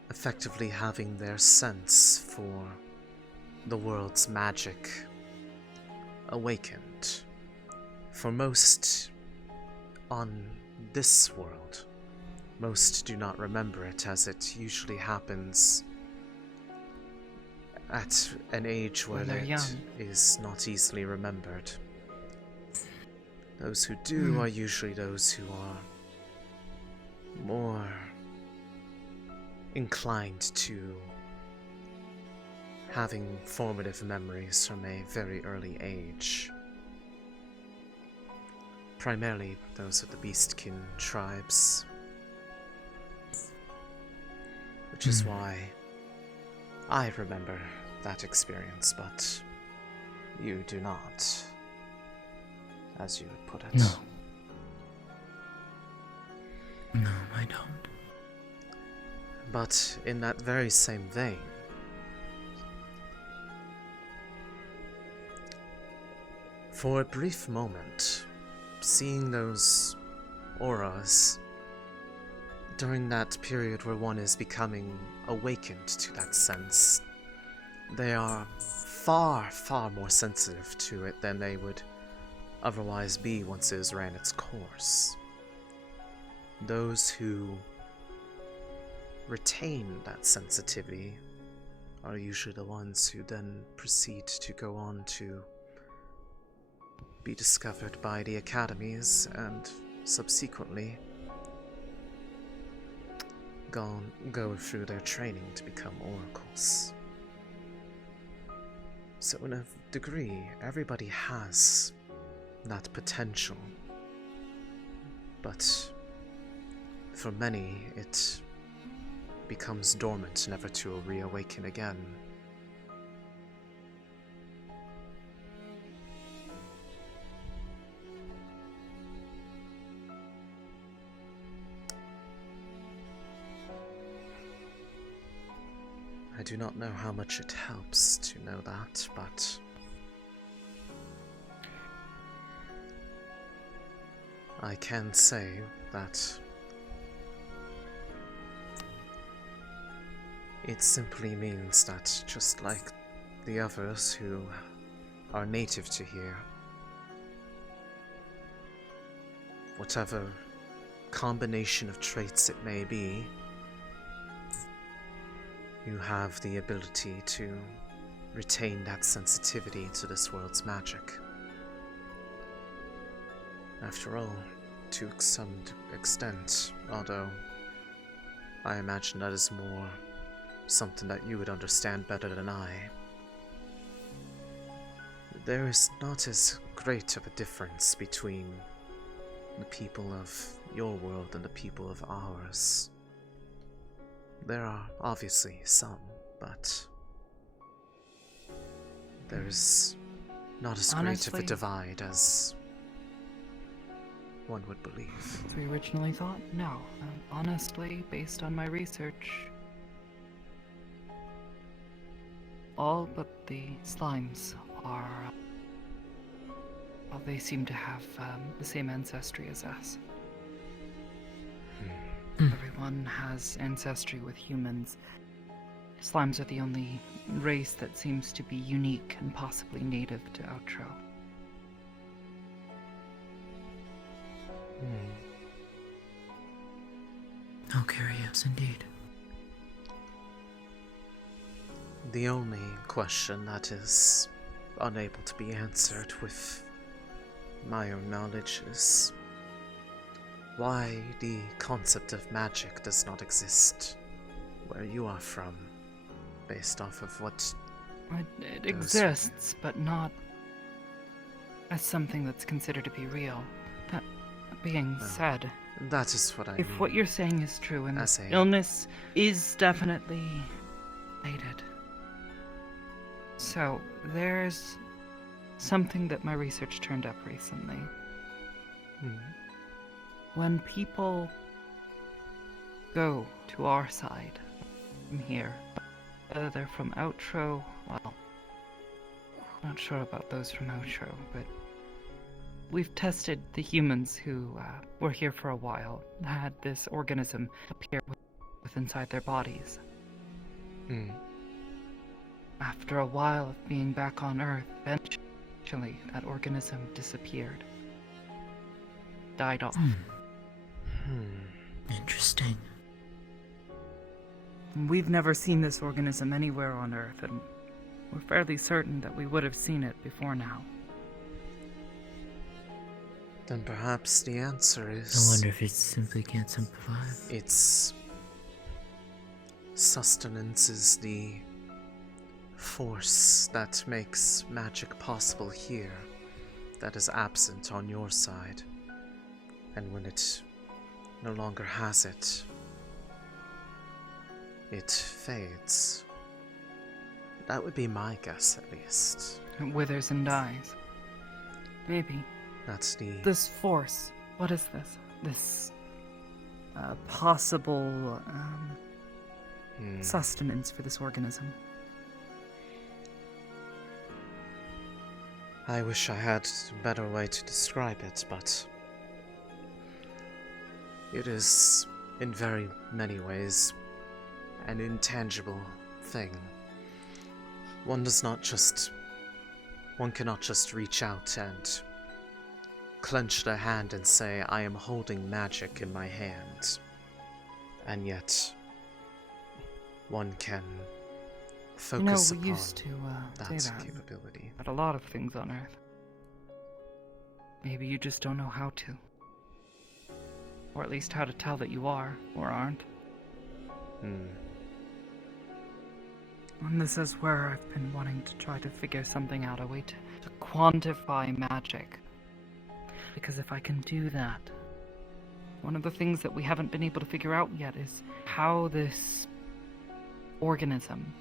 effectively having their sense for the world's magic awakened. For most on this world, most do not remember it, as it usually happens at an age where they're it young. is not easily remembered. Those who do are usually those who are more inclined to having formative memories from a very early age. Primarily those of the Beastkin tribes. Which is why I remember that experience, but you do not, as you would put it. No. No, I don't. But in that very same vein, for a brief moment, seeing those auras during that period where one is becoming awakened to that sense, they are far, far more sensitive to it than they would otherwise be once it has ran its course. Those who retain that sensitivity are usually the ones who then proceed to go on to be discovered by the academies and subsequently go through their training to become oracles. So in a degree, everybody has that potential, but for many it becomes dormant, never to reawaken again. I do not know how much it helps to know that, but I can say that It simply means that just like the others who are native to here, whatever combination of traits it may be, you have the ability to retain that sensitivity to this world's magic. After all, to some extent, although I imagine that is more something that you would understand better than I, there is not as great of a difference between the people of your world and the people of ours. There are obviously some, but there is not as great of a divide as one would believe. As we originally thought? No. Honestly, based on my research, all but the slimes are... well, they seem to have the same ancestry as us. Everyone has ancestry with humans. Slimes are the only race that seems to be unique and possibly native to Outro. How curious indeed. The only question that is unable to be answered with my own knowledge is why the concept of magic does not exist where you are from, based off of what... It exists, but not as something that's considered to be real. That being said, that is what I mean. If what you're saying is true, and As this a- illness is definitely related. So, there's something that my research turned up recently. When people go to our side from here, whether they're from Outro, well, not sure about those from Outro, but we've tested the humans who were here for a while, had this organism appear with inside their bodies. After a while of being back on Earth, eventually that organism disappeared. Died off. Interesting. We've never seen this organism anywhere on Earth, and we're fairly certain that we would have seen it before now. Then perhaps the answer I is... wonder if it simply can't survive. its sustenance is the force that makes magic possible here, that is absent on your side. And when it no longer has it, it fades. That would be my guess, at least. It withers and dies. Maybe. That's the... This force, what is this? This possible sustenance for this organism. I wish I had a better way to describe it, but it is, in very many ways, an intangible thing. One cannot just reach out and clench their hand and say, I am holding magic in my hand. And yet, one can focus we upon used to that say that capability. about a lot of things on Earth. Maybe you just don't know how to. Or at least how to tell that you are, or aren't. And this is where I've been wanting to try to figure something out, a way to quantify magic. Because if I can do that, one of the things that we haven't been able to figure out yet is how this organism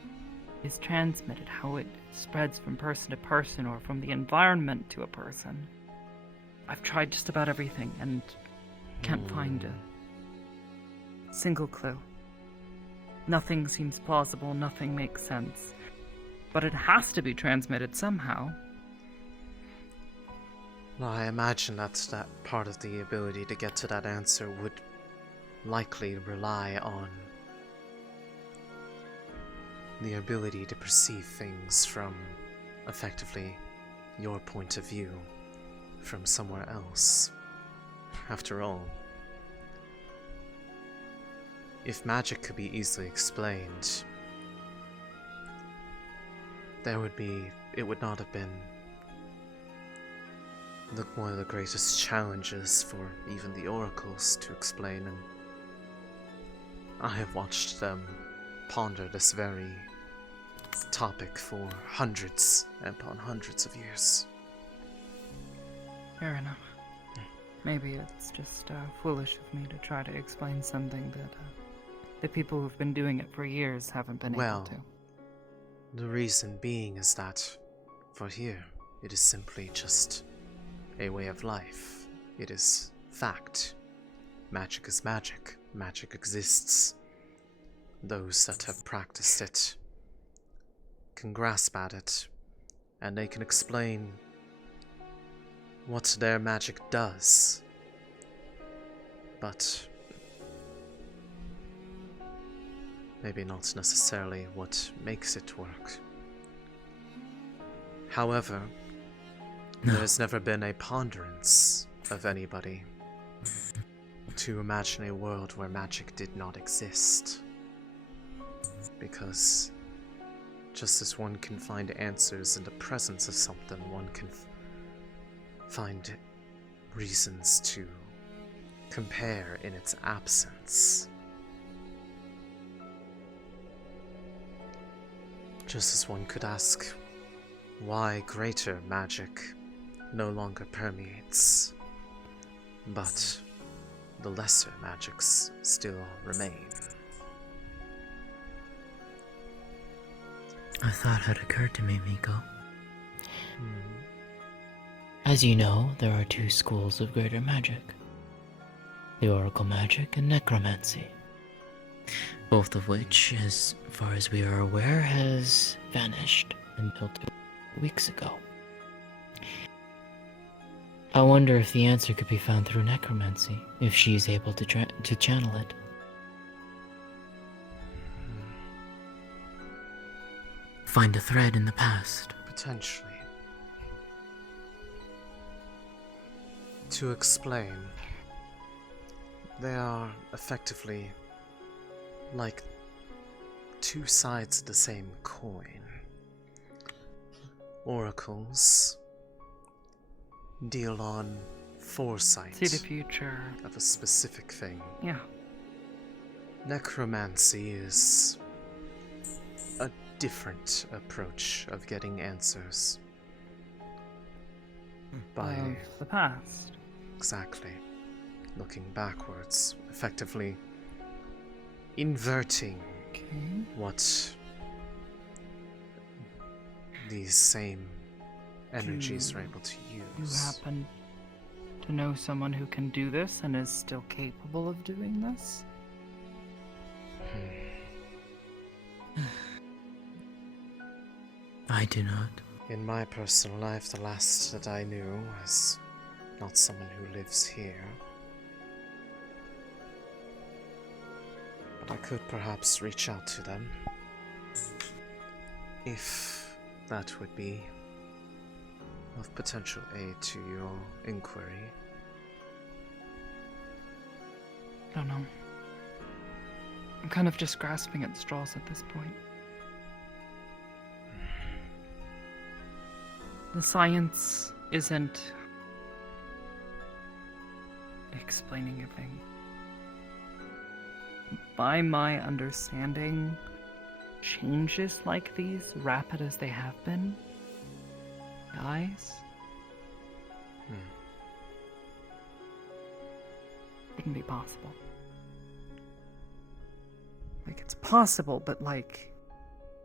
is transmitted, how it spreads from person to person or from the environment to a person. I've tried just about everything and can't find a single clue. Nothing seems plausible, nothing makes sense. But it has to be transmitted somehow. Well, I imagine that part of the ability to get to that answer would likely rely on the ability to perceive things from, effectively, your point of view, from somewhere else. After all, if magic could be easily explained, it would not have been one of the greatest challenges for even the oracles to explain, and I have watched them ponder this very topic for hundreds upon hundreds of years. Fair enough. Maybe it's just foolish of me to try to explain something that the people who've been doing it for years haven't been able to. The reason being is that, for here, it is simply just a way of life. It is fact. Magic is magic. Magic exists. Those that have practiced it can grasp at it, and they can explain what their magic does. But maybe not necessarily what makes it work. However, there's never been a ponderance of anybody to imagine a world where magic did not exist. Because just as one can find answers in the presence of something, one can find reasons to compare in its absence. Just as one could ask why greater magic no longer permeates, but the lesser magics still remain. A thought had occurred to me, Miko. As you know, there are two schools of greater magic. The Oracle magic and necromancy. Both of which, as far as we are aware, Has vanished until 2 weeks ago. I wonder if the answer could be found through necromancy, if she's able to channel it. find a thread in the past. Potentially. To explain, they are effectively like two sides of the same coin. Oracles deal on foresight. See the future. Of a specific thing. Yeah. Necromancy is a different approach of getting answers. By Of the past. Exactly. Looking backwards, effectively inverting what these same energies are able to You use. happen to know someone who can do this and is still capable of doing this? I do not. In my personal life, the last that I knew was not someone who lives here. But I could perhaps reach out to them, if that would be of potential aid to your inquiry. I don't know. I'm kind of just grasping at straws at this point. The science isn't explaining a thing. By my understanding, changes like these, rapid as they have been, guys, wouldn't be possible. Like, it's possible, but like,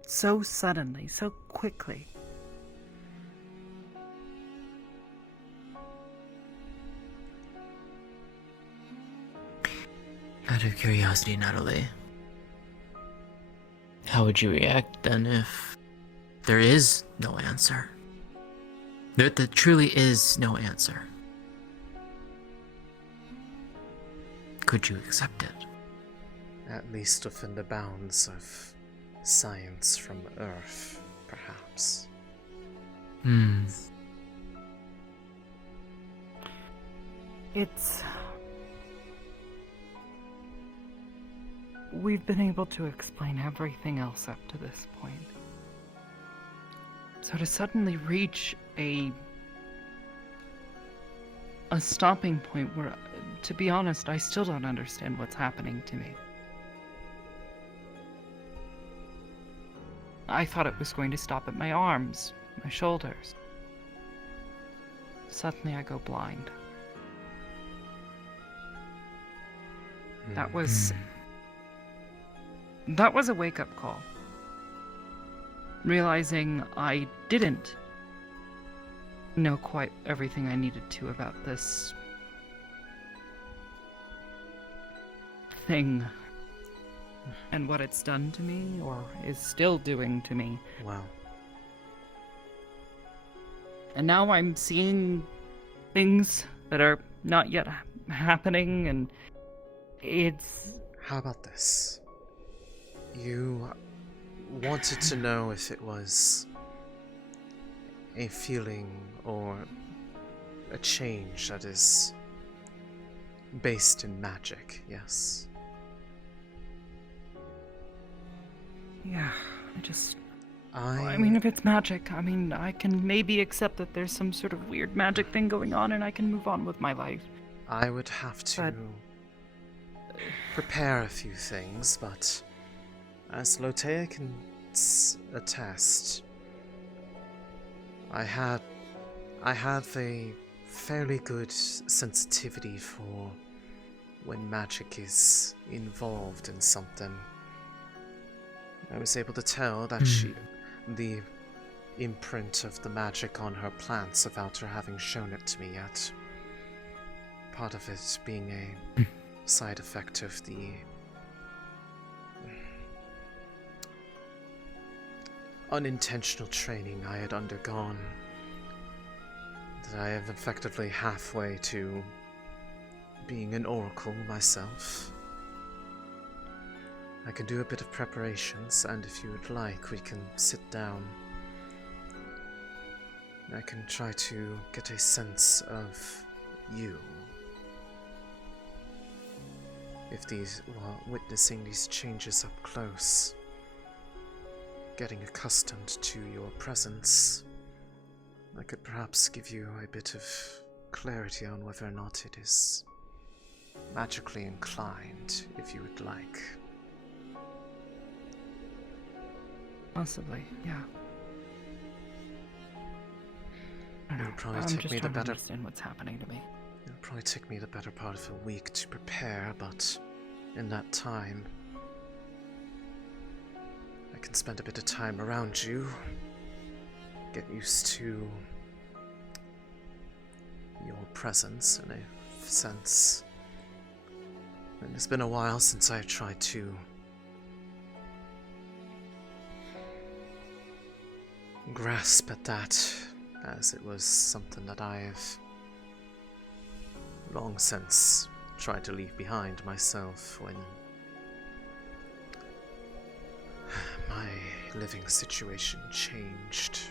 so suddenly, so quickly. Out of curiosity, Natalie, how would you react then if there is no answer? There truly is no answer. Could you accept it? At least within the bounds of science from Earth, perhaps. We've been able to explain everything else up to this point. So to suddenly reach a stopping point where, to be honest, I still don't understand what's happening to me. I thought it was going to stop at my arms, my shoulders. Suddenly I go blind. That was a wake-up call. Realizing I didn't know quite everything I needed to about this thing and what it's done to me, or is still doing to me. Wow. And now I'm seeing things that are not yet happening, and it's... How about this? You wanted to know if it was a feeling or a change that is based in magic, yes? Yeah, I mean, if it's magic, I can maybe accept that there's some sort of weird magic thing going on and I can move on with my life. I would have to prepare a few things, but as Lotea can attest, I have a fairly good sensitivity for when magic is involved in something. I was able to tell that the imprint of the magic on her plants without her having shown it to me yet. Part of it being a side effect of the unintentional training I had undergone. That I am effectively halfway to being an oracle myself. I can do a bit of preparations, and if you would like, we can sit down. I can try to get a sense of you. While witnessing these changes up close, getting accustomed to your presence, I could perhaps give you a bit of clarity on whether or not it is magically inclined, if you would like. Possibly, yeah. I don't know. It'll probably I'm take just me trying the to better. understand what's happening to me. It'll probably take me the better part of a week to prepare, but in that time, I can spend a bit of time around you, get used to your presence in a sense. And it's been a while since I've tried to grasp at that, as it was something that I have long since tried to leave behind myself when my living situation changed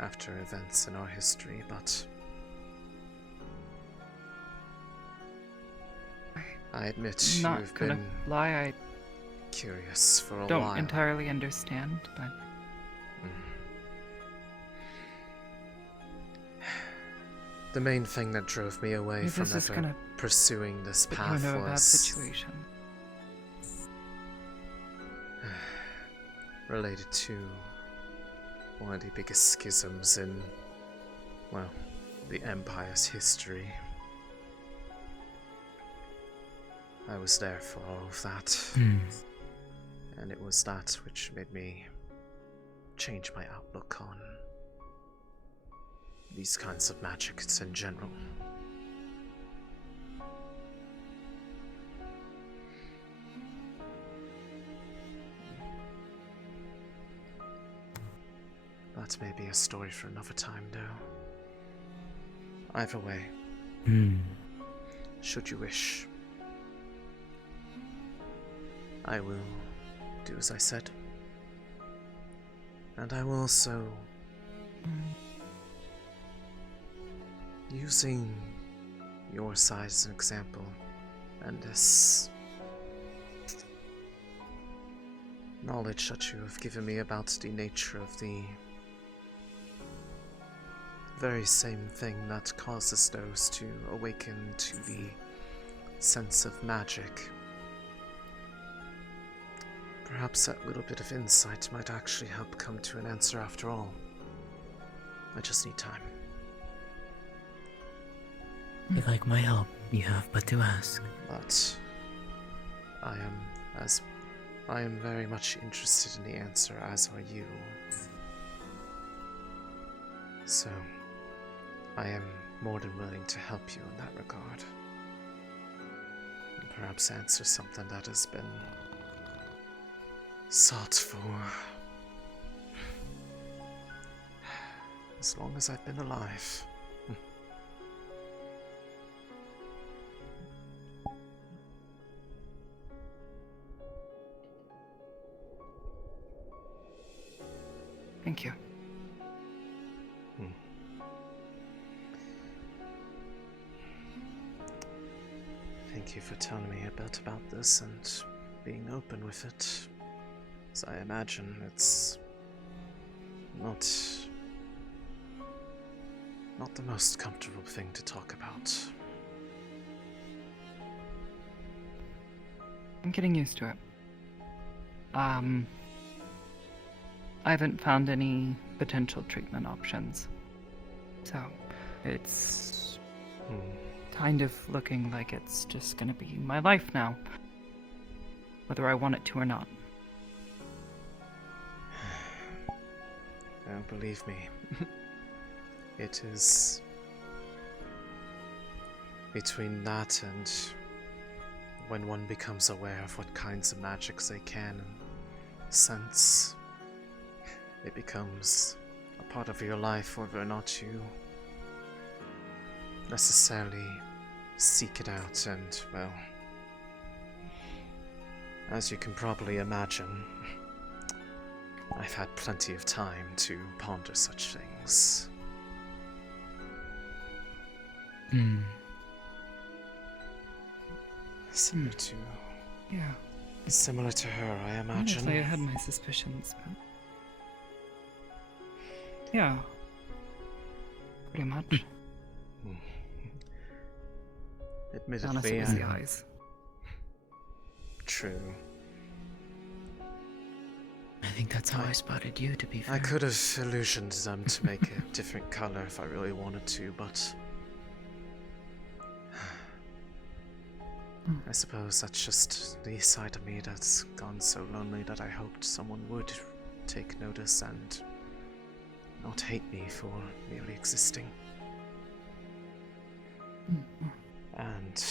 after events in our history, but I admit you've been curious for a while. Don't entirely understand, but the main thing that drove me away from ever pursuing this path was situation. related to one of the biggest schisms in, well, the Empire's history. I was there for all of that, and it was that which made me change my outlook on these kinds of magics in general. That may be a story for another time, though. Either way, should you wish, I will do as I said. And I will also... using your side as an example, and this knowledge that you have given me about the nature of the very same thing that causes those to awaken to the sense of magic. Perhaps that little bit of insight might actually help come to an answer after all. I just need time. If you like my help, you have but to ask. But I am very much interested in the answer, as are you. So, I am more than willing to help you in that regard. And perhaps answer something that has been sought for as long as I've been alive. Thank you. Thank you for telling me a bit about this and being open with it. As I imagine it's not the most comfortable thing to talk about. I'm getting used to it. I haven't found any potential treatment options. So, it's kind of looking like it's just gonna be my life now. Whether I want it to or not. Now, believe me, it is between that and when one becomes aware of what kinds of magics they can sense, it becomes a part of your life whether or not you necessarily seek it out. And, well, as you can probably imagine, I've had plenty of time to ponder such things. Similar to... Yeah. Similar to her, I imagine. Honestly, I had my suspicions, but... yeah. Pretty much. Admittedly, Honestly, it was the eyes. True. I think that's how I spotted you, to be fair. I could have illusioned them to make a different color if I really wanted to, but... I suppose that's just the side of me that's gone so lonely that I hoped someone would take notice and not hate me for merely existing. And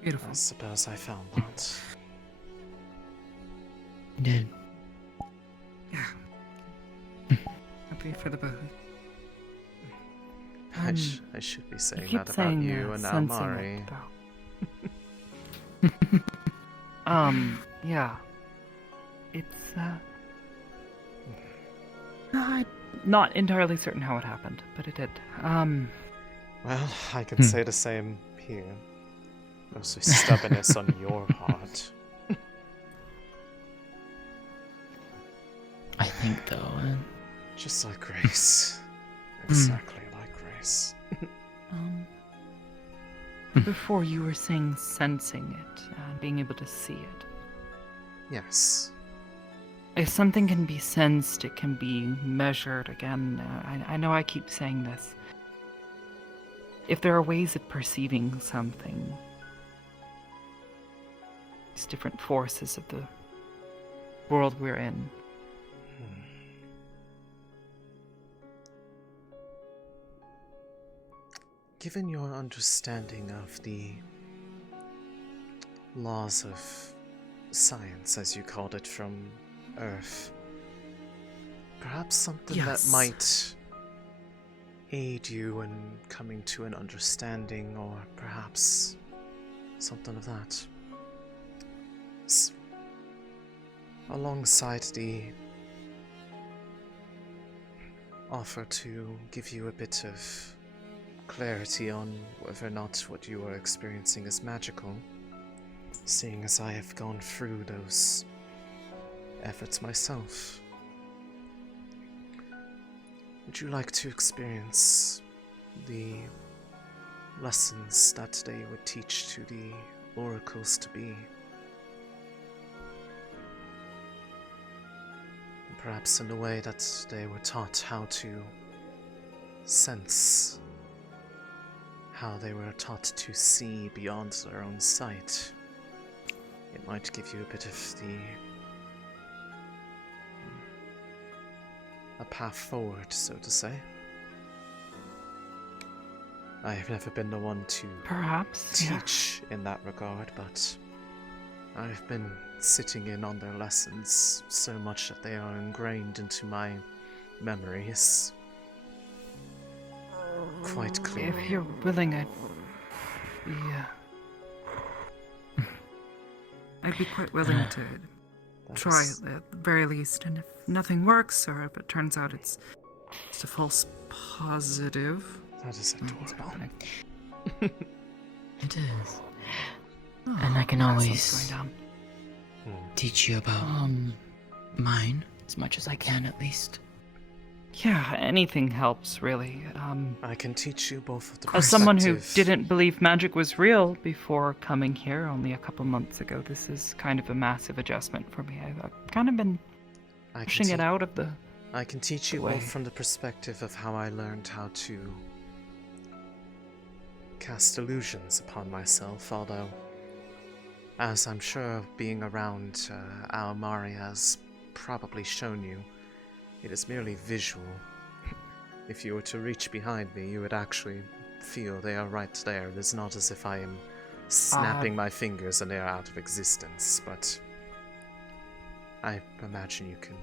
beautiful. I suppose I found that. You did. Yeah. Happy for the both. I should be saying keep that about saying you and now sensing Mari. it, though. Yeah. It's, I'm not entirely certain how it happened, but it did. Well, I can say the same here. Mostly stubbornness on your part. I think, though, Just like Grace. Exactly like Grace. Before you were saying sensing it, being able to see it. Yes. If something can be sensed, it can be measured again. I know I keep saying this. If there are ways of perceiving something, these different forces of the world we're in. Given your understanding of the laws of science, as you called it, from Earth, perhaps something that might aid you in coming to an understanding, or perhaps something of that. Alongside the offer to give you a bit of clarity on whether or not what you are experiencing is magical, seeing as I have gone through those efforts myself. Would you like to experience the lessons that they would teach to the oracles to be? Perhaps in the way that they were taught how to sense, how they were taught to see beyond their own sight. It might give you a bit of a path forward, so to say. I have never been the one to teach in that regard, but I've been sitting in on their lessons so much that they are ingrained into my memories quite clearly. If you're willing, I'd be quite willing to try it at the very least, and if nothing works, or if it turns out it's just a false positive... That is adorable. It is. And I can always teach you about mine, as much as I can at least. Yeah, anything helps, really. I can teach you both of the As someone who didn't believe magic was real before coming here only a couple months ago, this is kind of a massive adjustment for me. I've kind of been pushing it out of the I can teach you way. both from the perspective of how I learned how to cast illusions upon myself, although, as I'm sure being around Aomari has probably shown you, it is merely visual. If you were to reach behind me, you would actually feel they are right there. It is not as if I am snapping my fingers and they are out of existence, but I imagine you can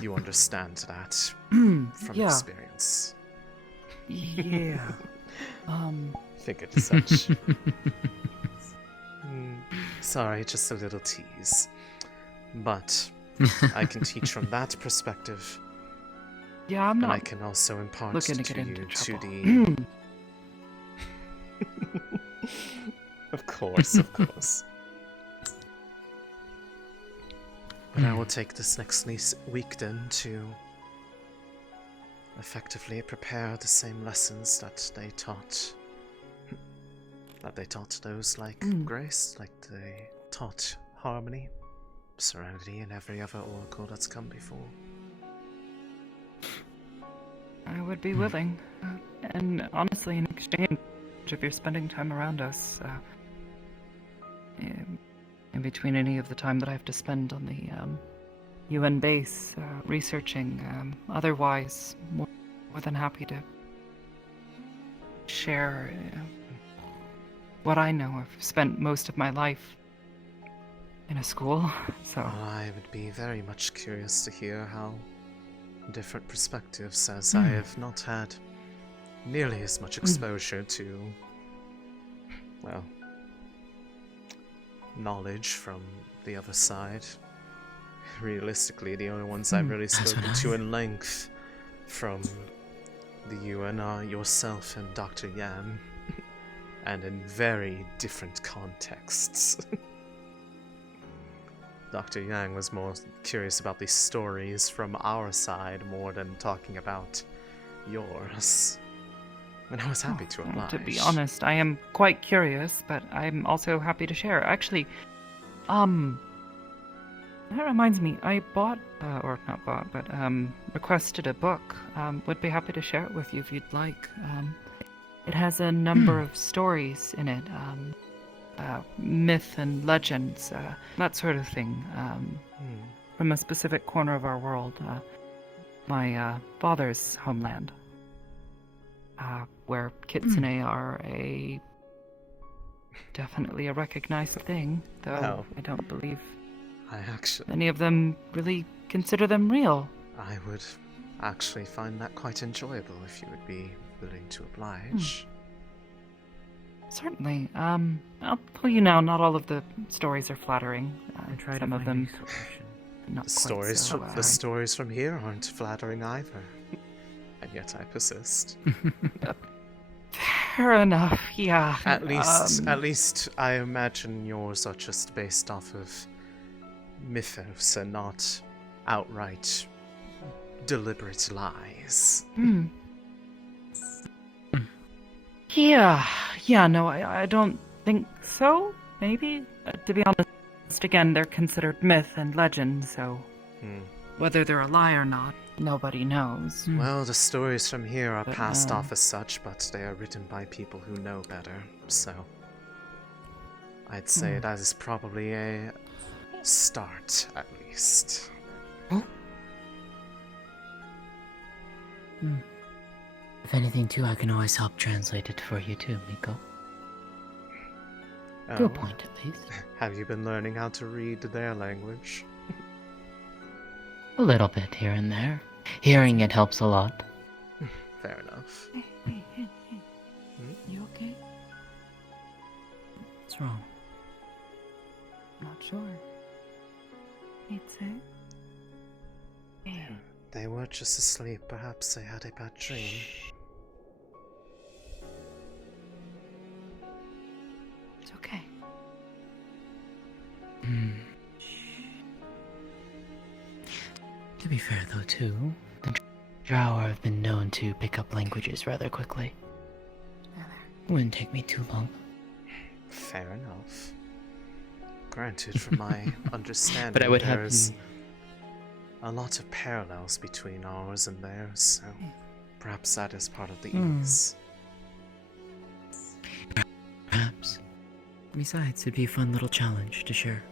you understand that from experience. Yeah. Figured as such. Sorry, just a little tease. But I can teach from that perspective. Yeah, I'm not. And I can also impart looking to to get you into to trouble. the. Of course, of course. But I will take this next week then to effectively prepare the same lessons that they taught. That they taught those like Grace, like they taught Harmony, Serenity, and every other oracle that's come before. I would be willing. And honestly, in exchange, if you're spending time around us, in between any of the time that I have to spend on the UN base, researching, otherwise, more than happy to share what I know. I've spent most of my life in a school, so... Well, I would be very much curious to hear how different perspectives, as I have not had nearly as much exposure to, well, knowledge from the other side. Realistically, the only ones I've really spoken to in length from the UN are yourself and Dr. Yan, and in very different contexts. Dr. Yang was more curious about the stories from our side more than talking about yours. And I was happy to oblige. To be honest, I am quite curious, but I'm also happy to share. Actually, that reminds me, I bought, or not bought, but requested a book. Would be happy to share it with you if you'd like. It has a number of stories in it. Myth and legends, that sort of thing, from a specific corner of our world, my father's homeland, where kitsune are definitely a recognized thing, though I don't believe any of them really consider them real. I would actually find that quite enjoyable if you would be willing to oblige. Certainly. I'll tell you now, not all of the stories are flattering. Some of them not The stories from here aren't flattering either. And yet I persist. Fair enough, yeah. At least I imagine yours are just based off of mythos and not outright deliberate lies. Yeah, no, I don't think so, maybe? To be honest, again, they're considered myth and legend, so... Whether they're a lie or not, nobody knows. Well, the stories from here are passed off as such, but they are written by people who know better, so... I'd say that is probably a start, at least. If anything, too, I can always help translate it for you, too, Miko. To a point, at least. Have you been learning how to read their language? A little bit here and there. Hearing it helps a lot. Fair enough. You okay? What's wrong? Not sure. He'd say. They were just asleep. Perhaps they had a bad dream. It's okay. To be fair, though, too, the Drow have been known to pick up languages rather quickly. Wouldn't take me too long. Fair enough. Granted, from my understanding, But I would there's a lot of parallels between ours and theirs, so perhaps that is part of the ease. Perhaps. Besides, it'd be a fun little challenge to share.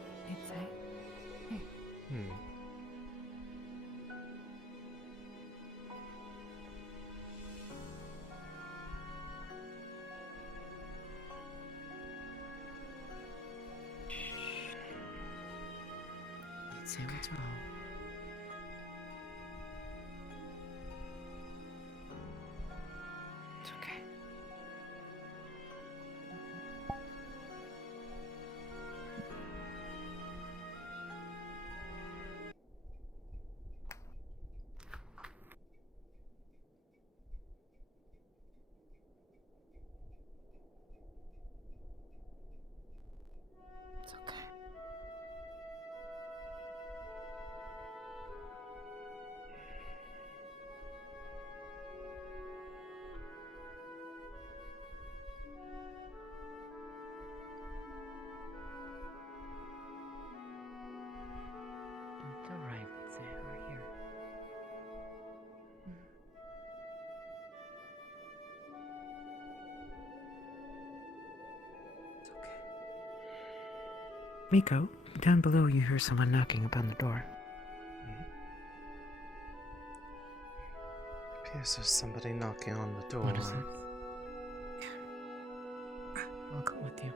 Say what's wrong. It's okay. It's okay. It's alright, say we're here. It's okay. Miko, down below you hear someone knocking upon the door. Appears there's somebody knocking on the door. What is it? I'll come with you.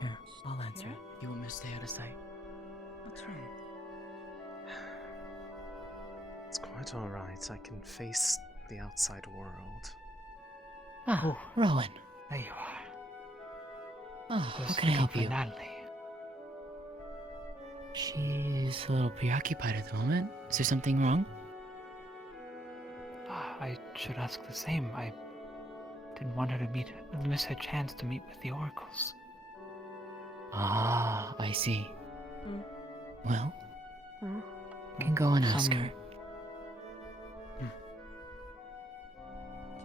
Here, I'll answer it. You want me to stay out of sight? What's wrong? It's quite alright. I can face the outside world. Oh, Rowan. There you are. Oh, how can I help you? Natalie. She's a little preoccupied at the moment. Is there something wrong? I should ask the same. I didn't want her to miss her chance to meet with the oracles. Ah, I see. Well, can go and ask her.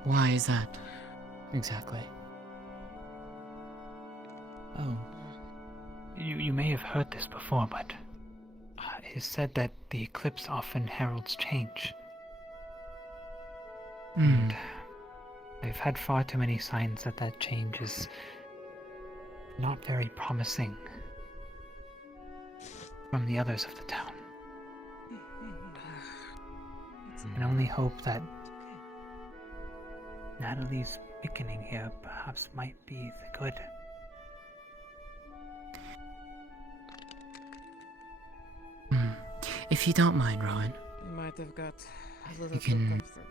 Why is that? Exactly. Oh. You may have heard this before, but it is said that the eclipse often heralds change. And I've had far too many signs that that change is not very promising from the others of the town. And only hope that Natalie's beckoning here perhaps might be the good. If you don't mind, Rowan, You might have got a little you can comfortable.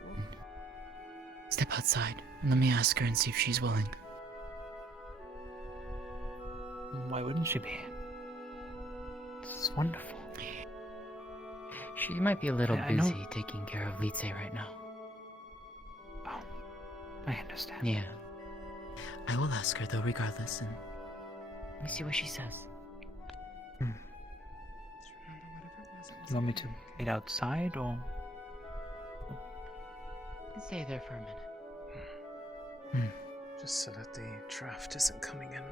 step outside and let me ask her and see if she's willing. Why wouldn't she be? This is wonderful. She might be a little I know- busy taking care of Litze right now. Oh, I understand. Yeah. I will ask her though, regardless, and Let me see what she says. You want me to wait outside or? Stay there for a minute. Just so that the draft isn't coming in.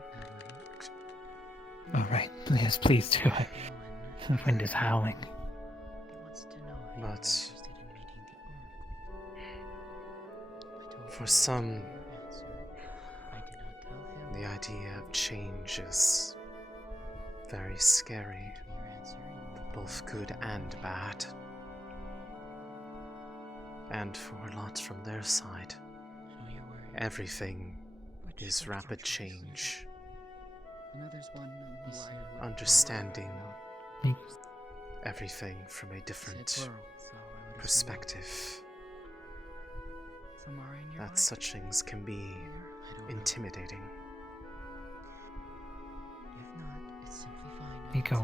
Oh, right. Yes, please do it. The wind is howling. But for some, the idea of change is very scary, both good and bad. And for a lot from their side, everything is rapid change. Understanding everything from a different perspective. That such things can be intimidating. Miko,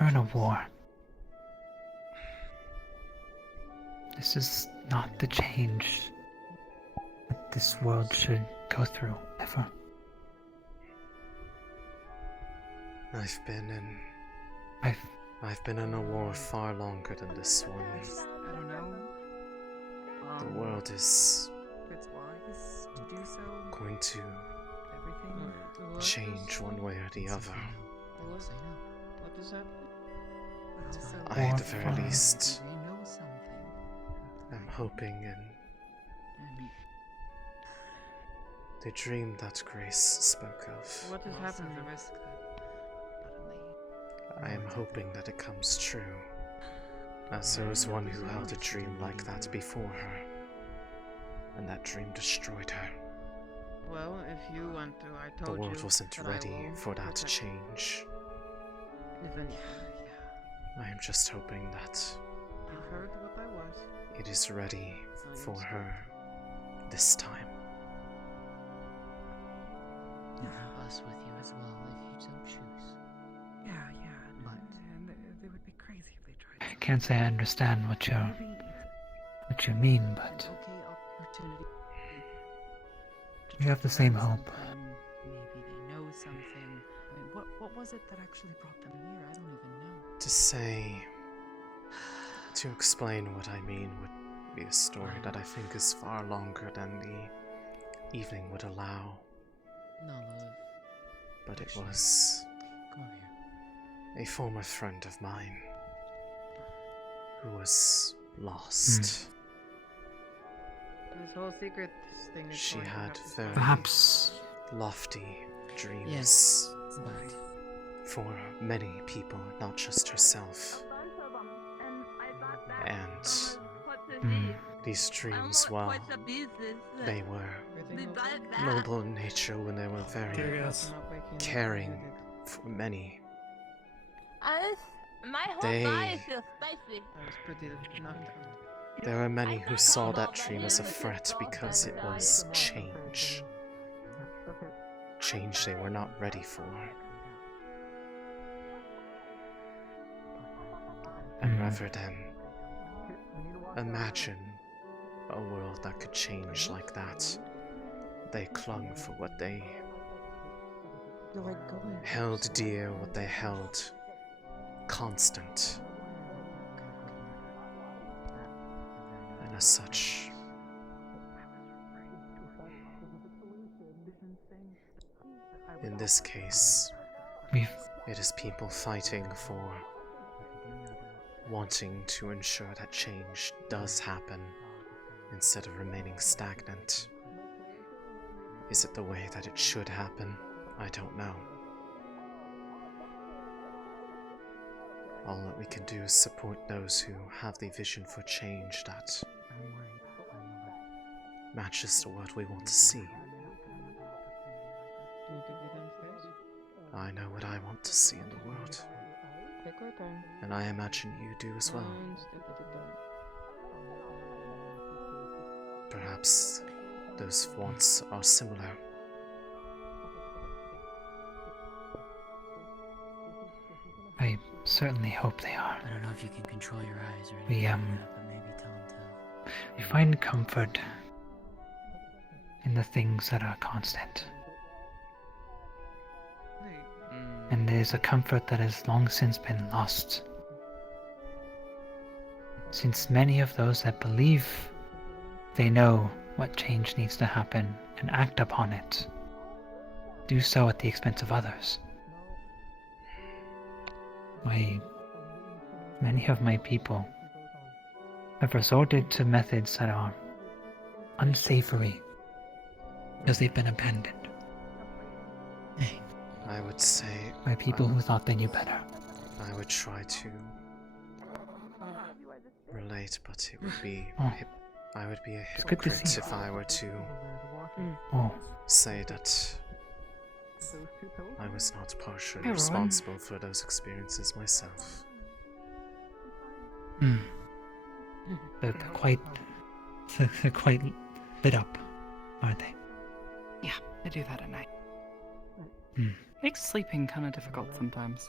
we're in a war. This is not the change that this world should go through, ever. I've been in a war far longer than this one. I don't know. The world is If it's wise to do so. going to Everything. change one way or the other. What does that mean? I, at the very least, am hoping in the dream that Grace spoke of. What is happening? I am hoping that it comes true, as there was one who held a dream like that before her, and that dream destroyed her. Well, if you want to, I The told you. world wasn't that I ready will for that protect- change. Even I am just hoping that you heard what I was. it is ready for her this time. Have us with you as well if you so choose. Yeah, and they would be crazy if they tried. I can't say I understand what you mean, but we have the same hope. Maybe they know something. I mean, what was it that actually brought them here? I don't even know. To explain what I mean would be a story that I think is far longer than the evening would allow. No, love. But it was Come over here. a former friend of mine who was lost. This whole secret thing is She going to had have to very Perhaps lofty dreams Yes, but for many people, not just herself. And these dreams, while they were noble in nature, when they were very caring for many, My whole They- body feels spicy. That was pretty knocked there were many who saw that dream as a threat because it was change. Change they were not ready for. And rather than imagine a world that could change like that, they clung for what they held dear, what they held constant. And as such, in this case, it is people fighting for wanting to ensure that change does happen instead of remaining stagnant. Is it the way that it should happen? I don't know. All that we can do is support those who have the vision for change that matches the world we want to see. I know what I want to see in the world, Take your time. and I imagine you do as well. One step at a time. Perhaps those wants are similar. I I certainly hope they are. I don't know if you can control your eyes or We, anything like that, but maybe tell them to. We find comfort in the things that are constant. And there's a comfort that has long since been lost. Since many of those that believe they know what change needs to happen and act upon it, do so at the expense of others. Many of my people have resorted to methods that are unsavory because they've been abandoned. I would say... By people who thought they knew better. I would try to relate, but it would be... I would be a hypocrite if I were to say that I was not partially responsible for those experiences myself. They're quite lit up, aren't they? Yeah, I do that at night. Makes sleeping kind of difficult sometimes.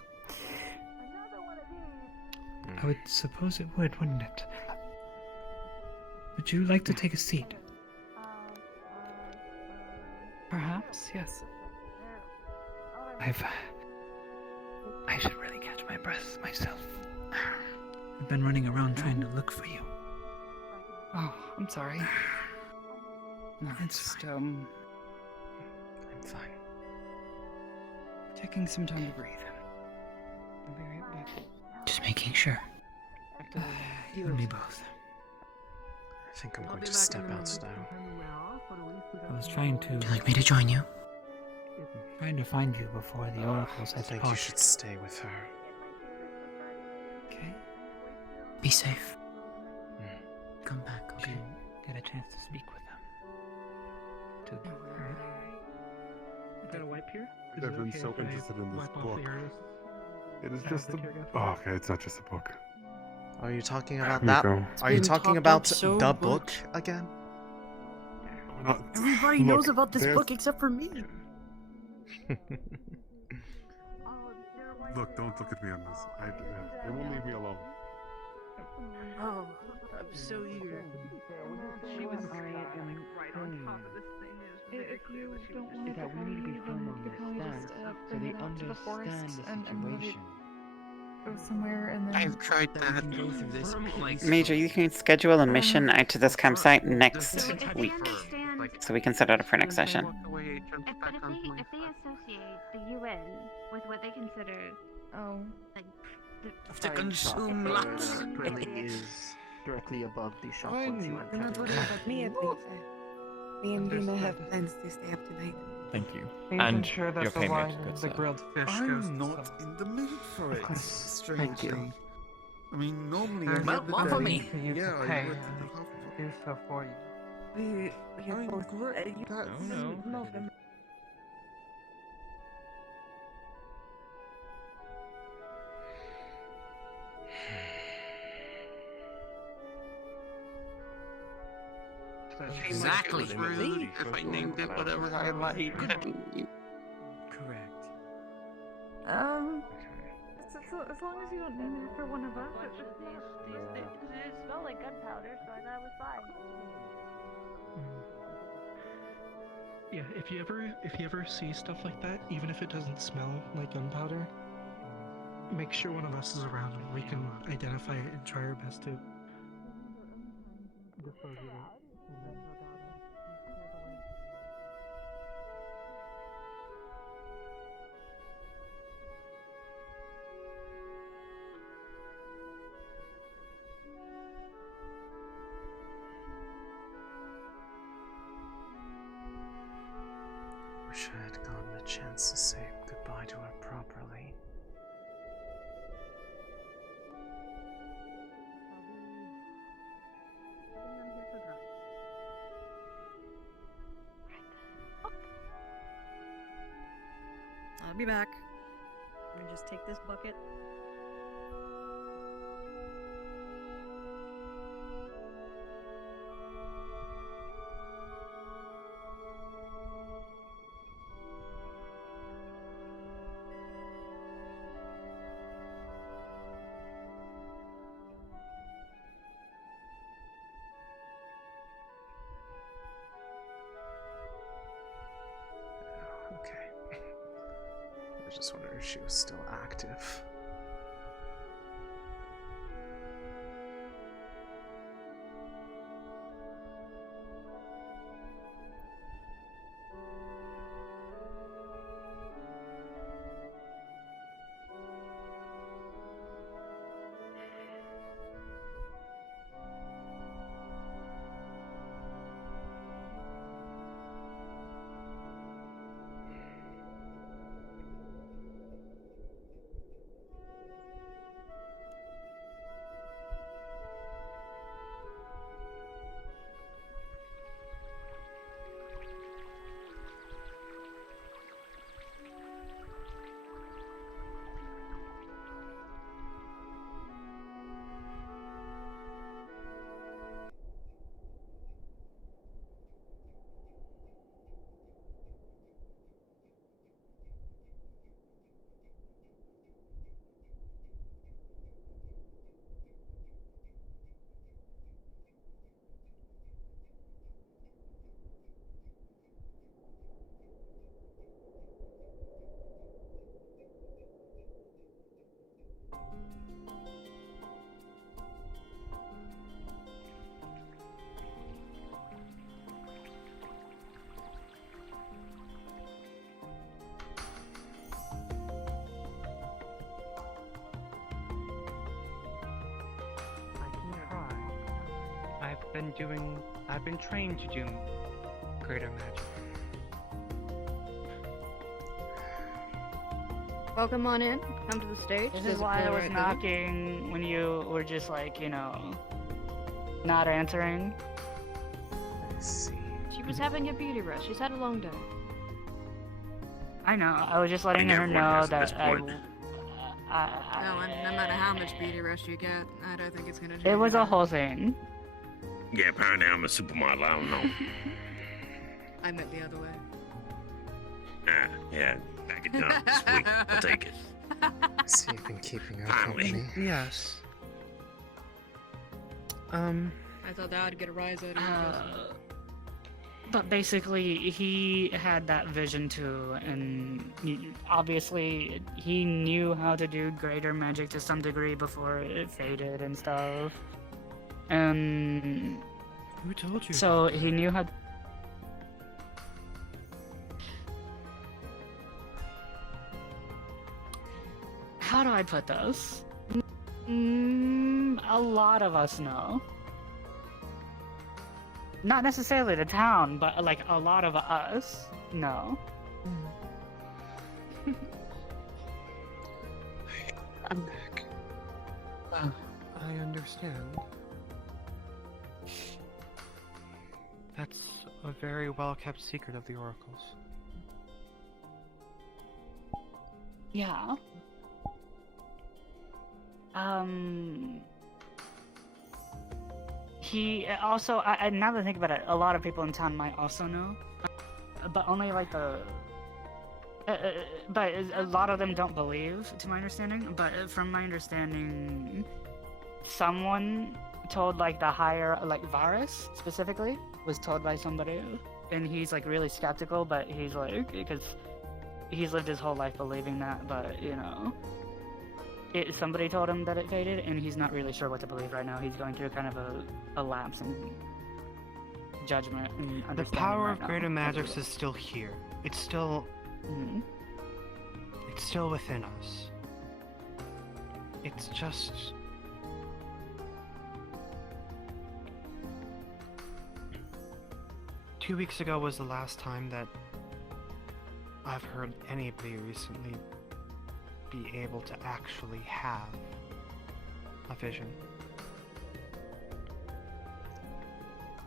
I would suppose it would, wouldn't it? Would you like to take a seat? Perhaps, yes. I should really catch my breath myself. I've been running around trying to look for you. Oh, I'm sorry. No, it's just, I'm fine. Taking some time to breathe. I'll be right back. Just making sure. You and me both. I think I'm going to step out now. I was trying to... Would you like me to join you? Trying to find you before the oracles I had think you should stay with her. Okay. Be safe. Come back, okay? Get a chance to speak with them. Is that a wipe here? I've been so interested in this book. It is just a... Oh, okay, it's not just a book. Are you talking about that? Miko. Are you talking about the book again? Everybody knows about this book except for me. Look, don't look at me on this. They won't leave me alone. Oh, I'm so eager. She was right on top of this thing. If you don't want to we need to be firm on this stand, so they understand the situation. Go somewhere and then... I've tried that. Go through this Major, you can schedule a mission out to this campsite next week, so we can set it up for next session. But if they associate the UN with what they consider, like, to consume lots. It is directly above the shop once you enter. Not worried about me at least. Me and Luna have plans to stay up tonight. Thank you. And sure that your the payment, wine good and the sir. grilled fish goes I'm to not in the mood for it. Thank you. I mean, normally I There's have the more for day- me. For you to Yeah, pay, I would and do so for you. We have both. No. Exactly. Rude if I named it whatever I like. Correct. as long as you don't name it for one of us, it smelled like gunpowder, so I thought it was fine. Yeah, if you ever see stuff like that, even if it doesn't smell like gunpowder, make sure one of us is around and we can identify it and try our best to dispose of it. Wish I had gotten a chance to say goodbye to her properly. I'll be back. Let me just take this bucket. I just wondered if she was still active. I've been trained to do greater magic. Welcome on in. Come to the stage. This There's is a why I pillar was right there. knocking when you were just like, not answering. Let's see. She was having a beauty rest. She's had a long day. I know. I was just letting her everyone know has at that this point. No matter how much beauty rest you get, I don't think it's gonna change. It was a that. whole thing. Yeah, apparently I'm a supermodel. I don't know. I meant the other way. Yeah, back it down. Sweet, I'll take it. So you've been keeping her Finally. company. Yes. I thought that would get a rise out of you. But basically, he had that vision too, and obviously he knew how to do greater magic to some degree before it faded and stuff. And who told you? So he knew how. How do I put this? A lot of us know. Not necessarily the town, but like a lot of us know. I'm back. I understand. That's a very well-kept secret of the Oracle's. Yeah. He also, now that I think about it, a lot of people in town might also know, but only like but a lot of them don't believe, to my understanding. But from my understanding, someone told like the higher, like Varus specifically, was told by somebody, and he's like really skeptical, but he's like, because he's lived his whole life believing that, but somebody told him that it faded, and he's not really sure what to believe right now. He's going through kind of a lapse in judgment and understanding. The power right of now. greater magics is still here. It's still... It's still within us. It's just... Two weeks ago was the last time that I've heard anybody recently be able to actually have a vision.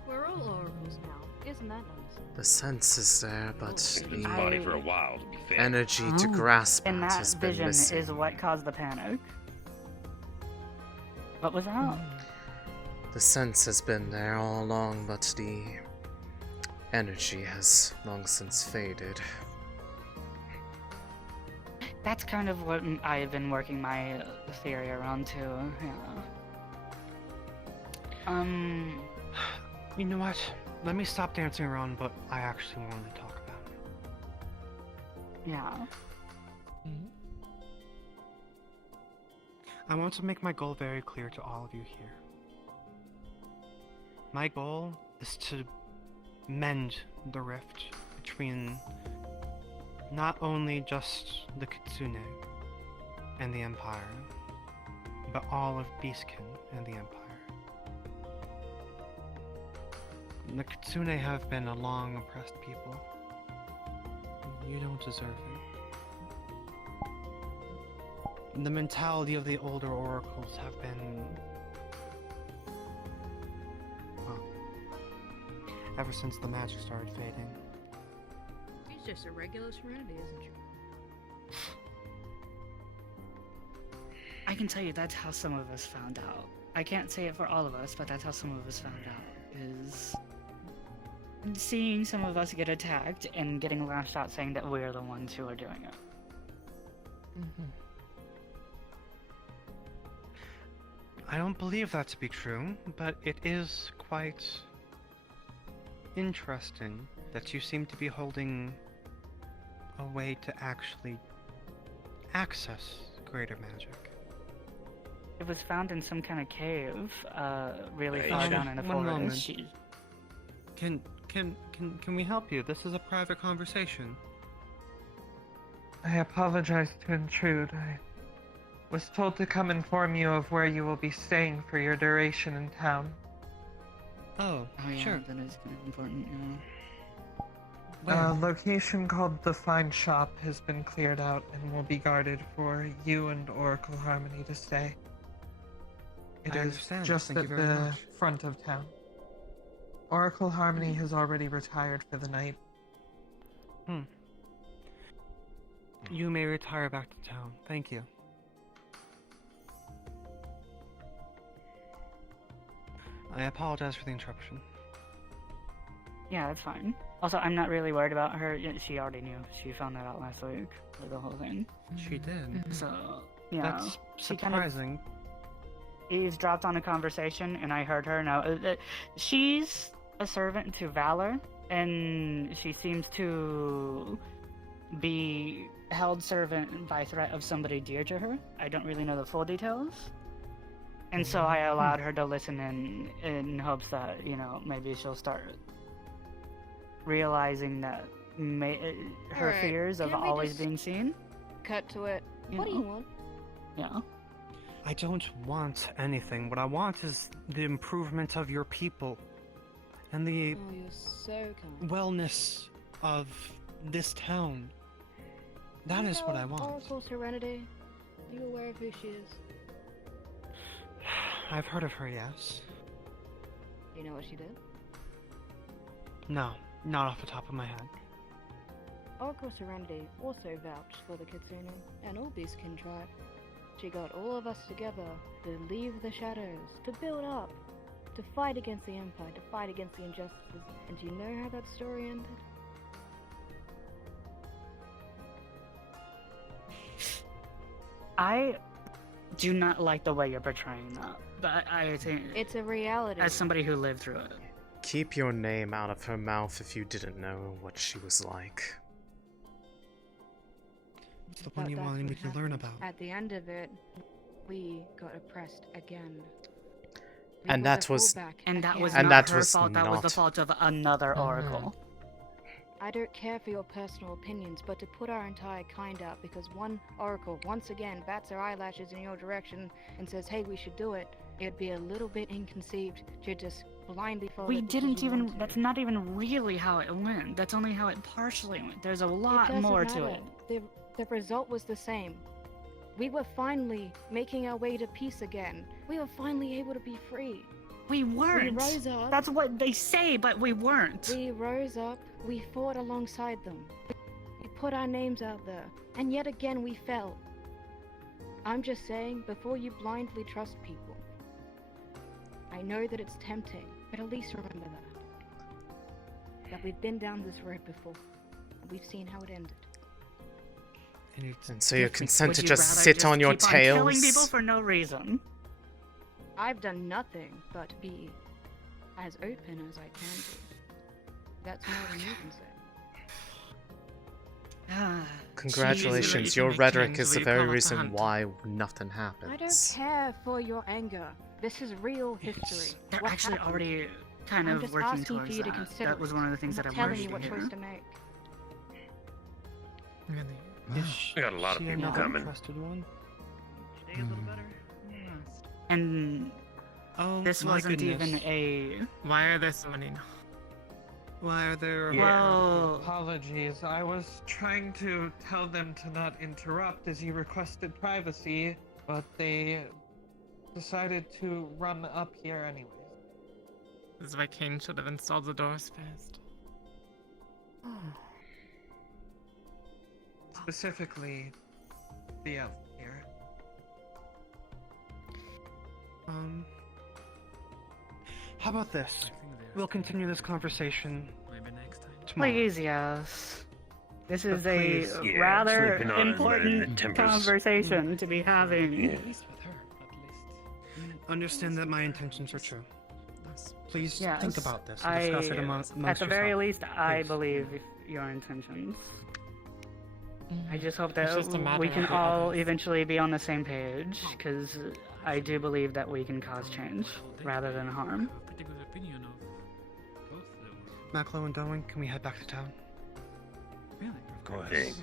We're all oracles now. Isn't that nice? The sense is there, but Been in his body for a while, to be fair. energy to grasp And it that has been vision missing. is what caused the panic. What was that? The sense has been there all along, but the energy has long since faded. That's kind of what I've been working my theory around too. Yeah. You know what? Let me stop dancing around, but I actually wanted to talk about it. Yeah. I want to make my goal very clear to all of you here. My goal is to mend the rift between not only just the Kitsune and the Empire, but all of Beastkin and the Empire. The Kitsune have been a long oppressed people. You don't deserve it. The mentality of the older oracles have been, well, ever since the magic started fading. She's just a regular Serenity, isn't she? I can tell you that's how some of us found out. I can't say it for all of us, but that's how some of us found out, is seeing some of us get attacked and getting lashed out saying that we're the ones who are doing it. I don't believe that to be true, but it is quite interesting that you seem to be holding a way to actually access greater magic. It was found in some kind of cave, really far down in the One moment. forest. Can we help you? This is a private conversation. I apologize to intrude. I was told to come inform you of where you will be staying for your duration in town. Oh, yeah, sure. That is kind of important, A location called the Fine Shop has been cleared out and will be guarded for you and Oracle Harmony to stay. It I is understand. just Thank at you very the much. front of town. Oracle Harmony has already retired for the night. You may retire back to town. Thank you. I apologize for the interruption. Yeah, that's fine. Also, I'm not really worried about her. She already knew. She found that out last week, for the whole thing. She did. So, yeah. That's she kind of surprising. eavesdropped on a conversation, and I heard her know. She's a servant to Valor, and she seems to be held servant by threat of somebody dear to her. I don't really know the full details. And so I allowed her to listen in hopes that, maybe she'll start realizing that her Alright, fears of can we always just being seen. Cut to it. What do you want? Yeah. I don't want anything. What I want is the improvement of your people and the Oh, you're so kind. wellness of this town. That is what I want. Oracle Serenity. Are you aware of who she is? I've heard of her, yes. Do you know what she did? No, not off the top of my head. Oracle Serenity also vouched for the Kitsune and all Beastkin tribe. She got all of us together to leave the shadows, to build up, to fight against the Empire, to fight against the injustices. And do you know how that story ended? I do not like the way you're portraying that, but I think It's a reality. as somebody who lived through it. Keep your name out of her mouth if you didn't know what she was like. It's the But one you that's wanted me what to learn happened. about. At the end of it, we got oppressed again. We And were that the was- fallback And that was And not that her was fault, that was the not- fault of another oracle. I don't care for your personal opinions, but to put our entire kind out because one oracle once again bats her eyelashes in your direction and says, hey, we should do it, it'd be a little bit inconceived to just blindly follow We it because didn't you even, want to. that's not even really how it went. That's only how it partially went. There's a It lot doesn't more to matter. it. The result was the same. We were finally making our way to peace again. We were finally able to be free. We weren't. We rose up. That's what they say, but we weren't. We rose up. We fought alongside them. We put our names out there. And yet again we fell. I'm just saying, before you blindly trust people, I know that it's tempting, but at least remember that we've been down this road before, and we've seen how it ended. And so you're content Would to you just rather sit on your keep killing tails? people for no reason? I've done nothing but be as open as I can be. That's more than you can say. congratulations. Your rhetoric is the very reason why nothing happens. I don't care for your anger. This is real history. They're What actually happened? already kind I'm of just working asking for towards you to that. consider That was it. one of the things I'm that I not wanted telling you what to choice hear. to make. Really? I got a lot of people coming. Trusted one. Today a little better. And this my wasn't goodness. even a. Why are there so many? Why are there? Well, apologies. I was trying to tell them to not interrupt as you requested privacy, but they decided to run up here anyways. This is why Kane should have installed the doors first. Specifically, the elf here. How about this? We'll continue this conversation tomorrow. Please, yes. This is please. a Yeah, rather sleeping on it, important man, the tempers. conversation to be having. Yeah. Understand that my intentions are true. Please Yes, think about this and discuss it amongst at the very yourself. least, I Please. believe your intentions. I just hope It's just a that matter we of can the all others. eventually be on the same page, because I do believe that we can cause change rather than harm. Maclo and Darwin, can we head back to town? Really? Of course.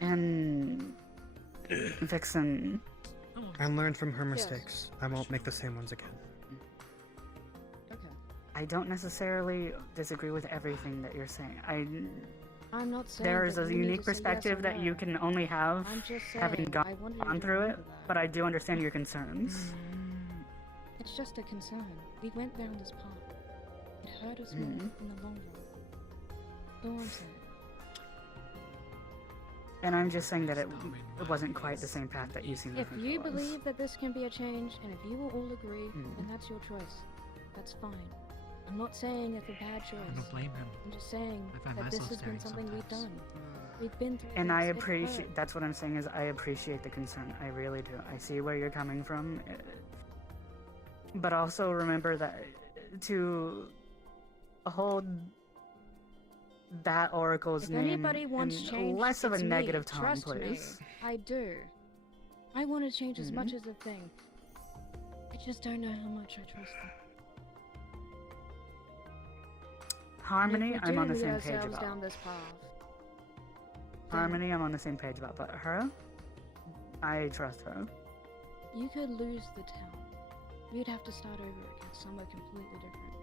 And Vixen, I learned from her mistakes. I won't make the same ones again. I don't necessarily disagree with everything that you're saying. I'm not saying There is that a you need unique to say yes perspective or that no. you can only have I'm just having saying, I wanted you gone to through it, remember that. but I do understand your concerns. It's just a concern. We went down this path. It hurt us more in the long run. All I'm saying. And I'm just saying that it wasn't quite the same path that you seem to If think you it was. believe that this can be a change, and if you will all agree, then that's your choice. That's fine. I'm not saying it's a bad choice. I don't blame him. I'm just saying I find that this myself has been staring something we've sometimes. done. We've been through And this. I It appreciate, hurt. that's what I'm saying is I appreciate the concern. I really do. I see where you're coming from. But also remember that to hold that oracle's If name anybody wants in change, less of a it's me. negative tone, Trust please. me. I do. I want to change as much as a thing. I just don't know how much I trust them. Harmony, And if we I'm do on the lead same page ourselves about. down this path, Harmony, I'm on the same page about. But her, I trust her. you could lose the town. You'd have to start over again, somewhere completely different.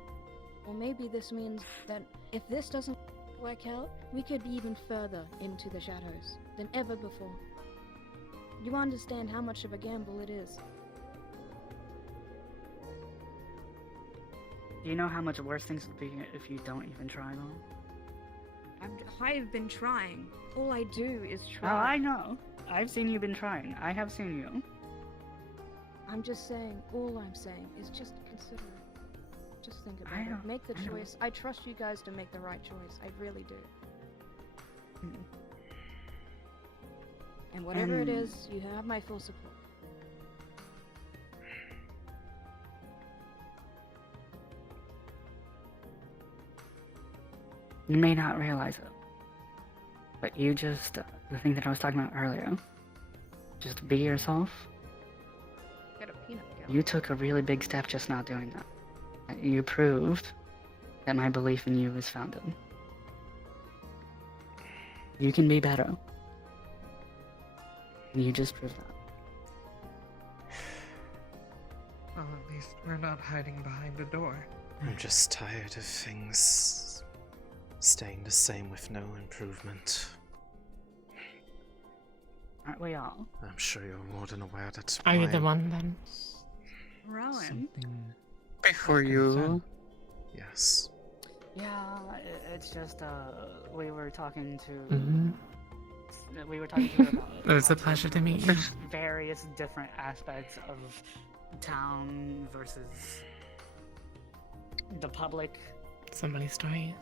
Or maybe this means that if this doesn't work out, we could be even further into the shadows than ever before. You understand how much of a gamble it is. Do you know how much worse things would be if you don't even try though? I've been trying. All I do is Oh, try. I know. I've seen you've been trying. I have seen you. I'm just saying, all I'm saying is just consider it. Just think about I it. know, Make the I know. choice. I trust you guys to make the right choice. I really do. And whatever it And- is, you have my full support. You may not realize it, but you just, the thing that I was talking about earlier, just be yourself. Get a peanut You took a really big step just not doing that. You proved that my belief in you is founded. You can be better. You just proved that. Well, at least we're not hiding behind a door. I'm just tired of things staying the same with no improvement. Aren't we all? I'm sure you're more than aware that Are you the one then? Rowan? Before you. Yes. Yeah, it's just, we were talking to... Mhm. We were talking to her about... It was a pleasure to meet you. Various different aspects of town versus the public. So many stories.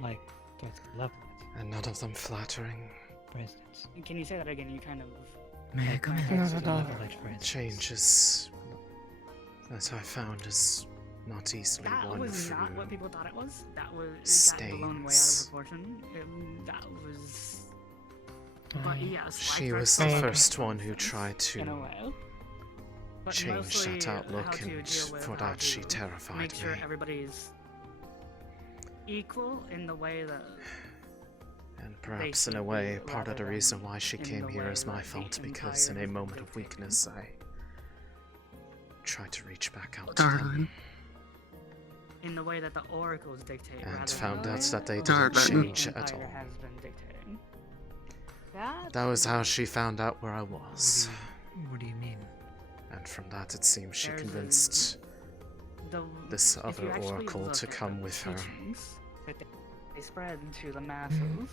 Like, that's lovely. And none of them flattering. For instance. Can you say that again? You kind of... May I come in? Not at all. For instance. Changes that I found is not easily That won was through not what people thought it was. That was got blown way out of stains. proportion. That was. But yes, She life was threats the are first one who tried in a to way. But change mostly that how outlook, to and deal with for how that she to terrified make sure me. everybody's equal in the way that. And perhaps in a way, part of the reason why she came here is my fault, because in a moment of weakness, I tried to reach back out to them. In the way that the oracles dictate, And rather found than out that they the didn't way change the at Empire all. has been dictating. That was how she found out where I was. What do you mean? And from that, it seems she There's convinced this if you other actually oracle look to at come the with her. teachings that they spread to the masses,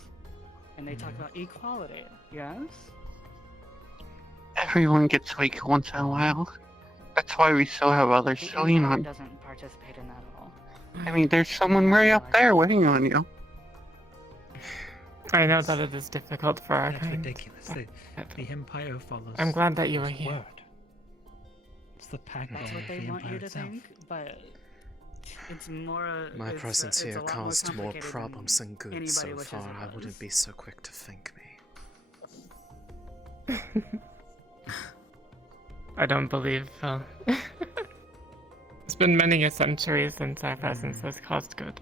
and they talk about equality. Yes. Everyone gets weak once in a while. That's why we still have others The to lean Empire on. doesn't participate in that at all. I mean, there's someone way up there waiting on you. I know that it is difficult for our That's kind. ridiculous. The Empire follows. I'm glad that you were its here. word. It's the pact That's of what they the want Empire you to itself. think, but it's more. My it's, presence it's here a lot caused more complicated than problems than good anybody so wishes far. it I was. wouldn't be so quick to thank me. I don't believe. It's been many a century since our presence has caused good.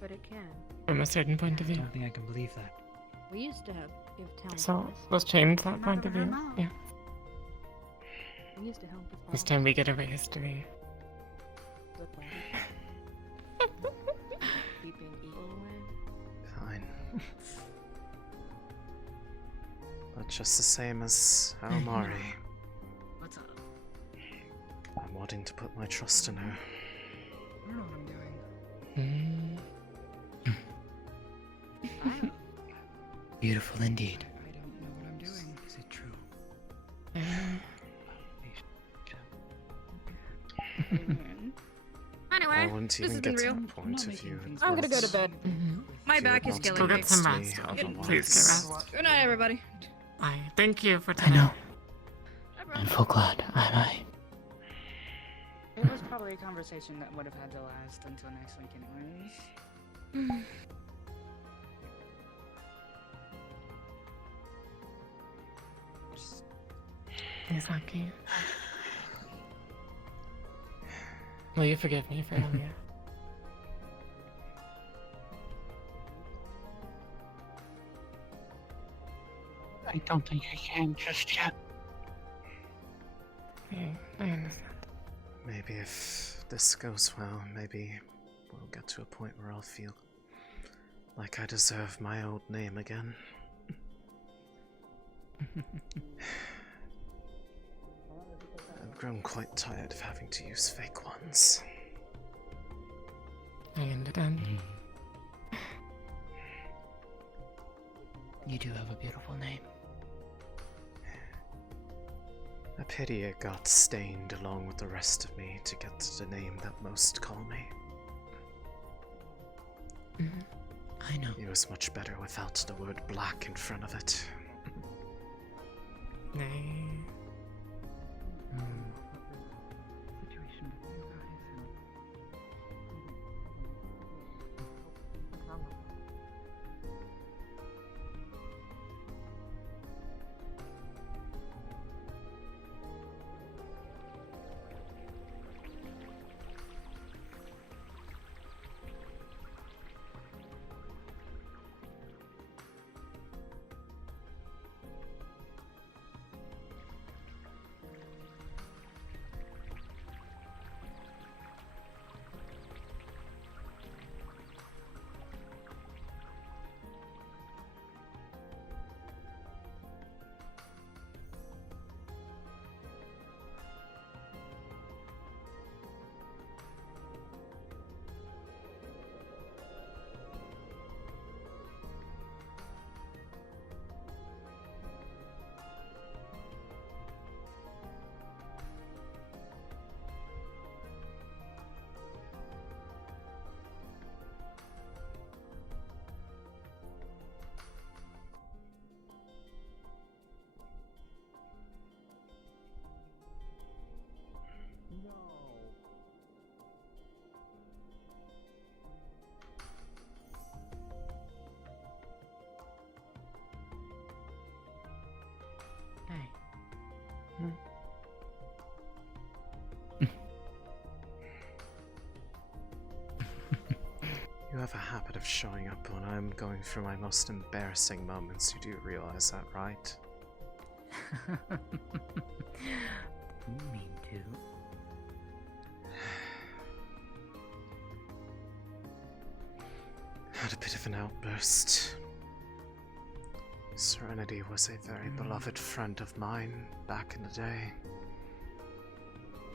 But it can. From a certain point of I view. don't think I can believe that. We used to have give town So boys. let's change that point of view. Yeah. We used to help with This all time we get over history. with keeping evil away. Fine. But just the same as Almari, What's up? I'm wanting to put my trust in her. I don't know what I'm doing. Beautiful indeed. I don't know what I'm doing. Is it true? Anyway, I wouldn't this even has get been to real. that point if you. I'm gonna go to bed. My If you back had is not killing me. Go get some convinced me rest. otherwise. Please get rest. Good night, everybody. I thank you for I tonight. know. I'm full glad. I. It was probably a conversation that would have had to last until next week, anyways. Misaki. Will you forgive me for earlier? I don't think I can just yet. I understand. Maybe if this goes well, maybe we'll get to a point where I'll feel like I deserve my old name again. I've grown quite tired of having to use fake ones. I understand. You do have a beautiful name. A pity it got stained along with the rest of me to get to the name that most call me. I know. It was much better without the word black in front of it. Nay. You have a habit of showing up when I'm going through my most embarrassing moments. You do realize that, right? You mean to? Had a bit of an outburst. Serenity was a very beloved friend of mine back in the day.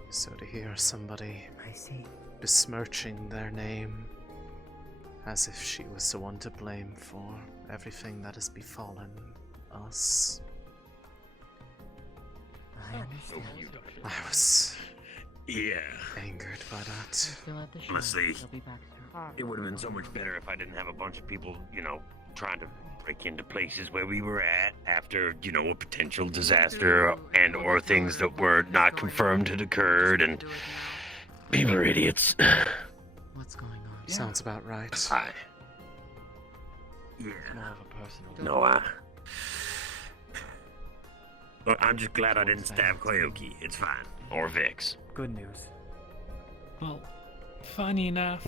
So to hear somebody besmirching their name as if she was the one to blame for everything that has befallen us. I was angered by that. Honestly, it would have been so much better if I didn't have a bunch of people, trying to break into places where we were at after, a potential disaster and or things that were not confirmed had occurred, and people are idiots. What's going on? Sounds about right. No, Look, I'm just glad I didn't stab Koyoki. It's fine. Or Vix. Good news. Well, funny enough.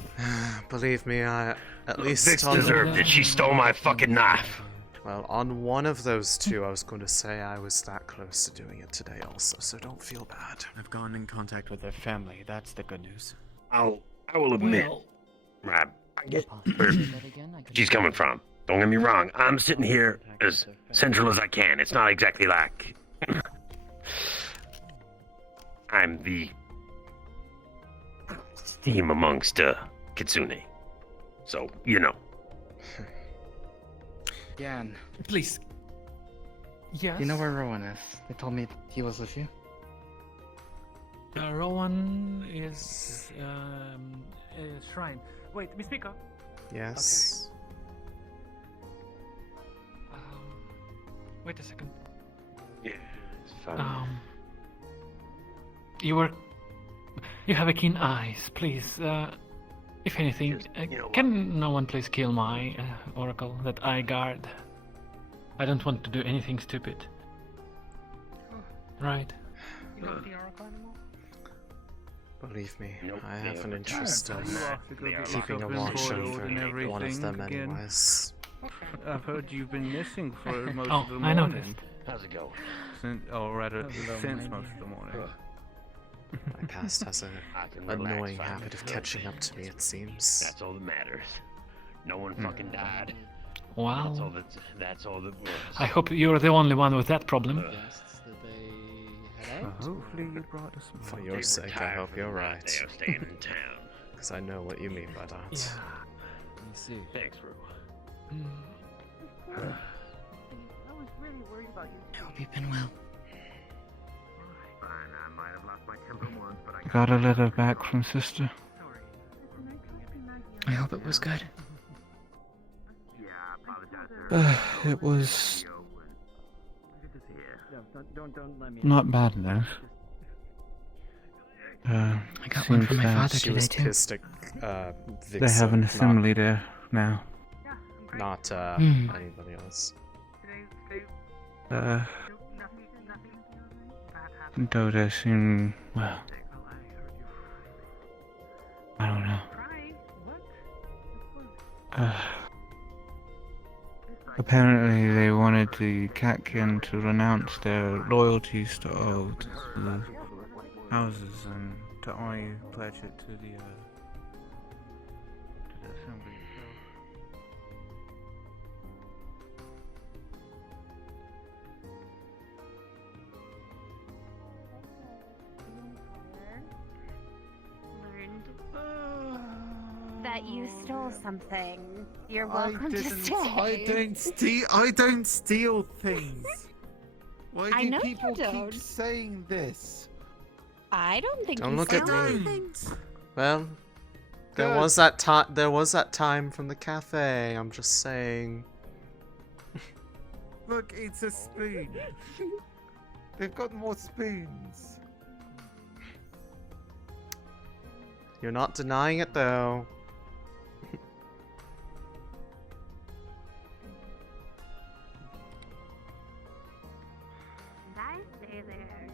Believe me, I at least Vix deserved it. She stole my fucking knife. Well, on one of those two, I was going to say I was that close to doing it today also, so don't feel bad. I've gotten in contact with their family. That's the good news. I will admit, I get where she's coming from. Don't get me wrong. I'm sitting here as central as I can. It's not exactly like I'm the steam amongst Kitsune. So, Yan, Please. Yes. you know where Rowan is? They told me he was with you. Rowan is shrine. Wait, Miss Miko. Yes. Wait a second. Yeah, it's fine. You have a keen eyes. Please, if anything, can no one please kill my oracle that I guard? I don't want to do anything stupid. Right. You don't do the oracle anymore? Believe me, I have an interest of keeping a watch over one of them anyways. I've heard you've been missing for most Oh, of the I morning. noticed. How's it going? Since most of the morning. My past has an annoying habit of catching up to me, it seems. That's all that matters. No one fucking died. Wow. That's all that was. I hope you're the only one with that problem. Hopefully you brought us some. For your sake, I hope you're right. They are staying in town. Because I know what you mean by that. Yeah. Let me see. Thanks, Rue. I was really worried about you. I hope you've been well. Fine, I might have lost my temper once, but I Got a letter back from sister. I hope it was good. Yeah, I apologize. It was not bad enough. I got one from my father She was today too. pissed at They have an assembly there now. Not anybody else. Doda seemed, well, I don't know. Apparently they wanted the Catkin to renounce their loyalties to all the houses and to only pledge it to the assembly itself. That you stole something. You're welcome to stay. I don't steal things. Why I do know you people don't. keep saying this? I don't think Don't you look at stole me. things. Well, there Good. was that time. There was that time from the cafe. I'm just saying. Look, it's a spoon. They've got more spoons. You're not denying it though. I stay there.